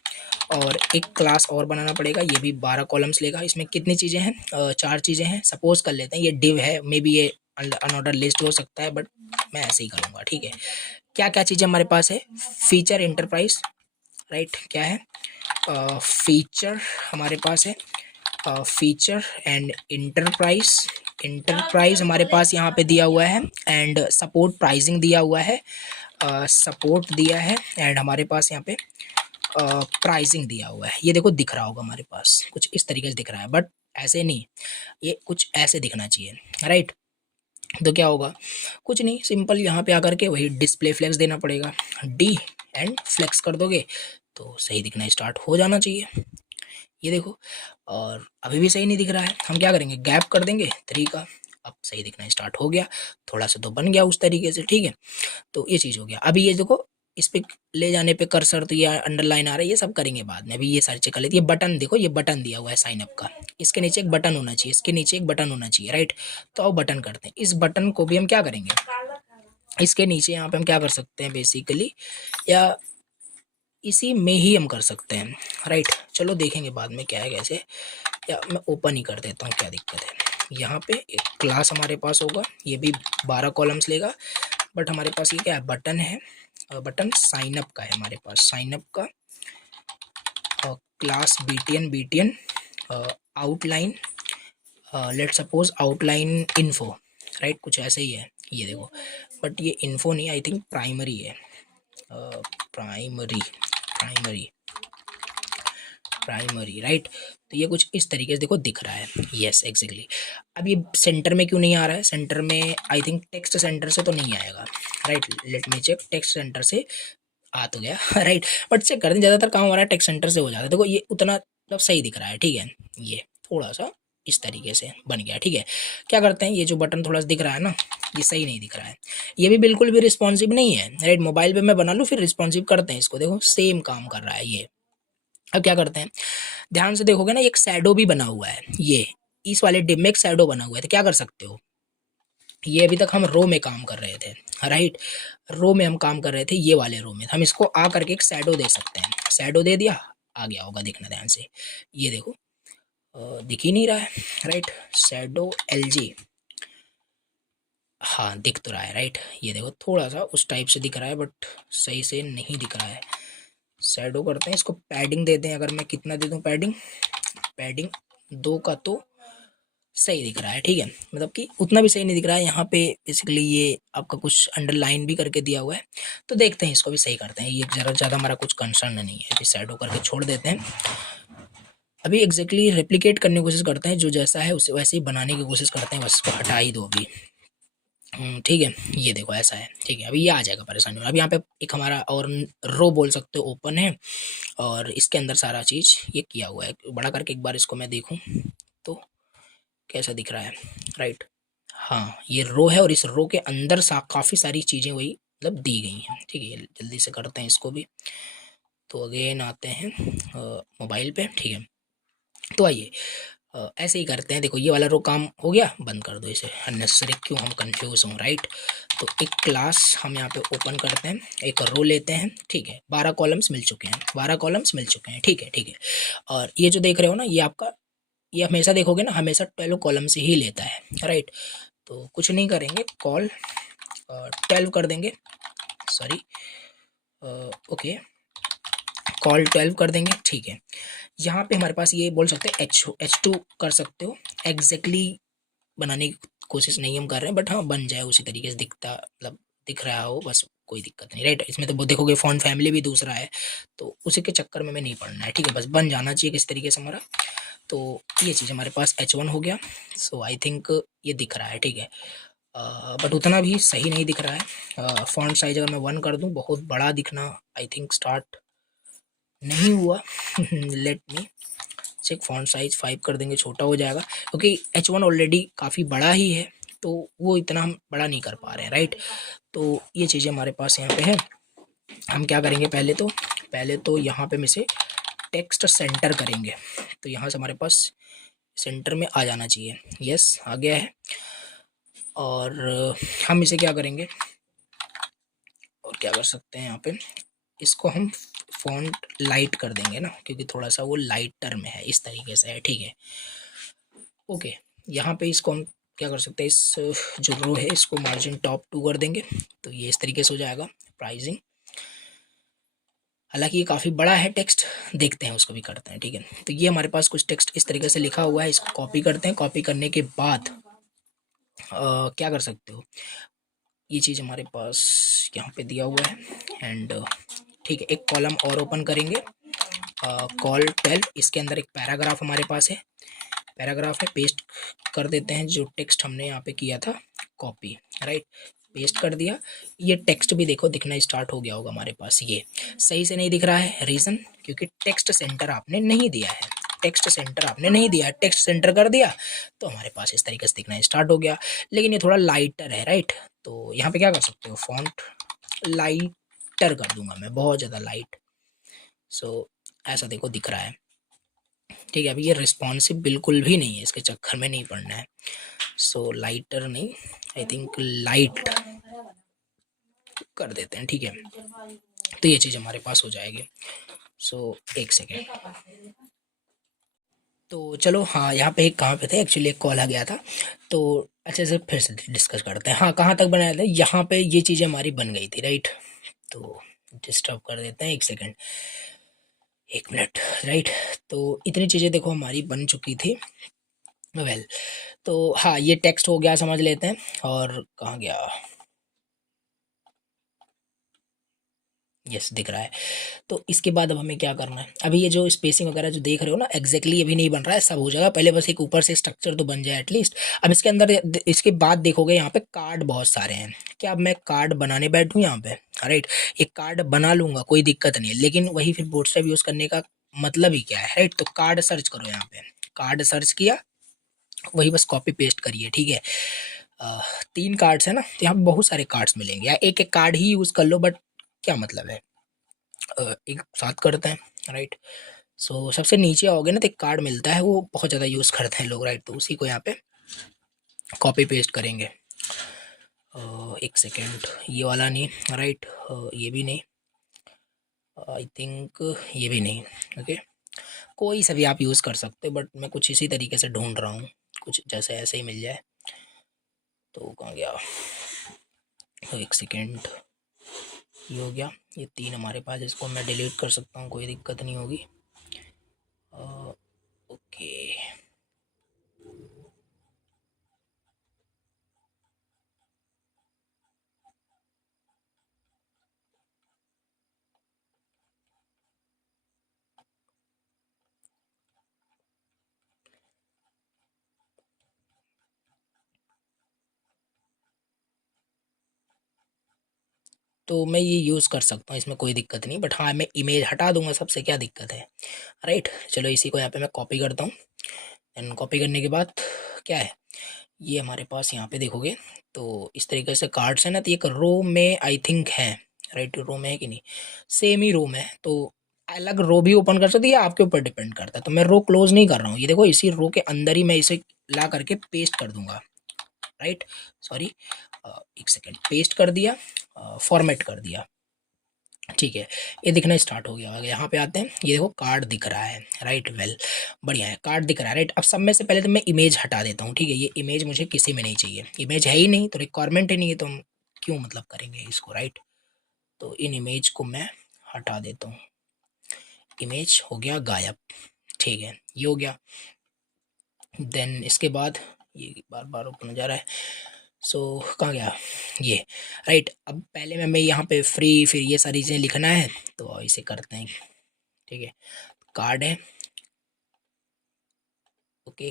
और एक क्लास और बनाना पड़ेगा, ये भी 12 कॉलम्स लेगा। इसमें कितनी चीज़ें हैं, 4 चीज़ें हैं, सपोज कर लेते हैं ये डिव है, मे बी ये अनऑर्डर लिस्ट हो सकता है, बट मैं ऐसे ही करूँगा, ठीक है। क्या क्या चीज़ें हमारे पास है, फीचर इंटरप्राइज, राइट, क्या है, फीचर हमारे पास है, फीचर एंड इंटरप्राइज, इंटरप्राइज हमारे पास यहाँ पे दिया हुआ है, एंड सपोर्ट प्राइसिंग दिया हुआ है, सपोर्ट दिया है, एंड हमारे पास यहाँ पे प्राइसिंग दिया हुआ है। ये देखो दिख रहा होगा हमारे पास, कुछ इस तरीके से दिख रहा है, बट ऐसे नहीं, ये कुछ ऐसे दिखना चाहिए, राइट। तो क्या होगा, कुछ नहीं, सिंपल यहाँ पे आकर के वही डिस्प्ले फ्लेक्स देना पड़ेगा, डी एंड फ्लेक्स कर दोगे तो सही दिखना स्टार्ट हो जाना चाहिए, ये देखो। और अभी भी सही नहीं दिख रहा है, हम क्या करेंगे, गैप कर देंगे 3 का, अब सही दिखना स्टार्ट हो गया, थोड़ा सा तो बन गया उस तरीके से, ठीक है। तो ये चीज़ हो गया। अभी ये देखो, इस पे ले जाने पे कर्सर तो ये अंडरलाइन आ रहा है, ये सब करेंगे बाद में, अभी ये सारी चेक कर लेते। ये बटन देखो, ये बटन दिया हुआ है साइन अप का, इसके नीचे एक बटन होना चाहिए, इसके नीचे एक बटन होना चाहिए, राइट। तो अब बटन करते हैं, इस बटन को भी हम क्या करेंगे, इसके नीचे यहाँ पे हम क्या कर सकते हैं बेसिकली, या इसी में ही हम कर सकते हैं, राइट। चलो देखेंगे बाद में क्या है कैसे, या मैं ओपन ही कर देता हूँ, क्या दिक्कत है। यहाँ पे एक क्लास हमारे पास होगा, ये भी 12 कॉलम्स लेगा, बट हमारे पास ये क्या है, बटन है, बटन साइन अप का है हमारे पास, साइन अप का, class BTN outline, let suppose outline info, right, कुछ ऐसे ही है, ये देखो। बट ये इन्फो नहीं, आई थिंक प्राइमरी है, प्राइमरी प्राइमरी प्राइमरी, राइट। तो ये कुछ इस तरीके से देखो दिख रहा है, यस एग्जैक्टली। अब ये सेंटर में क्यों नहीं आ रहा है, सेंटर में आई थिंक टेक्स्ट सेंटर से तो नहीं आएगा, right. Let me check, text centre से आ तो गया राइट, बट चेक कर दें, ज़्यादातर काम हमारा टेक्स्ट सेंटर से हो जाता है। देखो ये उतना मतलब सही दिख रहा है, ठीक है, ये थोड़ा सा इस तरीके से बन गया, ठीक है। क्या करते हैं, ये जो बटन थोड़ा सा दिख रहा है ना, ये सही नहीं दिख रहा है, ये भी बिल्कुल भी रिस्पॉन्सिव नहीं है, राइट। मोबाइल पे मैं बना लूँ फिर रिस्पॉन्सिव करते हैं इसको, देखो सेम काम कर रहा है ये। अब क्या करते हैं, ध्यान से देखोगे ना, एक शैडो भी बना हुआ है, ये इस वाले डिम में एक शैडो बना हुआ है, तो क्या कर सकते हो, ये अभी तक हम रो में काम कर रहे थे, राइट, रो में हम काम कर रहे थे, ये वाले रो में हम इसको आ करके एक शैडो दे सकते हैं, शैडो दे दिया, आ गया होगा, देखना ध्यान से, ये देखो दिख ही नहीं रहा है, राइट, शैडो LG, हाँ दिख तो रहा है, राइट। ये देखो थोड़ा सा उस टाइप से दिख रहा है, बट सही से नहीं दिख रहा है। शैडो करते हैं, इसको पैडिंग दे दें, अगर मैं कितना दे दूं पैडिंग, पैडिंग 2 का तो सही दिख रहा है, ठीक है, मतलब कि उतना भी सही नहीं दिख रहा है। यहाँ पे बेसिकली ये आपका कुछ अंडरलाइन भी करके दिया हुआ है, तो देखते हैं इसको भी सही करते हैं, ये ज़रा ज़्यादा हमारा कुछ कंसर्न नहीं है, फिर शैडो करके छोड़ देते हैं। अभी एग्जैक्टली रेप्लिकेट करने की कोशिश करते हैं, जो जैसा है उसे वैसे ही बनाने की कोशिश करते हैं, बस इसको हटा ही दो अभी। ठीक है, ये देखो ऐसा है, ठीक है, अभी ये आ जाएगा परेशानी में। अब यहाँ पे एक हमारा और रो बोल सकते हो ओपन है, और इसके अंदर सारा चीज़ ये किया हुआ है। बड़ा करके एक बार इसको मैं देखूँ तो कैसा दिख रहा है, राइट। हाँ, ये रो है, और इस रो के अंदर काफ़ी सारी चीज़ें वही मतलब दी गई हैं, ठीक है। जल्दी से करते हैं इसको भी। तो अगेन आते हैं मोबाइल पे, ठीक है। तो आइए ऐसे ही करते हैं। देखो ये वाला रो काम हो गया, बंद कर दो इसे, अननेसेसरी क्यों हम कंफ्यूज हों, राइट। तो एक क्लास हम यहाँ पे ओपन करते हैं, एक रो लेते हैं, ठीक है। 12 कॉलम्स मिल चुके हैं, 12 कॉलम्स मिल चुके हैं, ठीक है, ठीक है। और ये जो देख रहे हो ना, ये आपका, ये हमेशा देखोगे ना, हमेशा 12 कॉलम से ही लेता है, राइट। तो कुछ नहीं करेंगे, कॉल 12 कर देंगे, सॉरी, ओके, कॉल 12 कर देंगे, ठीक है। यहाँ पे हमारे पास ये बोल सकते हैं H2 कर सकते हो। एग्जैक्टली बनाने की कोशिश नहीं हम कर रहे हैं, बट हाँ बन जाए उसी तरीके से, दिखता मतलब दिख रहा हो बस, कोई दिक्कत नहीं, राइट। इसमें तो वो देखोगे फॉन्ट फैमिली भी दूसरा है, तो उसी के चक्कर में नहीं पड़ना है, ठीक है। बस बन जाना चाहिए किस तरीके से हमारा। तो ये चीज़ हमारे पास H1 हो गया। सो आई थिंक ये दिख रहा है, ठीक है। बट उतना भी सही नहीं दिख रहा है। फॉन्ट साइज अगर मैं 1 कर दूं, बहुत बड़ा दिखना आई थिंक स्टार्ट नहीं हुआ। Let me check, font size 5 कर देंगे, छोटा हो जाएगा, क्योंकि H1 ऑलरेडी काफ़ी बड़ा ही है, तो वो इतना हम बड़ा नहीं कर पा रहे हैं, राइट। तो ये चीज़ें हमारे पास यहाँ पे है। हम क्या करेंगे, पहले तो यहाँ पे में से टेक्स्ट सेंटर करेंगे। तो यहाँ से हमारे पास सेंटर में आ जाना चाहिए, यस आ गया है। और हम इसे क्या करेंगे, और क्या कर सकते हैं यहाँ पे, इसको हम फॉन्ट लाइट कर देंगे ना, क्योंकि थोड़ा सा वो लाइटर में है, इस तरीके से है, ठीक है। ओके, यहाँ पे इसको हम क्या कर सकते हैं, इस जो रो है इसको मार्जिन टॉप 2 कर देंगे, तो ये इस तरीके से हो जाएगा। प्राइसिंग, हालांकि ये काफ़ी बड़ा है टेक्स्ट, देखते हैं उसको भी करते हैं, ठीक है। तो ये हमारे पास कुछ टेक्स्ट इस तरीके से लिखा हुआ है, इसको कॉपी करते हैं। कॉपी करने के बाद क्या कर सकते हो, ये चीज़ हमारे पास यहाँ पे दिया हुआ है, एंड ठीक है, एक कॉलम और ओपन करेंगे, कॉल 12, इसके अंदर एक पैराग्राफ हमारे पास है, पैराग्राफ है, पेस्ट कर देते हैं जो टेक्स्ट हमने यहाँ पे किया था कॉपी, राइट। पेस्ट कर दिया। ये टेक्स्ट भी देखो दिखना स्टार्ट हो गया होगा हमारे पास। ये सही से नहीं दिख रहा है, रीज़न क्योंकि टेक्स्ट सेंटर आपने नहीं दिया है, टेक्स्ट सेंटर आपने नहीं दिया है। टेक्स्ट सेंटर कर दिया तो हमारे पास इस तरीके से दिखना स्टार्ट हो गया, लेकिन ये थोड़ा लाइटर है, राइट। तो यहाँ पे क्या कर सकते हो, फॉन्ट लाइटर कर दूंगा मैं, बहुत ज़्यादा लाइट। सो ऐसा देखो दिख रहा है, ठीक है। अभी ये रिस्पॉन्सिव बिल्कुल भी नहीं है, इसके चक्कर में नहीं पड़ना है। सो लाइटर नहीं, आई थिंक लाइट कर देते हैं, ठीक है। तो ये चीज़ हमारे पास हो जाएगी। सो एक सेकेंड, तो चलो, हाँ यहाँ पे एक कहाँ पे थे, एक्चुअली एक कॉल आ गया था, तो अच्छे से फिर से डिस्कस करते हैं। हाँ कहाँ तक बनाया था, यहाँ पे ये चीज़ें हमारी बन गई थी, राइट। तो डिस्टर्ब कर देते हैं, एक सेकेंड, एक मिनट, राइट। तो इतनी चीज़ें देखो हमारी बन चुकी थी, वेल। तो हाँ ये टेक्स्ट हो गया, समझ लेते हैं। और कहाँ गया, यस दिख रहा है। तो इसके बाद अब हमें क्या करना है, अभी ये जो स्पेसिंग वगैरह जो देख रहे हो ना, एग्जैक्टली अभी नहीं बन रहा है, सब हो जाएगा, पहले बस एक ऊपर से स्ट्रक्चर तो बन जाए एटलीस्ट। अब इसके अंदर इसके बाद देखोगे यहाँ पे कार्ड बहुत सारे हैं। क्या अब मैं कार्ड बनाने बैठूँ यहाँ पे, राइट। एक कार्ड बना लूंगा, कोई दिक्कत नहीं है, लेकिन वही फिर बूटस्ट्रैप यूज़ करने का मतलब ही क्या है, राइट। तो कार्ड सर्च करो, यहाँ पे कार्ड सर्च किया, वही बस कॉपी पेस्ट करिए, ठीक है। 3 कार्ड्स है ना, तो यहाँ पे बहुत सारे कार्ड्स मिलेंगे, या एक एक कार्ड ही यूज़ कर लो, बट क्या मतलब है, एक साथ करते हैं, राइट। सो सबसे नीचे आओगे ना, तो एक कार्ड मिलता है, वो बहुत ज़्यादा यूज़ करते हैं लोग, राइट। तो उसी को यहाँ पे कॉपी पेस्ट करेंगे। एक सेकेंड, ये वाला नहीं, राइट। ये भी नहीं, आई थिंक ये भी नहीं, ओके। कोई सा भी आप यूज़ कर सकते हो, बट मैं कुछ इसी तरीके से ढूंढ रहा हूँ, कुछ जैसे ऐसे ही मिल जाए। तो कहाँ गया, एक सेकेंड, ये हो गया। ये 3 हमारे पास, इसको मैं डिलीट कर सकता हूँ, कोई दिक्कत नहीं होगी। ओके, तो मैं ये यूज़ कर सकता हूँ, इसमें कोई दिक्कत नहीं। बट हाँ, मैं इमेज हटा दूंगा, सबसे क्या दिक्कत है, राइट। चलो इसी को यहाँ पे मैं कॉपी करता हूँ। एंड कॉपी करने के बाद क्या है, ये हमारे पास यहाँ पे देखोगे तो इस तरीके से कार्ड्स है ना, तो एक रो में आई थिंक है, राइट। रो में है कि नहीं, सेम ही रो में है, तो अलग रो भी ओपन कर सकते हैं, ये आपके ऊपर डिपेंड करता है। तो मैं रो क्लोज नहीं कर रहा हूँ, ये देखो इसी रो के अंदर ही मैं इसे ला करके पेस्ट कर दूंगा, राइट। सॉरी, एक सेकेंड, पेस्ट कर दिया, फॉर्मेट कर दिया, ठीक है। ये दिखना स्टार्ट हो गया। यहाँ पे आते हैं, ये देखो कार्ड दिख रहा है, राइट। वेल, बढ़िया है, कार्ड दिख रहा है, राइट। अब सब में से पहले तो मैं इमेज हटा देता हूँ, ठीक है। ये इमेज मुझे किसी में नहीं चाहिए, इमेज है ही नहीं, तो रिक्वायरमेंट ही नहीं है, तो हम क्यों मतलब करेंगे इसको, राइट। तो इन इमेज को मैं हटा देता हूँ, इमेज हो गया गायब, ठीक है, ये हो गया। देन इसके बाद ये बार बार ओपन हो जा रहा है, सो कहाँ गया ये, राइट। अब पहले में मैं यहाँ पे फ्री, फिर ये सारी चीज़ें लिखना है, तो इसे करते हैं, ठीक है। कार्ड है, ओके।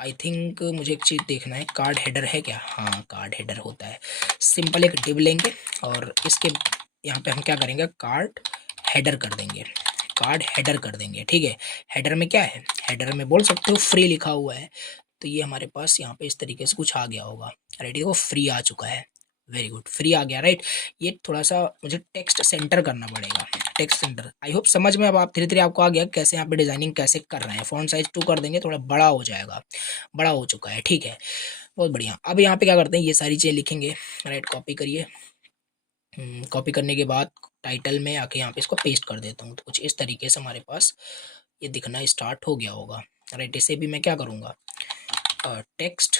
आई थिंक मुझे एक चीज़ देखना है, कार्ड हेडर है क्या, हाँ कार्ड हेडर होता है। सिंपल एक डिव लेंगे और इसके यहाँ पे हम क्या करेंगे, कार्ड हेडर कर देंगे, कार्ड हेडर कर देंगे, ठीक है। हेडर में क्या है, हेडर में बोल सकते हो फ्री लिखा हुआ है, तो ये हमारे पास यहाँ पे इस तरीके से कुछ आ गया होगा, राइट। देखो फ्री आ चुका है, वेरी गुड, फ्री आ गया, राइट। ये थोड़ा सा मुझे टेक्स्ट सेंटर करना पड़ेगा, टेक्स्ट सेंटर। आई होप समझ में अब आप धीरे धीरे आपको आ गया कैसे यहाँ पे डिजाइनिंग कैसे कर रहे हैं। फॉन्ट साइज 2 कर देंगे, थोड़ा बड़ा हो जाएगा, बड़ा हो चुका है, ठीक है, बहुत बढ़िया। अब यहाँ पे क्या करते हैं, ये सारी चीज़ें लिखेंगे, राइट। कॉपी करिए, कॉपी करने के बाद टाइटल में आके यहाँ पे इसको पेस्ट कर देता हूँ, तो कुछ इस तरीके से हमारे पास ये दिखना स्टार्ट हो गया होगा, राइट। इसे भी मैं क्या करूँगा, टेक्स्ट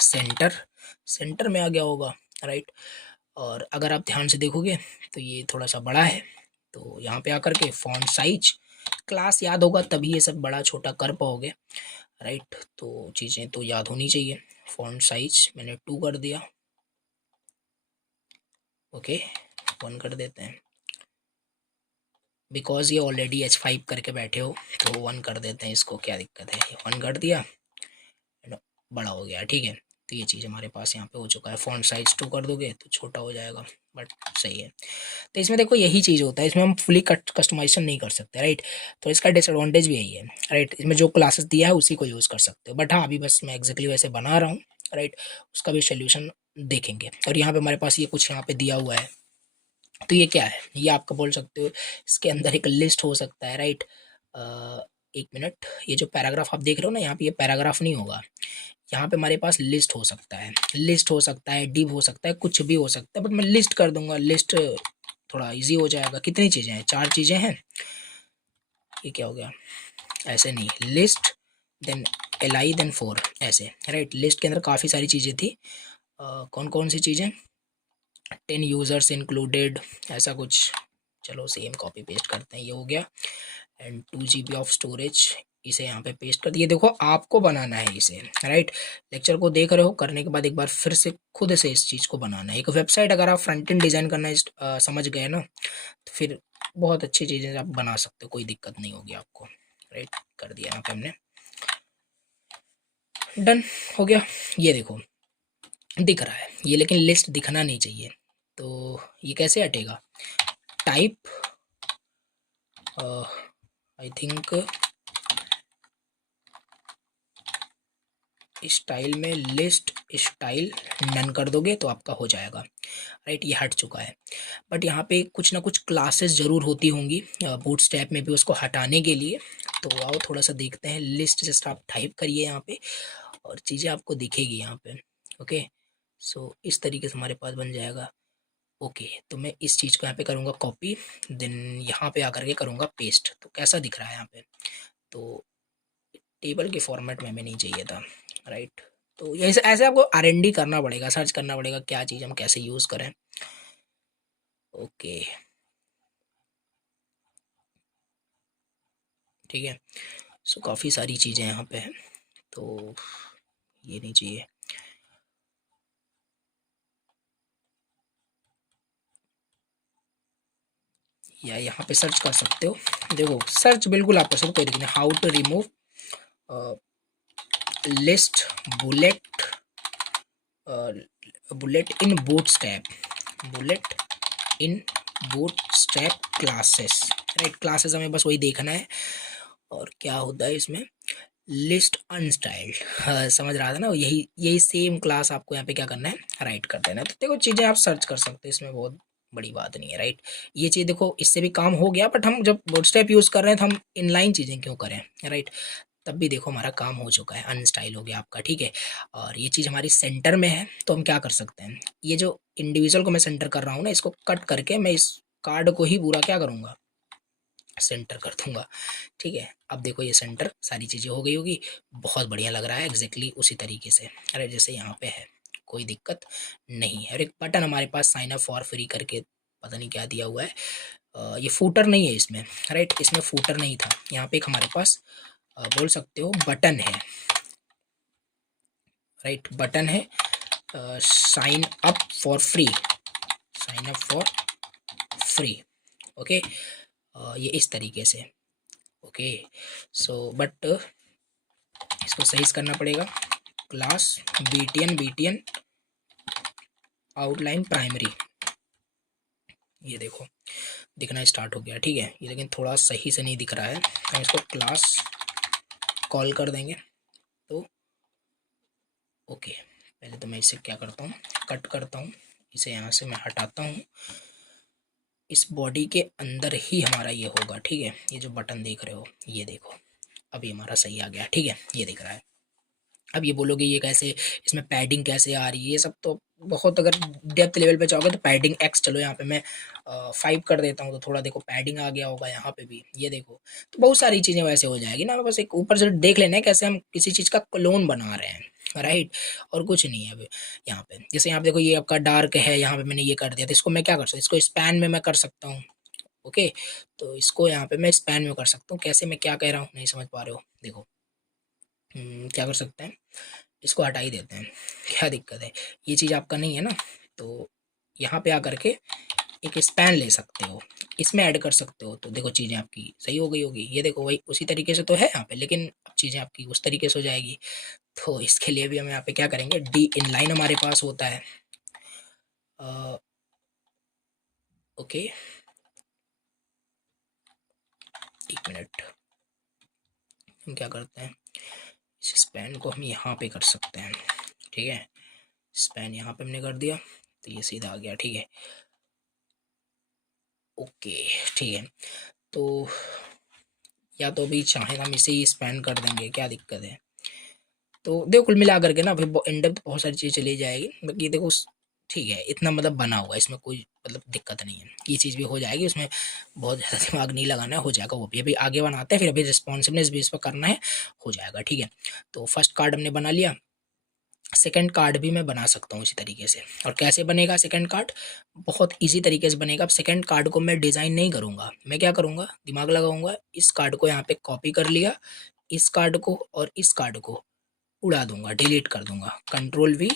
सेंटर, सेंटर में आ गया होगा, राइट। और अगर आप ध्यान से देखोगे तो ये थोड़ा सा बड़ा है, तो यहाँ पे आकर के फॉन्ट साइज, क्लास याद होगा तभी ये सब बड़ा छोटा कर पाओगे, राइट। तो चीज़ें तो याद होनी चाहिए। फॉन्ट साइज मैंने 2 कर दिया, ओके, 1 कर देते हैं, बिकॉज ये ऑलरेडी H5 करके बैठे हो, तो 1 कर देते हैं इसको, क्या दिक्कत है, 1 कर दिया, बड़ा हो गया, ठीक है। तो ये चीज़ हमारे पास यहाँ पे हो चुका है। फॉन्ट साइज 2 कर दोगे तो छोटा हो जाएगा, बट सही है। तो इसमें देखो यही चीज़ होता है, इसमें हम फुली कस्टमाइजेशन नहीं कर सकते, राइट। तो इसका डिसएडवांटेज भी यही है, राइट। इसमें जो क्लासेस दिया है उसी को यूज़ कर सकते हो, बट हाँ अभी बस मैं एग्जैक्टली वैसे बना रहा हूँ, राइट। उसका भी सोल्यूशन देखेंगे। और यहाँ पे हमारे पास ये कुछ यहाँ पे दिया हुआ है, तो ये क्या है, ये आपका बोल सकते हो इसके अंदर एक लिस्ट हो सकता है, राइट। एक मिनट, ये जो पैराग्राफ आप देख रहे हो ना, यहाँ पे ये पैराग्राफ नहीं होगा, यहाँ पे हमारे पास लिस्ट हो सकता है, लिस्ट हो सकता है, डिव हो सकता है, कुछ भी हो सकता है, बट मैं लिस्ट कर दूंगा, लिस्ट थोड़ा इजी हो जाएगा। कितनी चीज़ें हैं, 4 चीज़ें हैं, ये क्या हो गया, ऐसे नहीं, लिस्ट देन li देन 4 ऐसे, राइट। लिस्ट के अंदर काफ़ी सारी चीज़ें थी, कौन कौन सी चीज़ें, 10 यूज़र्स इंक्लूडेड, ऐसा कुछ। चलो सेम कॉपी पेस्ट करते हैं, ये हो गया। एंड 2 GB ऑफ स्टोरेज, इसे यहाँ पे पेस्ट कर दिए। देखो आपको बनाना है इसे, राइट। लेक्चर को देख रहे हो, करने के बाद एक बार फिर से खुद से इस चीज़ को बनाना है। एक वेबसाइट अगर आप फ्रंट एंड डिज़ाइन करना समझ गए ना, तो फिर बहुत अच्छी चीज़ें आप बना सकते हो, कोई दिक्कत नहीं होगी आपको, राइट। कर दिया यहाँ पे हमने, डन हो गया। ये देखो दिख रहा है ये, लेकिन लिस्ट दिखना नहीं चाहिए, तो ये कैसे हटेगा, टाइप आई थिंक स्टाइल में लिस्ट स्टाइल नन कर दोगे तो आपका हो जाएगा, राइट। ये हट चुका है। बट यहाँ पे कुछ ना कुछ क्लासेस ज़रूर होती होंगी बूटस्ट्रैप में भी उसको हटाने के लिए, तो आओ थोड़ा सा देखते हैं। लिस्ट जस्ट आप टाइप करिए यहाँ पे और चीज़ें आपको दिखेगी यहाँ पे, ओके। सो इस तरीके से हमारे पास बन जाएगा, ओके। तो मैं इस चीज़ को यहाँ पे करूँगा कॉपी, देन यहाँ पे आकर के करूँगा पेस्ट, तो कैसा दिख रहा है यहाँ पे, तो टेबल के फॉर्मेट में हमें नहीं चाहिए था, राइट। तो ये ऐसे ऐसे आपको R&D करना पड़ेगा, सर्च करना पड़ेगा क्या चीज़ हम कैसे यूज़ करें, ओके, ठीक है। सो काफ़ी सारी चीज़ें यहाँ पे हैं, तो ये नहीं चाहिए, या यहाँ पे सर्च कर सकते हो। देखो सर्च बिल्कुल आप कर सकते हो, कोई दिक्कत नहीं। How to remove list bullet bullet in Bootstrap, bullet in Bootstrap classes, right. Classes हमें बस वही देखना है। और क्या होता है इसमें, लिस्ट अनस्टाइल्ड, हाँ, समझ रहा था ना, यही यही सेम क्लास आपको यहाँ पे क्या करना है, राइट कर देना है। तो देखो चीज़ें आप सर्च कर सकते हैं, इसमें बहुत बड़ी बात नहीं है, राइट। ये चीज़ देखो इससे भी काम हो गया, बट हम जब बूटस्ट्रैप यूज़ कर रहे हैं तो हम इनलाइन चीज़ें क्यों करें, राइट। तब भी देखो हमारा काम हो चुका है, अनस्टाइल हो गया आपका, ठीक है। और ये चीज़ हमारी सेंटर में है, तो हम क्या कर सकते हैं, ये जो इंडिविजुअल को मैं सेंटर कर रहा हूँ ना, इसको कट करके मैं इस कार्ड को ही पूरा क्या करूँगा, सेंटर कर दूंगा, ठीक है। अब देखो ये सेंटर सारी चीज़ें हो गई होगी, बहुत बढ़िया लग रहा है, एग्जैक्टली उसी तरीके से, अरे जैसे यहाँ पे है, कोई दिक्कत नहीं है। और एक बटन हमारे पास साइन अप फॉर फ्री करके पता नहीं क्या दिया हुआ है, ये फूटर नहीं है इसमें, राइट, इसमें फूटर नहीं था। यहाँ पे एक हमारे पास बोल सकते हो बटन है, राइट, बटन है, sign up for free, sign up for free, okay. ये इस तरीके से, ओके। सो बट इसको सही से करना पड़ेगा, क्लास बीटीएन आउटलाइन प्राइमरी, ये देखो दिखना स्टार्ट हो गया, ठीक है। ये लेकिन थोड़ा सही से नहीं दिख रहा है, हम इसको क्लास कॉल कर देंगे तो ओके। पहले तो मैं इसे क्या करता हूँ, कट करता हूँ, इसे यहाँ से मैं हटाता हूँ, इस बॉडी के अंदर ही हमारा ये होगा, ठीक है। ये जो बटन देख रहे हो, ये देखो अभी हमारा सही आ गया, ठीक है, ये दिख रहा है। अब ये बोलोगे ये कैसे, इसमें पैडिंग कैसे आ रही है, ये सब तो बहुत, अगर डेप्थ लेवल पे चाहोगे तो पैडिंग एक्स, चलो यहाँ पे मैं 5 कर देता हूँ, तो थोड़ा देखो पैडिंग आ गया होगा यहाँ पे भी, ये देखो। तो बहुत सारी चीज़ें वैसे हो जाएगी ना, बस एक ऊपर से देख लेना है कैसे हम किसी चीज़ का क्लोन बना रहे हैं, राइट। और कुछ नहीं है अभी यहाँ पे, जैसे यहाँ पे देखो ये आपका डार्क है, यहाँ पे मैंने ये कर दिया, तो इसको मैं क्या कर सकता हूँ, इसको स्पैन में मैं कर सकता हूँ, ओके। तो इसको यहाँ पे मैं स्पैन में कर सकता हूँ, कैसे, मैं क्या कह रहा हूँ नहीं समझ पा रहे हो, देखो क्या कर सकते हैं, इसको हटा ही देते हैं, क्या दिक्कत है, ये चीज़ आपका नहीं है ना। तो यहाँ पे आकर के एक स्पैन ले सकते हो, इसमें ऐड कर सकते हो, तो देखो चीज़ें आपकी सही हो गई होगी, ये देखो वही उसी तरीके से तो है यहाँ पे, लेकिन अब चीज़ें आपकी उस तरीके से हो जाएगी। तो इसके लिए भी हम यहाँ पे क्या करेंगे, डी इनलाइन हमारे पास होता है, ओके, एक मिनट, हम क्या करते हैं, इस स्पैन को हम यहाँ पे कर सकते हैं, ठीक है। स्पैन यहाँ पे हमने कर दिया, तो ये सीधा आ गया, ठीक है, ओके, ठीक है। तो या तो भी चाहे हम इसे ही स्पैन कर देंगे, क्या दिक्कत है। तो देखो कुल मिला करके ना फिर इन डेप्थ बहुत सारी चीज़ चली जाएगी, बाकी देखो ठीक है, इतना मतलब बना हुआ है, इसमें कोई मतलब दिक्कत नहीं है, ये चीज़ भी हो जाएगी, उसमें बहुत ज़्यादा दिमाग नहीं लगाना है, हो जाएगा वो भी। अभी आगे बनाते हैं, फिर अभी रिस्पॉन्सिवनेस भी इस पर करना है, हो जाएगा, ठीक है। तो फर्स्ट कार्ड हमने बना लिया, सेकंड कार्ड भी मैं बना सकता हूँ इसी तरीके से। और कैसे बनेगा सेकंड कार्ड, बहुत इजी तरीके से बनेगा। अब सेकंड कार्ड को मैं डिज़ाइन नहीं करूँगा, मैं क्या करूँगा, दिमाग लगाऊंगा, इस कार्ड को यहाँ पे कॉपी कर लिया, इस कार्ड को और इस कार्ड को उड़ा दूंगा, डिलीट कर दूंगा, control we,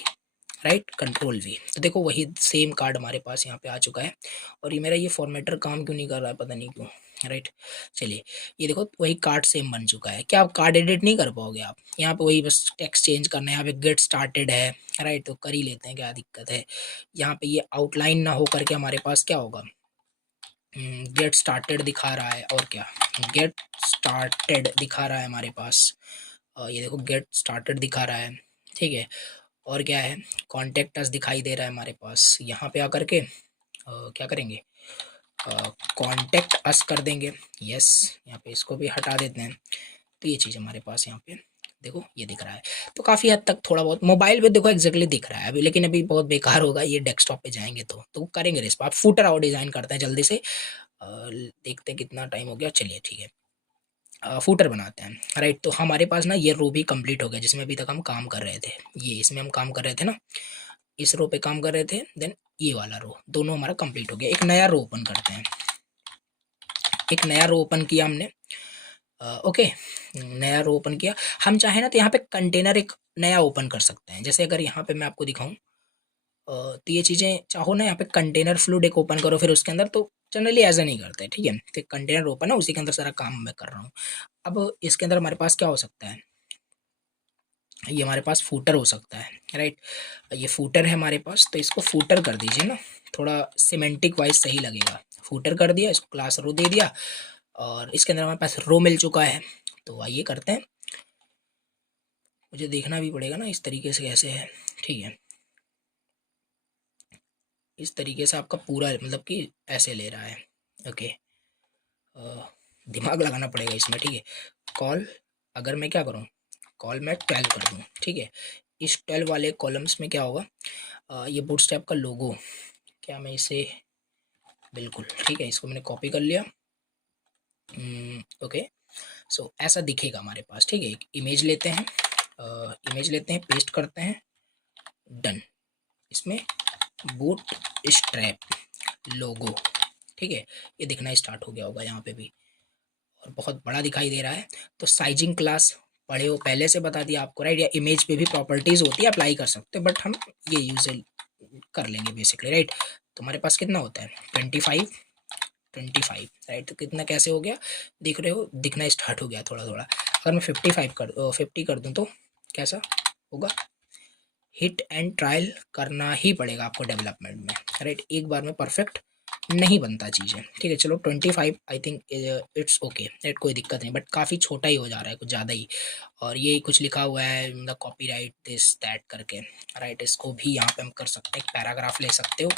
right, control we. तो देखो वही सेम कार्ड हमारे पास यहाँ पे आ चुका है। और ये मेरा ये फॉर्मेटर काम क्यों नहीं कर रहा है, पता नहीं क्यों, राइट। चलिए ये देखो वही कार्ड सेम बन चुका है। क्या आप कार्ड एडिट नहीं कर पाओगे आप, यहाँ पे वही बस टेक्स्ट चेंज करना है, यहाँ पे गेट स्टार्टेड है, राइट, तो कर ही लेते हैं, क्या दिक्कत है। यहाँ पे ये आउटलाइन ना हो करके हमारे पास क्या होगा, गेट स्टार्टेड दिखा रहा है, और क्या, गेट स्टार्टेड दिखा रहा है हमारे पास, ये देखो गेट स्टार्टेड दिखा रहा है, ठीक है। और क्या है, कॉन्टेक्ट अस दिखाई दे रहा है हमारे पास, यहाँ पे आकर के क्या करेंगे, कॉन्टेक्ट अस कर देंगे, यस। यहाँ पे इसको भी हटा देते हैं, तो ये चीज़ हमारे पास यहाँ पे देखो ये दिख रहा है। तो काफ़ी हद तक थोड़ा बहुत मोबाइल पे देखो एग्जैक्टली दिख रहा है अभी, लेकिन अभी बहुत बेकार होगा ये, डेस्कटॉप पे जाएंगे तो करेंगे रिस्प। आप फुटर और डिज़ाइन करते हैं जल्दी से, देखते हैं कितना टाइम हो गया, चलिए ठीक है। फूटर बनाते हैं, राइट। तो हमारे पास ना ये रो भी कंप्लीट हो गया जिसमें अभी तक हम काम कर रहे थे, ये इसमें हम काम कर रहे थे ना, इस रो पे काम कर रहे थे, देन ये वाला रो, दोनों हमारा कंप्लीट हो गया। एक नया रो ओपन करते हैं, एक नया रो ओपन किया हमने, ओके, नया रो ओपन किया। हम चाहे ना तो यहाँ पे कंटेनर एक नया ओपन कर सकते हैं, जैसे अगर यहाँ पे मैं आपको दिखाऊं, तो ये चीज़ें चाहो ना, यहाँ पे कंटेनर फ्लूड एक ओपन करो, फिर उसके अंदर, तो जनरली ऐसा नहीं करते, ठीक है। तो कंटेनर ओपन है, उसी के अंदर सारा काम मैं कर रहा हूँ। अब इसके अंदर हमारे पास क्या हो सकता है, ये हमारे पास फूटर हो सकता है, राइट। ये फूटर है हमारे पास, तो इसको फूटर कर दीजिए ना, थोड़ा सिमेंटिक वाइज सही लगेगा। फूटर कर दिया, इसको क्लास रो दे दिया, और इसके अंदर हमारे पास रो मिल चुका है। तो आइए करते हैं, मुझे देखना भी पड़ेगा ना इस तरीके से कैसे है, ठीक है। इस तरीके से आपका पूरा मतलब कि ऐसे ले रहा है, ओके। दिमाग लगाना पड़ेगा इसमें, ठीक है। कॉल, अगर मैं क्या करूँ, कॉल मैं 12 कर दूँ, ठीक है। इस 12 वाले कॉलम्स में क्या होगा, ये बूटस्ट्रैप का लोगो, क्या मैं इसे, बिल्कुल ठीक है, इसको मैंने कॉपी कर लिया। ओके, सो ऐसा दिखेगा हमारे पास, ठीक है। एक इमेज लेते हैं, इमेज लेते हैं, पेस्ट करते हैं, डन। इसमें बूट स्ट्रैप लोगो, ठीक है, ये दिखना स्टार्ट हो गया होगा यहाँ पे भी, और बहुत बड़ा दिखाई दे रहा है। तो साइजिंग क्लास पढ़े हो, पहले से बता दिया आपको, राइट। या इमेज पे भी प्रॉपर्टीज होती है, अप्लाई कर सकते हो, बट हम ये यूज कर लेंगे बेसिकली, राइट। तो हमारे पास कितना होता है, 25, 25, राइट। तो कितना कैसे हो गया, दिख रहे हो, दिखना स्टार्ट हो गया थोड़ा थोड़ा। अगर मैं 50 कर दूँ तो कैसा होगा, हिट एंड ट्रायल करना ही पड़ेगा आपको डेवलपमेंट में, राइट। एक बार में परफेक्ट नहीं बनता चीज़ें, ठीक है। चलो 25 I think it's okay, right, कोई दिक्कत नहीं, बट काफ़ी छोटा ही हो जा रहा है, कुछ ज़्यादा ही। और ये कुछ लिखा हुआ है the copy right this that करके, राइट। इसको भी यहाँ पे हम कर सकते हैं, एक पैराग्राफ ले सकते हो।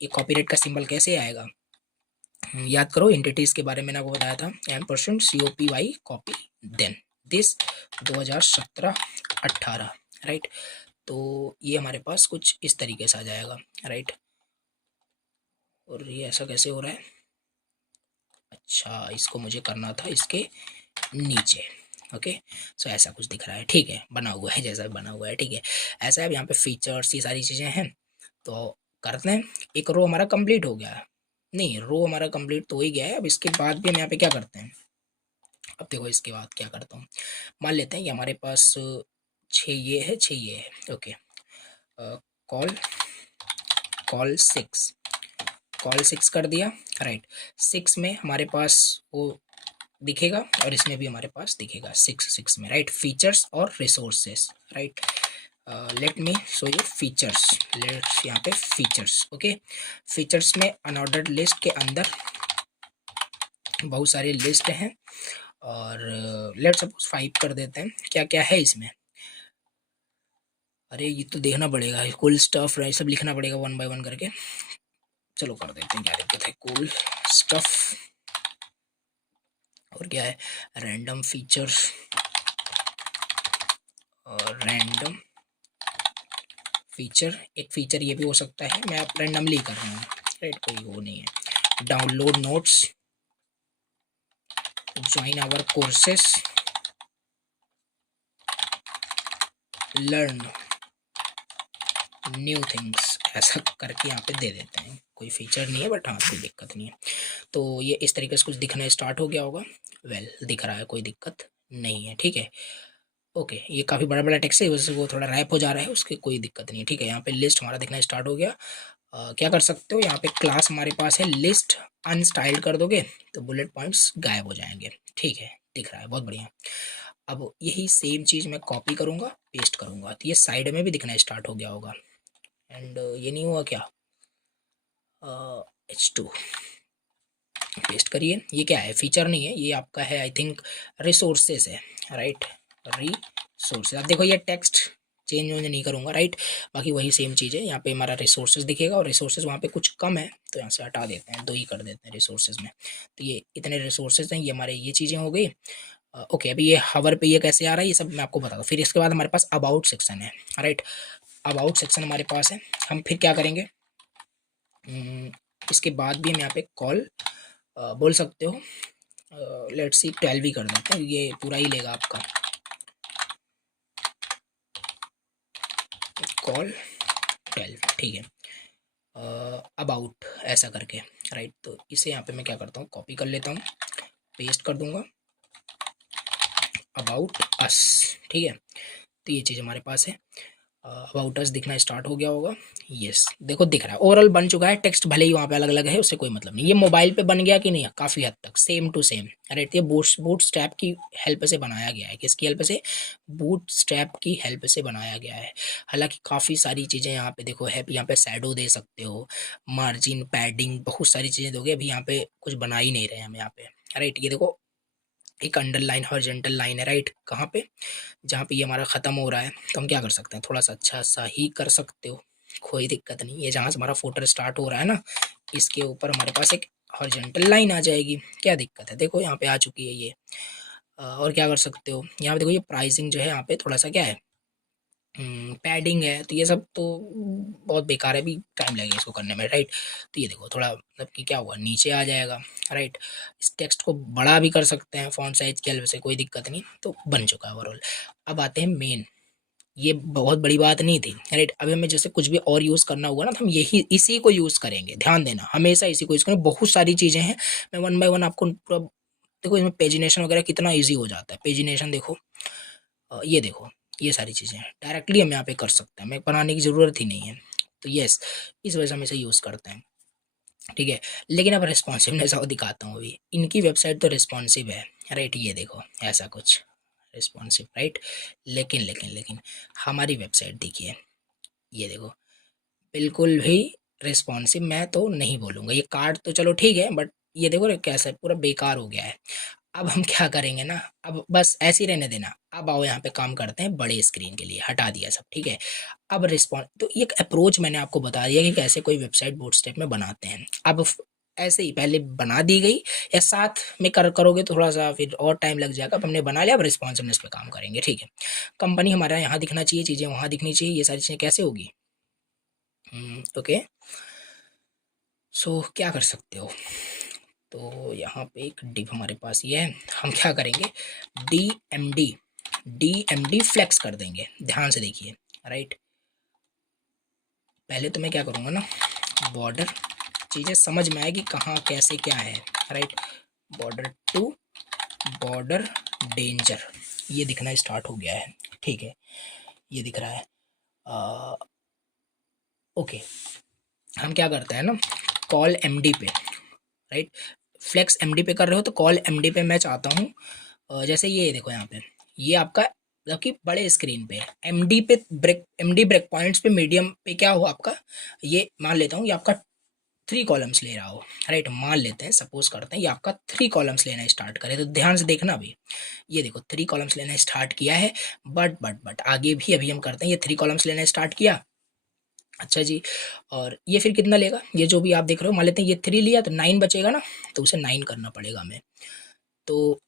ये कॉपीराइट का सिंबल कैसे आएगा, याद करो, एंटिटीज के बारे में ना वो बताया था, %, COPY copy, then this 2017-18, right. तो ये हमारे पास कुछ इस तरीके से आ जाएगा, राइट। और ये ऐसा कैसे हो रहा है, अच्छा इसको मुझे करना था इसके नीचे, ओके। सो ऐसा कुछ दिख रहा है, ठीक है, बना हुआ है जैसा बना हुआ है, ठीक है। ऐसा है, यहाँ पे फीचर्स, ये सारी चीज़ें हैं। तो करते हैं, एक रो हमारा कंप्लीट हो गया है, नहीं रो हमारा कंप्लीट तो हो ही गया है। अब इसके बाद भी हम यहाँ पे क्या करते हैं, अब देखो इसके बाद क्या करता हूँ, मान लेते हैं कि हमारे पास 6 ये है, 6 ये है, ओके। कॉल, कॉल 6, कॉल 6 कर दिया, राइट। 6 में हमारे पास वो दिखेगा, और इसमें भी हमारे पास दिखेगा 6 में, राइट। फीचर्स और resources, right. Let me show you features, let's यहाँ पे फीचर्स, ओके। फीचर्स में अनऑर्डर्ड लिस्ट के अंदर बहुत सारे लिस्ट हैं, और लेट सपोज 5 कर देते हैं। क्या क्या है इसमें, अरे ये तो देखना पड़ेगा, कूल स्टफ, राइट, सब लिखना पड़ेगा वन बाय वन करके। चलो कर देते हैं, क्या दिक्कत है, कूल स्टफ, और क्या है, रैंडम फीचर्स, और रैंडम फीचर, एक फीचर ये भी हो सकता है, मैं आप रैंडमली कर रहा हूँ, राइट, कोई वो नहीं है। Download notes, join our courses, learn new things, ऐसा करके यहाँ पे दे देते हैं। कोई फीचर नहीं है, बट हाँ कोई दिक्कत नहीं है। तो ये इस तरीके से कुछ दिखना स्टार्ट हो गया होगा, वेल दिख रहा है, कोई दिक्कत नहीं है, ठीक है। ओके, ये काफ़ी बड़ा बड़ा टेक्स्ट है, वजह से वो थोड़ा रैप हो जा रहा है, उसकी कोई दिक्कत नहीं है, ठीक है। यहाँ पे लिस्ट हमारा दिखना स्टार्ट हो गया। क्या कर सकते हो, यहाँ पे क्लास हमारे पास है लिस्ट, अनस्टाइल्ड कर दोगे तो बुलेट पॉइंट्स गायब हो जाएंगे, ठीक है, दिख रहा है, बहुत बढ़िया। अब यही सेम चीज़ मैं कॉपी करूँगा, पेस्ट करूँगा, तो ये साइड में भी दिखना स्टार्ट हो गया होगा। एंड ये नहीं हुआ क्या, H2 पेस्ट करिए। ये क्या है, फीचर नहीं है, ये आपका है आई थिंक रिसोर्सेज है, राइट, रिसोर्सेज। अब देखो ये टेक्स्ट चेंज वेंज नहीं करूँगा, राइट, बाकी वही सेम चीज़ है। यहाँ पे हमारा रिसोर्सेज दिखेगा, और रिसोर्सेज वहाँ पे कुछ कम है, तो यहाँ से हटा देते हैं, 2 ही कर देते हैं रिसोर्सेज में। तो ये इतने रिसोर्सेज हैं, ये हमारे ये चीज़ें हो गई। ओके, अभी ये हवर पे ये कैसे आ रहा है, ये सब मैं आपको बता दूँ। फिर इसके बाद हमारे पास अबाउट सेक्शन है, राइट। अबाउट सेक्शन हमारे पास है, हम फिर क्या करेंगे, इसके बाद भी हम यहाँ पे कॉल बोल सकते हो, लेट्स सी 12 ही कर देते हैं, ये पूरा ही लेगा आपका, कॉल 12, ठीक है। अबाउट ऐसा करके, राइट। तो इसे यहाँ पे मैं क्या करता हूँ, कॉपी कर लेता हूँ, पेस्ट कर दूंगा, अबाउट अस, ठीक है। तो ये चीज़ हमारे पास है। अबाउट अस दिखना स्टार्ट हो गया होगा। यस, देखो दिख रहा है, ओवरऑल बन चुका है। टेक्स्ट भले ही वहाँ पे अलग अलग है, उससे कोई मतलब नहीं। ये मोबाइल पे बन गया कि नहीं, काफ़ी हद तक सेम टू सेम। राइट, ये बूट स्ट्रैप की हेल्प से बनाया गया है। किसकी हेल्प से? बूट स्ट्रैप की हेल्प से बनाया गया है। हालांकि काफ़ी सारी चीज़ें यहाँ पे देखो है, यहाँ पे शैडो दे सकते हो, मार्जिन, पैडिंग, बहुत सारी चीज़ें दोगे। अभी यहाँ पे कुछ बना ही नहीं रहे हम यहाँ पे। राइट, ये देखो एक अंडरलाइन हॉरिजॉन्टल लाइन है। राइट, कहाँ पे? जहाँ पे ये हमारा ख़त्म हो रहा है, तो हम क्या कर सकते हैं, थोड़ा सा अच्छा सा ही कर सकते हो, कोई दिक्कत नहीं। ये जहाँ से हमारा फुटर स्टार्ट हो रहा है ना, इसके ऊपर हमारे पास एक हॉरिजॉन्टल लाइन आ जाएगी। क्या दिक्कत है? देखो यहाँ पे आ चुकी है ये। और क्या कर सकते हो, यहाँ पे देखो ये प्राइसिंग जो है यहाँ पे थोड़ा सा क्या है, पैडिंग है। तो ये सब तो बहुत बेकार है, अभी टाइम लगेगा इसको करने में। राइट, तो ये देखो थोड़ा मतलब कि क्या हुआ, नीचे आ जाएगा। राइट, इस टेक्स्ट को बड़ा भी कर सकते हैं फॉन्ट साइज के हेल्प से, कोई दिक्कत नहीं। तो बन चुका है ओवरऑल। अब आते हैं मेन। ये बहुत बड़ी बात नहीं थी। राइट, अभी हमें जैसे कुछ भी और यूज़ करना होगा ना, तो हम यही इसी को यूज़ करेंगे। ध्यान देना, हमेशा इसी को यूज़ करेंगे। बहुत सारी चीज़ें हैं, मैं वन बाय वन आपको पूरा देखो। इसमें पेजिनेशन वगैरह कितना ईजी हो जाता है। पेजिनेशन देखो, ये देखो, ये सारी चीज़ें डायरेक्टली हम यहाँ पे कर सकते हैं, हमें बनाने की ज़रूरत ही नहीं है। तो यस, इस वजह से हम इसे यूज़ करते हैं। ठीक है, लेकिन अब रिस्पॉन्सिवनेस और दिखाता हूँ। अभी इनकी वेबसाइट तो रिस्पॉन्सिव है। राइट, ये देखो ऐसा कुछ रिस्पॉन्सिव। राइट, लेकिन हमारी वेबसाइट देखिए, ये देखो बिल्कुल भी रिस्पॉन्सिव मैं तो नहीं बोलूँगा। ये कार्ड तो चलो ठीक है, बट ये देखो कैसा है, पूरा बेकार हो गया है। अब हम क्या करेंगे ना, अब बस ऐसे ही रहने देना। अब आओ यहाँ पे काम करते हैं बड़े स्क्रीन के लिए, हटा दिया सब। ठीक है, अब रिस्पॉन्स तो ये एक अप्रोच मैंने आपको बता दिया कि कैसे कोई वेबसाइट बूटस्ट्रैप में बनाते हैं। अब ऐसे ही पहले बना दी गई, या साथ में करोगे तो थोड़ा सा फिर और टाइम लग जाएगा। अब हमने बना लिया, अब रिस्पॉन्सिवनेस पे काम करेंगे। ठीक है, कंपनी हमारा यहाँ दिखना चाहिए, चीज़ें वहाँ दिखनी चाहिए। ये सारी चीज़ें कैसे होगी? ओके, सो क्या कर सकते हो, तो यहाँ पे एक डिव हमारे पास ये है। हम क्या करेंगे, डी एम डी फ्लेक्स कर देंगे। ध्यान से देखिए। राइट, पहले तो मैं क्या करूँगा ना, बॉर्डर, चीज़ें समझ में आएगी कहाँ कैसे क्या है। Right, border to border danger, ये दिखना स्टार्ट हो गया है। ठीक है, ये दिख रहा है। ओके, हम क्या करते हैं ना, कॉल एमडी पे। राइट, फ्लेक्स एमडी पे कर रहे हो तो कॉल एमडी पे मैं चाहता हूँ। जैसे ये देखो यहाँ पे, ये आपका मतलब कि बड़े स्क्रीन पे एमडी पे एमडी ब्रेक पॉइंट्स पे मीडियम पे क्या हो आपका, ये मान लेता हूँ ये आपका 3 कॉलम्स ले रहा हो। राइट, मान लेते हैं, सपोज करते हैं ये आपका 3 कॉलम्स लेना स्टार्ट करे, तो ध्यान से देखना भी। ये देखो 3 कॉलम्स लेना स्टार्ट किया है, बट आगे भी अभी हम करते हैं। ये 3 कॉलम्स लेना स्टार्ट किया, अच्छा जी। और ये फिर कितना लेगा, ये जो भी आप देख रहे हो, मान लेते हैं ये 3 लिया तो 9 बचेगा ना, तो उसे 9 करना पड़ेगा हमें। तो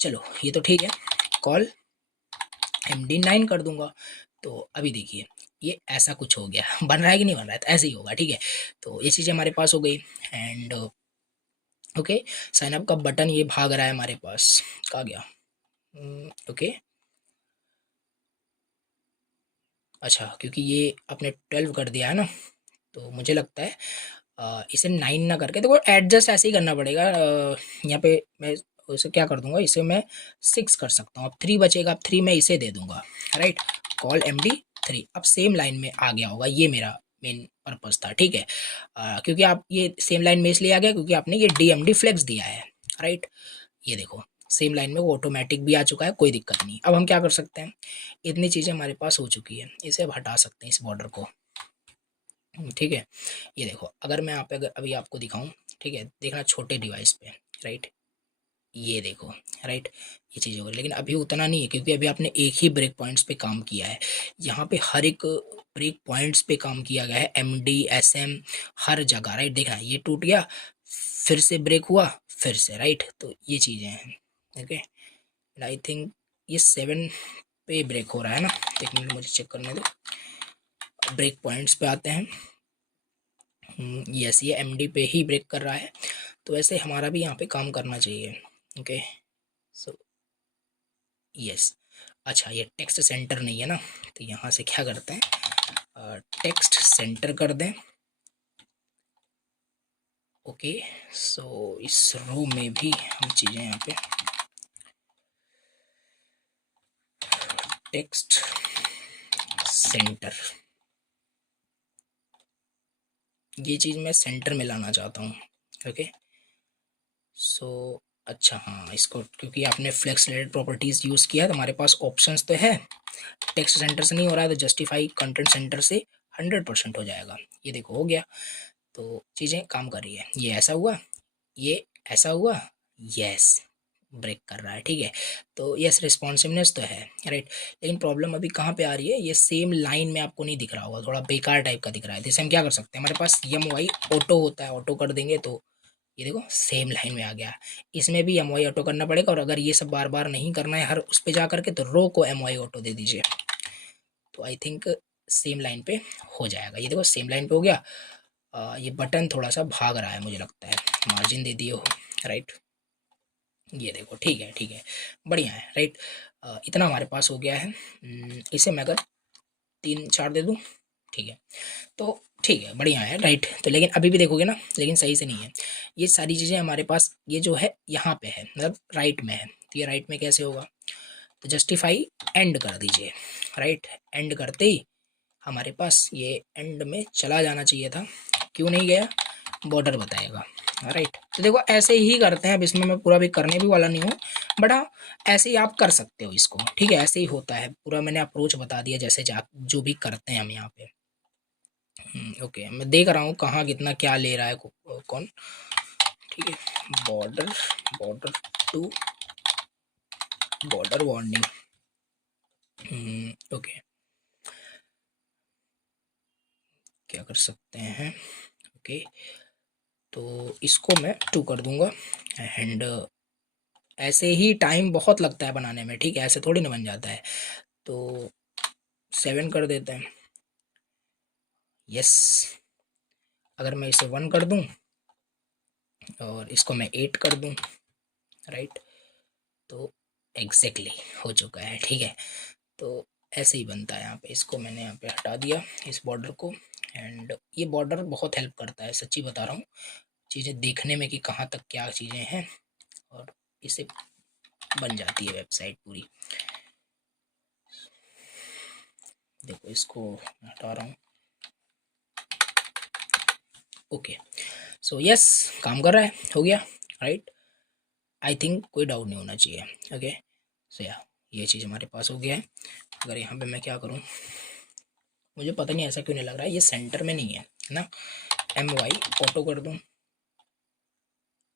चलो ये तो ठीक है, कॉल MD9 कर दूंगा। तो अभी देखिए ये ऐसा कुछ हो गया बन रहा है कि नहीं बन रहा है, तो ऐसे ही होगा। ठीक है, तो ये चीज़ें हमारे पास हो गई। एंड ओके, साइन अप का बटन ये भाग रहा है हमारे पास, कहाँ गया? ओके, अच्छा, क्योंकि ये आपने 12 कर दिया है ना, तो मुझे लगता है इसे 9 ना करके, देखो एडजस्ट ऐसे ही करना पड़ेगा। यहाँ पे मैं उसे क्या कर दूंगा, इसे मैं 6 कर सकता हूँ। अब 3 बचेगा, अब 3 मैं इसे दे दूंगा। राइट, कॉल MD3 अब सेम लाइन में आ गया होगा। ये मेरा मेन पर्पस था। ठीक है, क्योंकि आप ये सेम लाइन में इसलिए आ गया क्योंकि आपने ये DMD फ्लेक्स दिया है। राइट, ये देखो सेम लाइन में वो ऑटोमेटिक भी आ चुका है, कोई दिक्कत नहीं। अब हम क्या कर सकते हैं, इतनी चीज़ें हमारे पास हो चुकी है, इसे अब हटा सकते हैं इस बॉर्डर को। ठीक है, ये देखो अगर मैं यहाँ पे अगर अभी आपको दिखाऊं, ठीक है, देखना छोटे डिवाइस पे। राइट, ये देखो। राइट, ये चीज़ हो गई, लेकिन अभी उतना नहीं है क्योंकि अभी आपने एक ही ब्रेक पॉइंट्स पे काम किया है। यहाँ पे हर एक ब्रेक पॉइंट्स पे काम किया गया है, MD SM हर जगह। राइट, देखना ये टूट गया, फिर से ब्रेक हुआ, फिर से। राइट, तो ये चीज़ें हैं। ओके, आई थिंक ये 7 पे ब्रेक हो रहा है ना, एक मिनट मुझे चेक करने दो। ब्रेक पॉइंट्स पे आते हैं, यस, ये MD पे ही ब्रेक कर रहा है, तो ऐसे हमारा भी यहाँ पे काम करना चाहिए। ओके, सो यस, अच्छा ये टेक्स्ट सेंटर नहीं है ना, तो यहाँ से क्या करते हैं, टेक्स्ट सेंटर कर दें। ओके, सो इस रो में भी हम चीज़ें यहाँ पे टेक्स्ट सेंटर, ये चीज़ मैं सेंटर में लाना चाहता हूँ। ओके, सो अच्छा हाँ, इसको क्योंकि आपने फ्लेक्स रिलेटेड प्रॉपर्टीज़ यूज़ किया है तो हमारे पास ऑप्शंस तो है। टेक्स्ट सेंटर से नहीं हो रहा है तो जस्टिफाई कंटेंट सेंटर से 100% हो जाएगा। ये देखो हो गया, तो चीज़ें काम कर रही है। ये ऐसा हुआ, ये ऐसा हुआ, यस ब्रेक कर रहा है, ठीक है। तो यस रिस्पॉन्सिवनेस तो है, राइट। लेकिन प्रॉब्लम अभी कहाँ पे आ रही है, ये सेम लाइन में आपको नहीं दिख रहा होगा, थोड़ा बेकार टाइप का दिख रहा है। जैसे हम क्या कर सकते हैं, हमारे पास एम वाई ऑटो होता है, ऑटो कर देंगे तो ये देखो सेम लाइन में आ गया। इसमें भी एम वाई ऑटो करना पड़ेगा, और अगर ये सब बार बार नहीं करना है हर उस पर जा करके, तो रो को एम वाई ऑटो दे दीजिए, तो आई थिंक सेम लाइन पे हो जाएगा। ये देखो सेम लाइन पे हो गया। ये बटन थोड़ा सा भाग रहा है मुझे लगता है, मार्जिन दे दिए हो, राइट। ये देखो ठीक है, ठीक है, बढ़िया है, राइट। इतना हमारे पास हो गया है। इसे मैं अगर 3 4 दे दूँ, ठीक है, तो ठीक है, बढ़िया है, राइट। तो लेकिन अभी भी देखोगे ना, लेकिन सही से नहीं है। ये सारी चीज़ें हमारे पास, ये जो है यहाँ पे है, मतलब राइट में है, तो ये राइट में कैसे होगा, तो जस्टिफाई एंड कर दीजिए, राइट। एंड करते ही हमारे पास ये एंड में चला जाना चाहिए था, क्यों नहीं गया, बॉर्डर बताएगा, राइट। तो देखो ऐसे ही करते हैं, अब इसमें मैं पूरा भी करने भी वाला नहीं हूँ, बट हाँ ऐसे ही आप कर सकते हो इसको, ठीक है। ऐसे ही होता है पूरा, मैंने अप्रोच बता दिया जैसे जो भी करते हैं हम यहाँ पे। ओके, मैं देख रहा हूँ कहाँ कितना क्या ले रहा है कौन, ठीक है। Border, border to, border warning, okay, क्या कर सकते हैं, ओके। तो इसको मैं 2 कर दूंगा, एंड ऐसे ही टाइम बहुत लगता है बनाने में, ठीक है, ऐसे थोड़ी ना बन जाता है, तो 7 कर देते हैं, यस। अगर मैं इसे 1 कर दूं और इसको मैं 8 कर दूं, राइट, तो एग्जैक्टली हो चुका है, ठीक है। तो ऐसे ही बनता है यहाँ पे, इसको मैंने यहाँ पे हटा दिया इस बॉर्डर को, एंड ये बॉर्डर बहुत हेल्प करता है, सच्ची बता रहा हूँ, चीज़ें देखने में कि कहाँ तक क्या चीज़ें हैं, और इसे बन जाती है वेबसाइट पूरी। देखो इसको हटा रहा हूँ, ओके। सो यस, काम कर रहा है, हो गया, राइट। आई थिंक कोई डाउट नहीं होना चाहिए, ओके। सो या ये चीज़ हमारे पास हो गया है। अगर यहाँ पे मैं क्या करूँ, मुझे पता नहीं ऐसा क्यों नहीं लग रहा है, ये सेंटर में नहीं है ना, एम वाई ऑटो कर दूँ,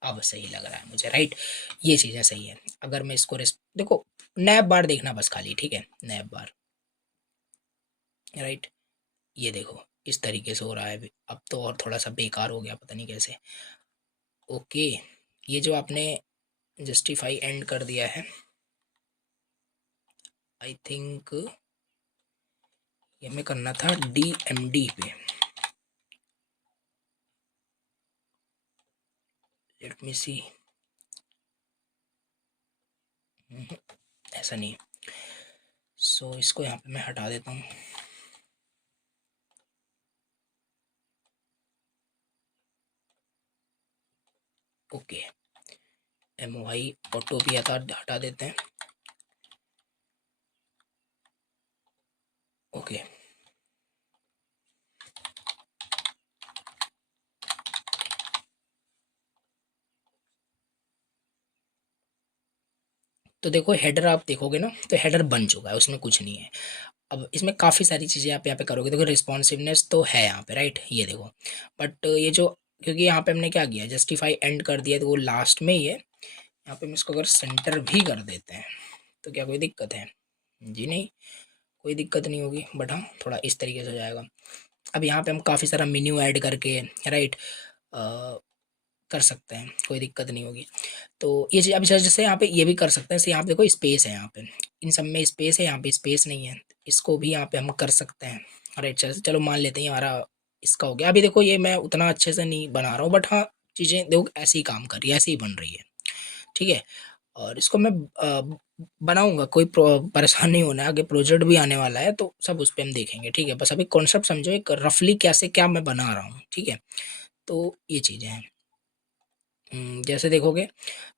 अब सही लग रहा है मुझे, राइट। ये चीज़ें सही है। अगर मैं इसको देखो नैब बार देखना बस खाली, ठीक है, नैब बार, राइट। ये देखो इस तरीके से हो रहा है अभी, अब तो और थोड़ा सा बेकार हो गया, पता नहीं कैसे, ओके। ये जो आपने जस्टिफाई एंड कर दिया है, आई थिंक ये हमें करना था DMD पे, लेट मी सी, ऐसा नहीं, सो इसको यहाँ पे मैं हटा देता हूँ, ओके। MY ऑटो भी हटा देते हैं, ओके। तो देखो हेडर आप देखोगे ना, तो हेडर बन चुका है, उसमें कुछ नहीं है। अब इसमें काफ़ी सारी चीज़ें आप यहाँ पे करोगे, देखो रिस्पॉन्सिवनेस तो है यहाँ पे, राइट, ये देखो। बट ये जो, क्योंकि यहाँ पे हमने क्या किया, जस्टिफाई एंड कर दिया, तो वो लास्ट में ही है। यहाँ पे हम इसको अगर सेंटर भी कर देते हैं तो क्या कोई दिक्कत है, जी नहीं, कोई दिक्कत नहीं होगी, बट हाँ थोड़ा इस तरीके से हो जाएगा। अब यहाँ पे हम काफ़ी सारा मेन्यू ऐड करके, राइट, कर सकते हैं, कोई दिक्कत नहीं होगी। तो ये चीज़ अभी जैसे यहाँ पे ये भी कर सकते हैं, जैसे यहाँ पे देखो स्पेस है, यहाँ पे इन सब में स्पेस है, यहाँ पे स्पेस नहीं है, इसको भी यहाँ पे हम कर सकते हैं, राइट। चलो मान लेते हैं हमारा इसका हो गया। अभी देखो ये मैं उतना अच्छे से नहीं बना रहा हूँ, बट हाँ चीज़ें देखो ऐसे ही काम कर रही है, ऐसे ही बन रही है, ठीक है। और इसको मैं बनाऊंगा, कोई परेशान नहीं होना है, आगे प्रोजेक्ट भी आने वाला है तो सब उस पर हम देखेंगे, ठीक है। बस अभी कॉन्सेप्ट समझो, एक रफली कैसे क्या मैं बना रहा हूँ, ठीक है। तो ये चीज़ें हैं, जैसे देखोगे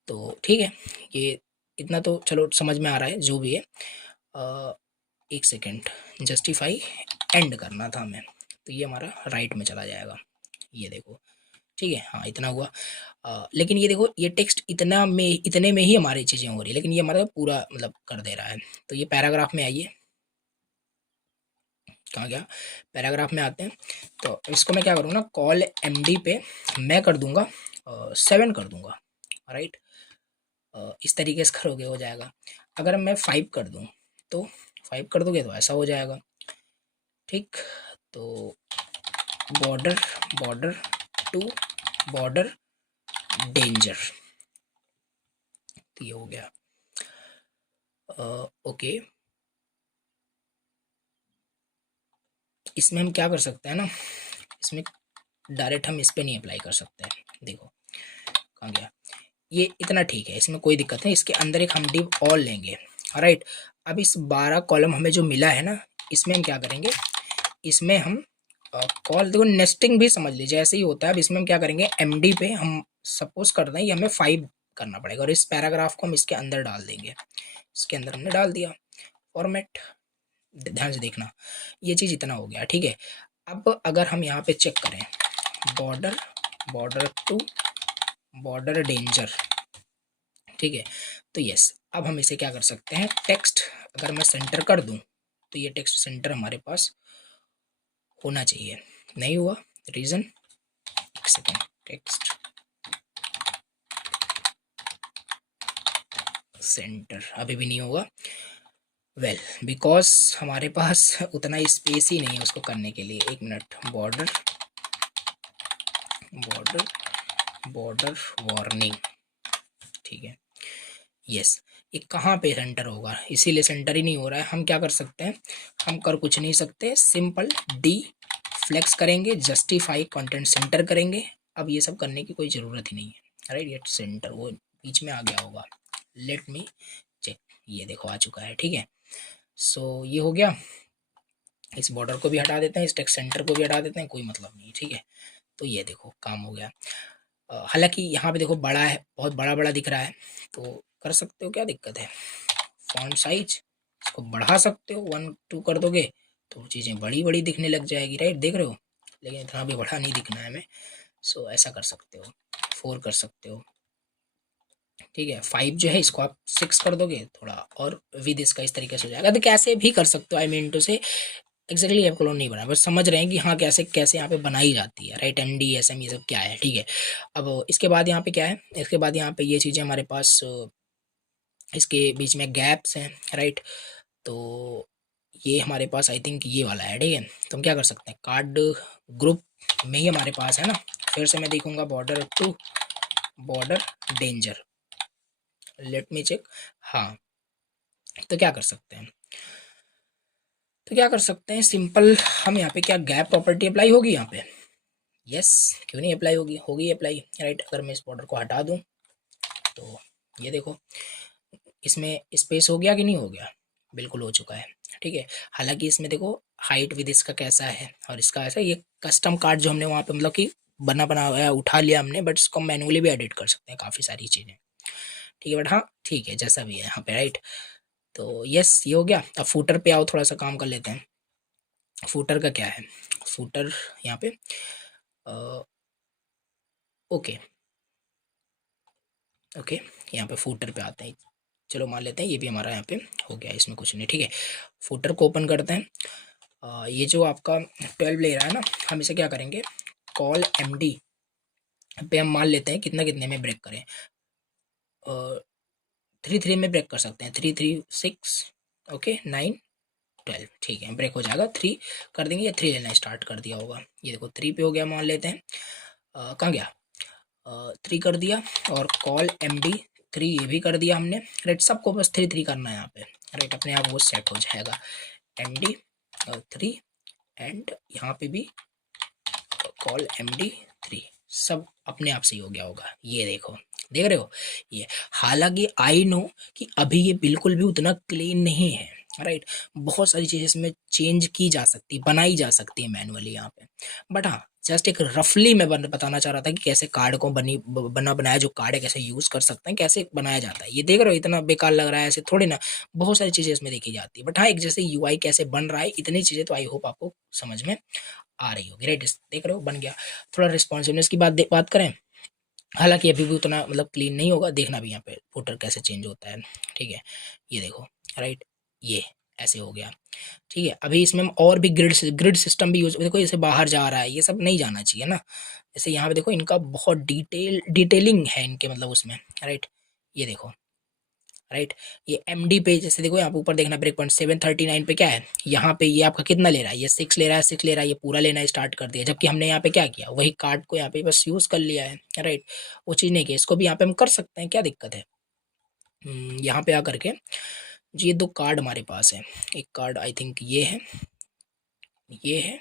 तो ठीक है, ये इतना तो चलो समझ में आ रहा है, जो भी है। एक सेकेंड, जस्टिफाई एंड करना था हमें, तो ये हमारा राइट में चला जाएगा, ये देखो, ठीक है। हाँ इतना हुआ। लेकिन ये देखो ये टेक्स्ट इतने में ही हमारी चीज़ें हो रही है, लेकिन ये हमारा पूरा मतलब कर दे रहा है। तो ये पैराग्राफ में आइए, कहाँ गया, पैराग्राफ में आते हैं। तो इसको मैं क्या करूँगा, कॉल एमडी पे मैं कर दूंगा 7 कर दूंगा, राइट। इस तरीके से करोगे हो जाएगा। अगर मैं 5 कर दूँ तो 5 कर दोगे तो ऐसा हो जाएगा, ठीक। तो border border to border danger, तो ये हो गया। ओके, इसमें हम क्या कर सकते हैं ना, इसमें डायरेक्ट हम इस पर नहीं अप्लाई कर सकते हैं। देखो कहाँ गया, ये इतना ठीक है, इसमें कोई दिक्कत नहीं। इसके अंदर एक हम डिव ऑल लेंगे, राइट। अब इस 12 कॉलम हमें जो मिला है ना, इसमें हम क्या करेंगे, इसमें हम कॉल, देखो नेस्टिंग भी समझ लीजिए ऐसे ही होता है। अब इसमें हम क्या करेंगे, एमडी पे हम सपोज कर दें ये हमें 5 करना पड़ेगा, और इस पैराग्राफ को हम इसके अंदर डाल देंगे। इसके अंदर हमने डाल दिया, फॉर्मेट, ध्यान से देखना, ये चीज़ इतना हो गया, ठीक है। अब अगर हम यहाँ पे चेक करें, border border to border danger, ठीक है। तो यस, अब हम इसे क्या कर सकते हैं, टेक्स्ट अगर मैं सेंटर कर दूं तो ये टेक्स्ट सेंटर हमारे पास होना चाहिए, नहीं हुआ, रीज़न, एक सेकेंड, टेक्स्ट सेंटर अभी भी नहीं होगा, वेल बिकॉज हमारे पास उतना स्पेस ही नहीं है उसको करने के लिए। एक minute, border border border warning, ठीक है। यस, ये कहाँ पे सेंटर होगा, इसीलिए सेंटर ही नहीं हो रहा है। हम क्या कर सकते हैं, हम कर कुछ नहीं सकते, सिंपल डी फ्लेक्स करेंगे, जस्टिफाई कंटेंट सेंटर करेंगे। अब ये सब करने की कोई ज़रूरत ही नहीं है, राइट। ये सेंटर वो बीच में आ गया होगा, लेट मी चेक, ये देखो आ चुका है, ठीक है। सो ये हो गया, इस बॉर्डर को भी हटा देते हैं, इस टेक्स्ट सेंटर को भी हटा देते हैं, कोई मतलब नहीं, ठीक है। तो ये देखो काम हो गया। हालांकि यहाँ पे देखो बड़ा है, बहुत बड़ा बड़ा दिख रहा है, तो कर सकते हो, क्या दिक्कत है, फॉन्ट साइज इसको बढ़ा सकते हो, 1 2 कर दोगे तो चीज़ें बड़ी बड़ी दिखने लग जाएगी, राइट, देख रहे हो। लेकिन इतना भी बड़ा नहीं दिखना है हमें, सो ऐसा कर सकते हो, 4 कर सकते हो, ठीक है। 5 जो है इसको आप 6 कर दोगे, थोड़ा और विद इसका इस तरीके से हो जाएगा। तो कैसे भी कर सकते हो, आई मीन टू से एक्जैक्टली ऐप क्लोन नहीं बना, बस समझ रहे हैं कि हाँ कैसे कैसे यहाँ पे बनाई जाती है, right, M D S M ये सब क्या है, ठीक है। अब इसके बाद यहाँ पे क्या है, इसके बाद यहाँ पे ये चीज़ें हमारे पास इसके बीच में गैप्स हैं, राइट। तो ये हमारे पास आई थिंक ये वाला है, ठीक है। तो हम क्या कर सकते हैं, कार्ड ग्रुप में ही हमारे पास है ना, फिर से मैं देखूंगा border to border danger, let me check, हाँ। तो क्या कर सकते हैं, तो क्या कर सकते हैं, सिंपल हम यहाँ पे क्या, गैप प्रॉपर्टी अप्लाई होगी यहाँ पे, यस, क्यों नहीं अप्लाई होगी, होगी अप्लाई, राइट। अगर मैं इस बॉर्डर को हटा दूँ तो ये देखो इसमें स्पेस हो गया कि नहीं हो गया, बिल्कुल हो चुका है, ठीक है। हालांकि इसमें देखो हाइट विद इसका कैसा है और इसका ऐसा, ये कस्टम कार्ड जो हमने वहाँ पे मतलब कि बना हुआ उठा लिया हमने, बट इसको मैनुअली भी एडिट कर सकते हैं काफ़ी सारी चीज़ें, ठीक है। बट हाँ ठीक है, जैसा भी है यहाँ पे, राइट। तो यस ये हो गया। अब फूटर पे आओ, थोड़ा सा काम कर लेते हैं। फूटर का क्या है, फूटर यहाँ पे ओके ओके, यहाँ पे फूटर पे आते हैं, चलो मान लेते हैं ये भी हमारा यहाँ पे हो गया, इसमें कुछ नहीं, ठीक है। फूटर को ओपन करते हैं। ये जो आपका 12 ले रहा है ना, हम इसे क्या करेंगे, कॉल एमडी पे हम मान लेते हैं कितना कितने में ब्रेक करें, 3 3 में ब्रेक कर सकते हैं, 3 3 6 ओके 9 12, ठीक है, ब्रेक हो जाएगा, 3 कर देंगे या 3 लेना स्टार्ट कर दिया होगा, ये देखो 3 पे हो गया, मान लेते हैं। कहाँ गया, 3 कर दिया, और कॉल एम डी 3 ये भी कर दिया हमने, राइट। सबको बस 3 3 करना है यहाँ पे, राइट, अपने आप वो सेट हो जाएगा, एम डी 3, एंड यहाँ पे भी कॉल एम डी 3, सब अपने आप से ही हो गया होगा, ये देखो, देख रहे हो ये। हालांकि आई नो कि अभी ये बिल्कुल भी उतना क्लीन नहीं है, राइट। बहुत सारी चीज़ें इसमें चेंज की जा सकती, बनाई जा सकती है मैनुअली यहाँ पे। बट हाँ, जस्ट एक रफली मैं बताना चाह रहा था कि कैसे कार्ड को बना बनाया जो कार्ड है कैसे यूज़ कर सकते हैं, कैसे बनाया जाता है। ये देख रहे हो इतना बेकार लग रहा है ऐसे थोड़ी ना, बहुत सारी चीज़ें इसमें देखी जाती है। बट हाँ, एक जैसे यूआई कैसे बन रहा है, इतनी चीज़ें तो आई होप आपको समझ में आ रही होगी। राइट, देख रहे हो बन गया। थोड़ा रिस्पॉन्सिवनेस की बात करें, हालांकि अभी भी उतना मतलब क्लीन नहीं होगा, देखना भी यहाँ पे फुटर कैसे चेंज होता है। ठीक है, ये देखो। राइट, ये ऐसे हो गया। ठीक है, अभी इसमें हम और भी ग्रिड सिस्टम भी यूज, देखो जैसे बाहर जा रहा है, ये सब नहीं जाना चाहिए ना। जैसे यहाँ पे देखो इनका बहुत डिटेलिंग है इनके मतलब उसमें। राइट, ये देखो। राइट, ये एमडी पे जैसे देखो यहाँ पे ऊपर देखना, ब्रेक पॉइंट 739 पे क्या है, यहाँ पे ये आपका कितना ले रहा है, ये 6 ले रहा है, 6 ले रहा है, ये पूरा लेना स्टार्ट कर दिया। जबकि हमने यहाँ पे क्या किया, वही कार्ड को यहाँ पे बस यूज कर लिया है। राइट, वो चीज़ नहीं किया, इसको भी यहाँ पे हम कर सकते हैं, क्या दिक्कत है। यहाँ पे आकर के ये दो कार्ड हमारे पास है, एक कार्ड आई थिंक ये है, ये है,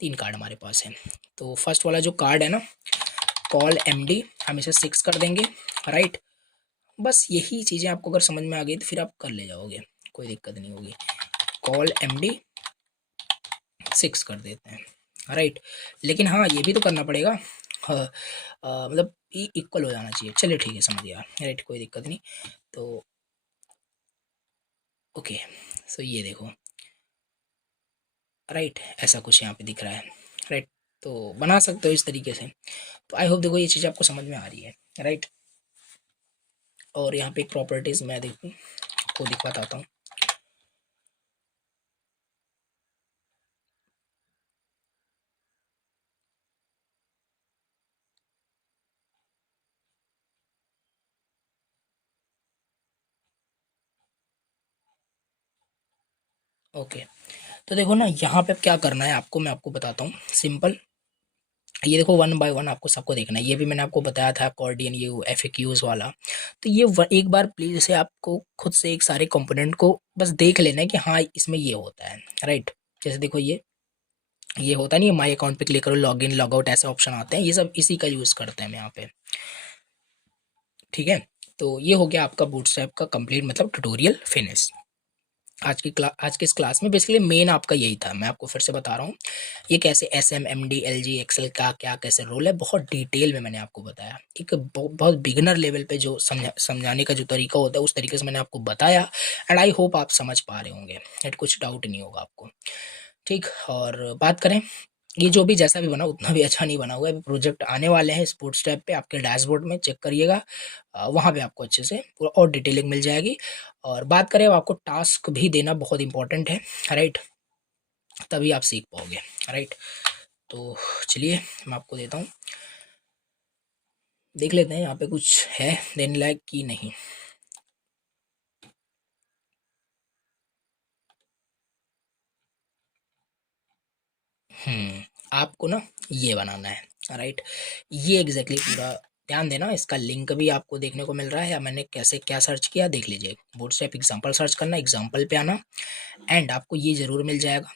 3 कार्ड हमारे पास है। तो फर्स्ट वाला जो कार्ड है ना, कॉल एमडी, हम इसे 6 कर देंगे। राइट, बस यही चीज़ें आपको अगर समझ में आ गई तो फिर आप कर ले जाओगे, कोई दिक्कत नहीं होगी। कॉल एमडी 6 कर देते हैं। राइट, लेकिन हाँ ये भी तो करना पड़ेगा, हाँ, मतलब इक्वल हो जाना चाहिए। चलिए ठीक है, समझ गया। राइट, कोई दिक्कत नहीं। तो ओके, सो ये देखो। राइट, ऐसा कुछ यहाँ पे दिख रहा है। राइट, तो बना सकते हो इस तरीके से। तो आई होप देखो ये चीज़ आपको समझ में आ रही है। राइट, और यहाँ पे एक प्रॉपर्टीज मैं देखूँ को दिख बताता हूँ। ओके, तो देखो ना यहाँ पे क्या करना है आपको, मैं आपको बताता हूँ सिंपल। ये देखो वन बाय वन आपको सबको देखना है, ये भी मैंने आपको बताया था अकॉर्डियन ये एफएक्यूज वाला। तो ये एक बार प्लीज इसे आपको खुद से एक सारे कंपोनेंट को बस देख लेना है कि हाँ इसमें ये होता है। राइट, जैसे देखो ये होता नहीं है, माई अकाउंट पे क्लिक करो, लॉग इन लॉग आउट ऐसे ऑप्शन आते हैं, ये सब इसी का यूज करते हैं हम यहाँ पे। ठीक है, तो ये हो गया आपका बूटस्ट्रैप का कंप्लीट मतलब ट्यूटोरियल फिनिश। आज की इस क्लास में बेसिकली मेन आपका यही था, मैं आपको फिर से बता रहा हूँ ये कैसे S M M D L G Excel का क्या कैसे रोल है, बहुत डिटेल में मैंने आपको बताया। एक बहुत बिगिनर लेवल पे जो समझाने का जो तरीका होता है उस तरीके से मैंने आपको बताया, एंड आई होप आप समझ पा रहे होंगे, एट कुछ डाउट नहीं होगा आपको। ठीक, और बात करें, ये जो भी जैसा भी बना उतना भी अच्छा नहीं बना हुआ है। प्रोजेक्ट आने वाले हैं स्पोर्ट्स टैब पे, आपके डैशबोर्ड में चेक करिएगा, वहाँ पे आपको अच्छे से पूरा और डिटेलिंग मिल जाएगी। और बात करें, अब आपको टास्क भी देना बहुत इंपॉर्टेंट है। राइट, तभी आप सीख पाओगे। राइट, तो चलिए मैं आपको देता हूँ, देख लेते हैं यहाँ पे कुछ है देने लायक कि नहीं। आपको ना ये बनाना है। राइट, ये एग्जैक्टली पूरा ध्यान देना, इसका लिंक भी आपको देखने को मिल रहा है, या मैंने कैसे क्या सर्च किया देख लीजिए। बूटस्ट्रैप एग्जाम्पल सर्च करना, एग्जाम्पल पे आना, एंड आपको ये जरूर मिल जाएगा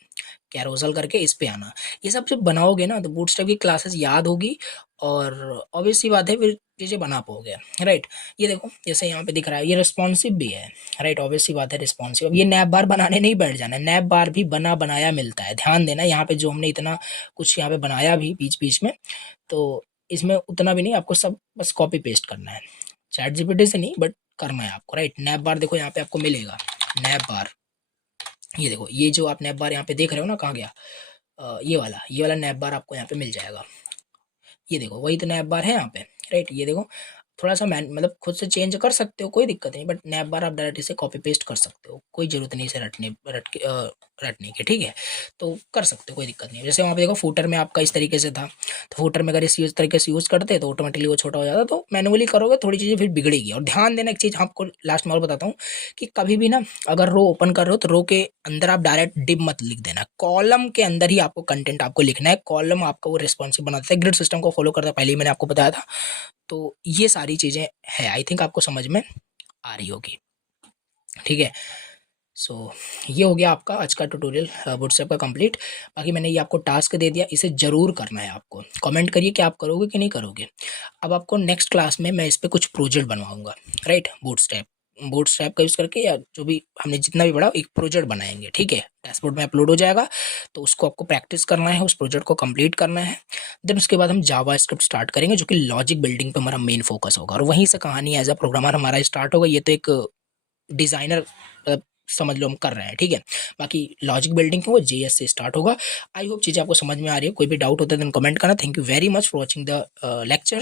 कैरोसल करके, इस पे आना। ये सब जब बनाओगे ना तो बूटस्ट्रैप की क्लासेस याद होगी, और ऑब्वियस सी बात है फिर चीज़ें बना पाओगे। राइट, ये देखो जैसे यहाँ पे दिख रहा है ये रिस्पॉन्सिव भी है। राइट, ऑब्वियस सी बात है रिस्पॉन्सिव। अब ये नैप बार बनाने नहीं बैठ जाना है, नैप बार भी बना बनाया मिलता है, ध्यान देना यहाँ पे जो हमने इतना कुछ यहाँ पे बनाया भी बीच बीच में, तो इसमें उतना भी नहीं, आपको सब बस कॉपी पेस्ट करना है, चैट जीपीटी से नहीं बट करना है आपको। राइट, नैप बार देखो यहाँ पे आपको मिलेगा, नैप बार, ये देखो ये जो आप नैप बार यहाँ पे देख रहे हो ना, कहाँ गया, ये वाला नैप बार आपको यहाँ पे मिल जाएगा। ये देखो वही तो नैप बार है यहाँ पे। राइट, ये देखो थोड़ा सा मैन मतलब खुद से चेंज कर सकते हो, कोई दिक्कत नहीं, बट नैप बार आप डायरेक्ट इसे कॉपी पेस्ट कर सकते हो, कोई जरूरत नहीं इसे रटने की। ठीक है, तो कर सकते हो, कोई दिक्कत नहीं है। जैसे वहाँ पे देखो फूटर में आपका इस तरीके से था, तो फूटर में अगर इस तरीके से यूज़ करते तो ऑटोमेटिकली वो छोटा हो जाता, तो मैनुअली करोगे थोड़ी चीज़ें फिर बिगड़ेगी। और ध्यान देना एक चीज़ आपको लास्ट में और बताता हूँ, कि कभी भी ना अगर रो ओपन कर रहे हो तो रो के अंदर आप डायरेक्ट डिव मत लिख देना, कॉलम के अंदर ही आपको कंटेंट आपको लिखना है, कॉलम आपका वो रिस्पॉन्सिव बनाता है, ग्रिड सिस्टम को फॉलो करता है, पहले ही मैंने आपको बताया था। तो ये सारी चीज़ें है, आई थिंक आपको समझ में आ रही होगी। ठीक है, सो ये हो गया आपका आज का ट्यूटोरियल व्हाट्सएप का कंप्लीट। बाकी मैंने ये आपको टास्क दे दिया, इसे ज़रूर करना है आपको, कमेंट करिए कि आप करोगे कि नहीं करोगे। अब आपको नेक्स्ट क्लास में मैं इस पर कुछ प्रोजेक्ट बनवाऊंगा। राइट, बूटस्ट्रैप बूटस्ट्रैप का यूज़ करके या जो भी हमने जितना भी पढ़ा एक प्रोजेक्ट बनाएंगे, ठीक है। डैशबोर्ड में अपलोड हो जाएगा, तो उसको आपको प्रैक्टिस करना है, उस प्रोजेक्ट को कंप्लीट करना है। देन उसके बाद हम जावा स्क्रिप्ट स्टार्ट करेंगे, जो कि लॉजिक बिल्डिंग पे हमारा मेन फोकस होगा, और वहीं से कहानी एज अ प्रोग्रामर हमारा स्टार्ट होगा। ये तो एक डिज़ाइनर समझ लो हम कर रहे हैं, ठीक है। बाकी लॉजिक बिल्डिंग है वो JS से स्टार्ट होगा। आई होप चीज़ें आपको समझ में आ रही हो। कोई भी डाउट होता है तो कमेंट करना। Thank you very much for watching the lecture.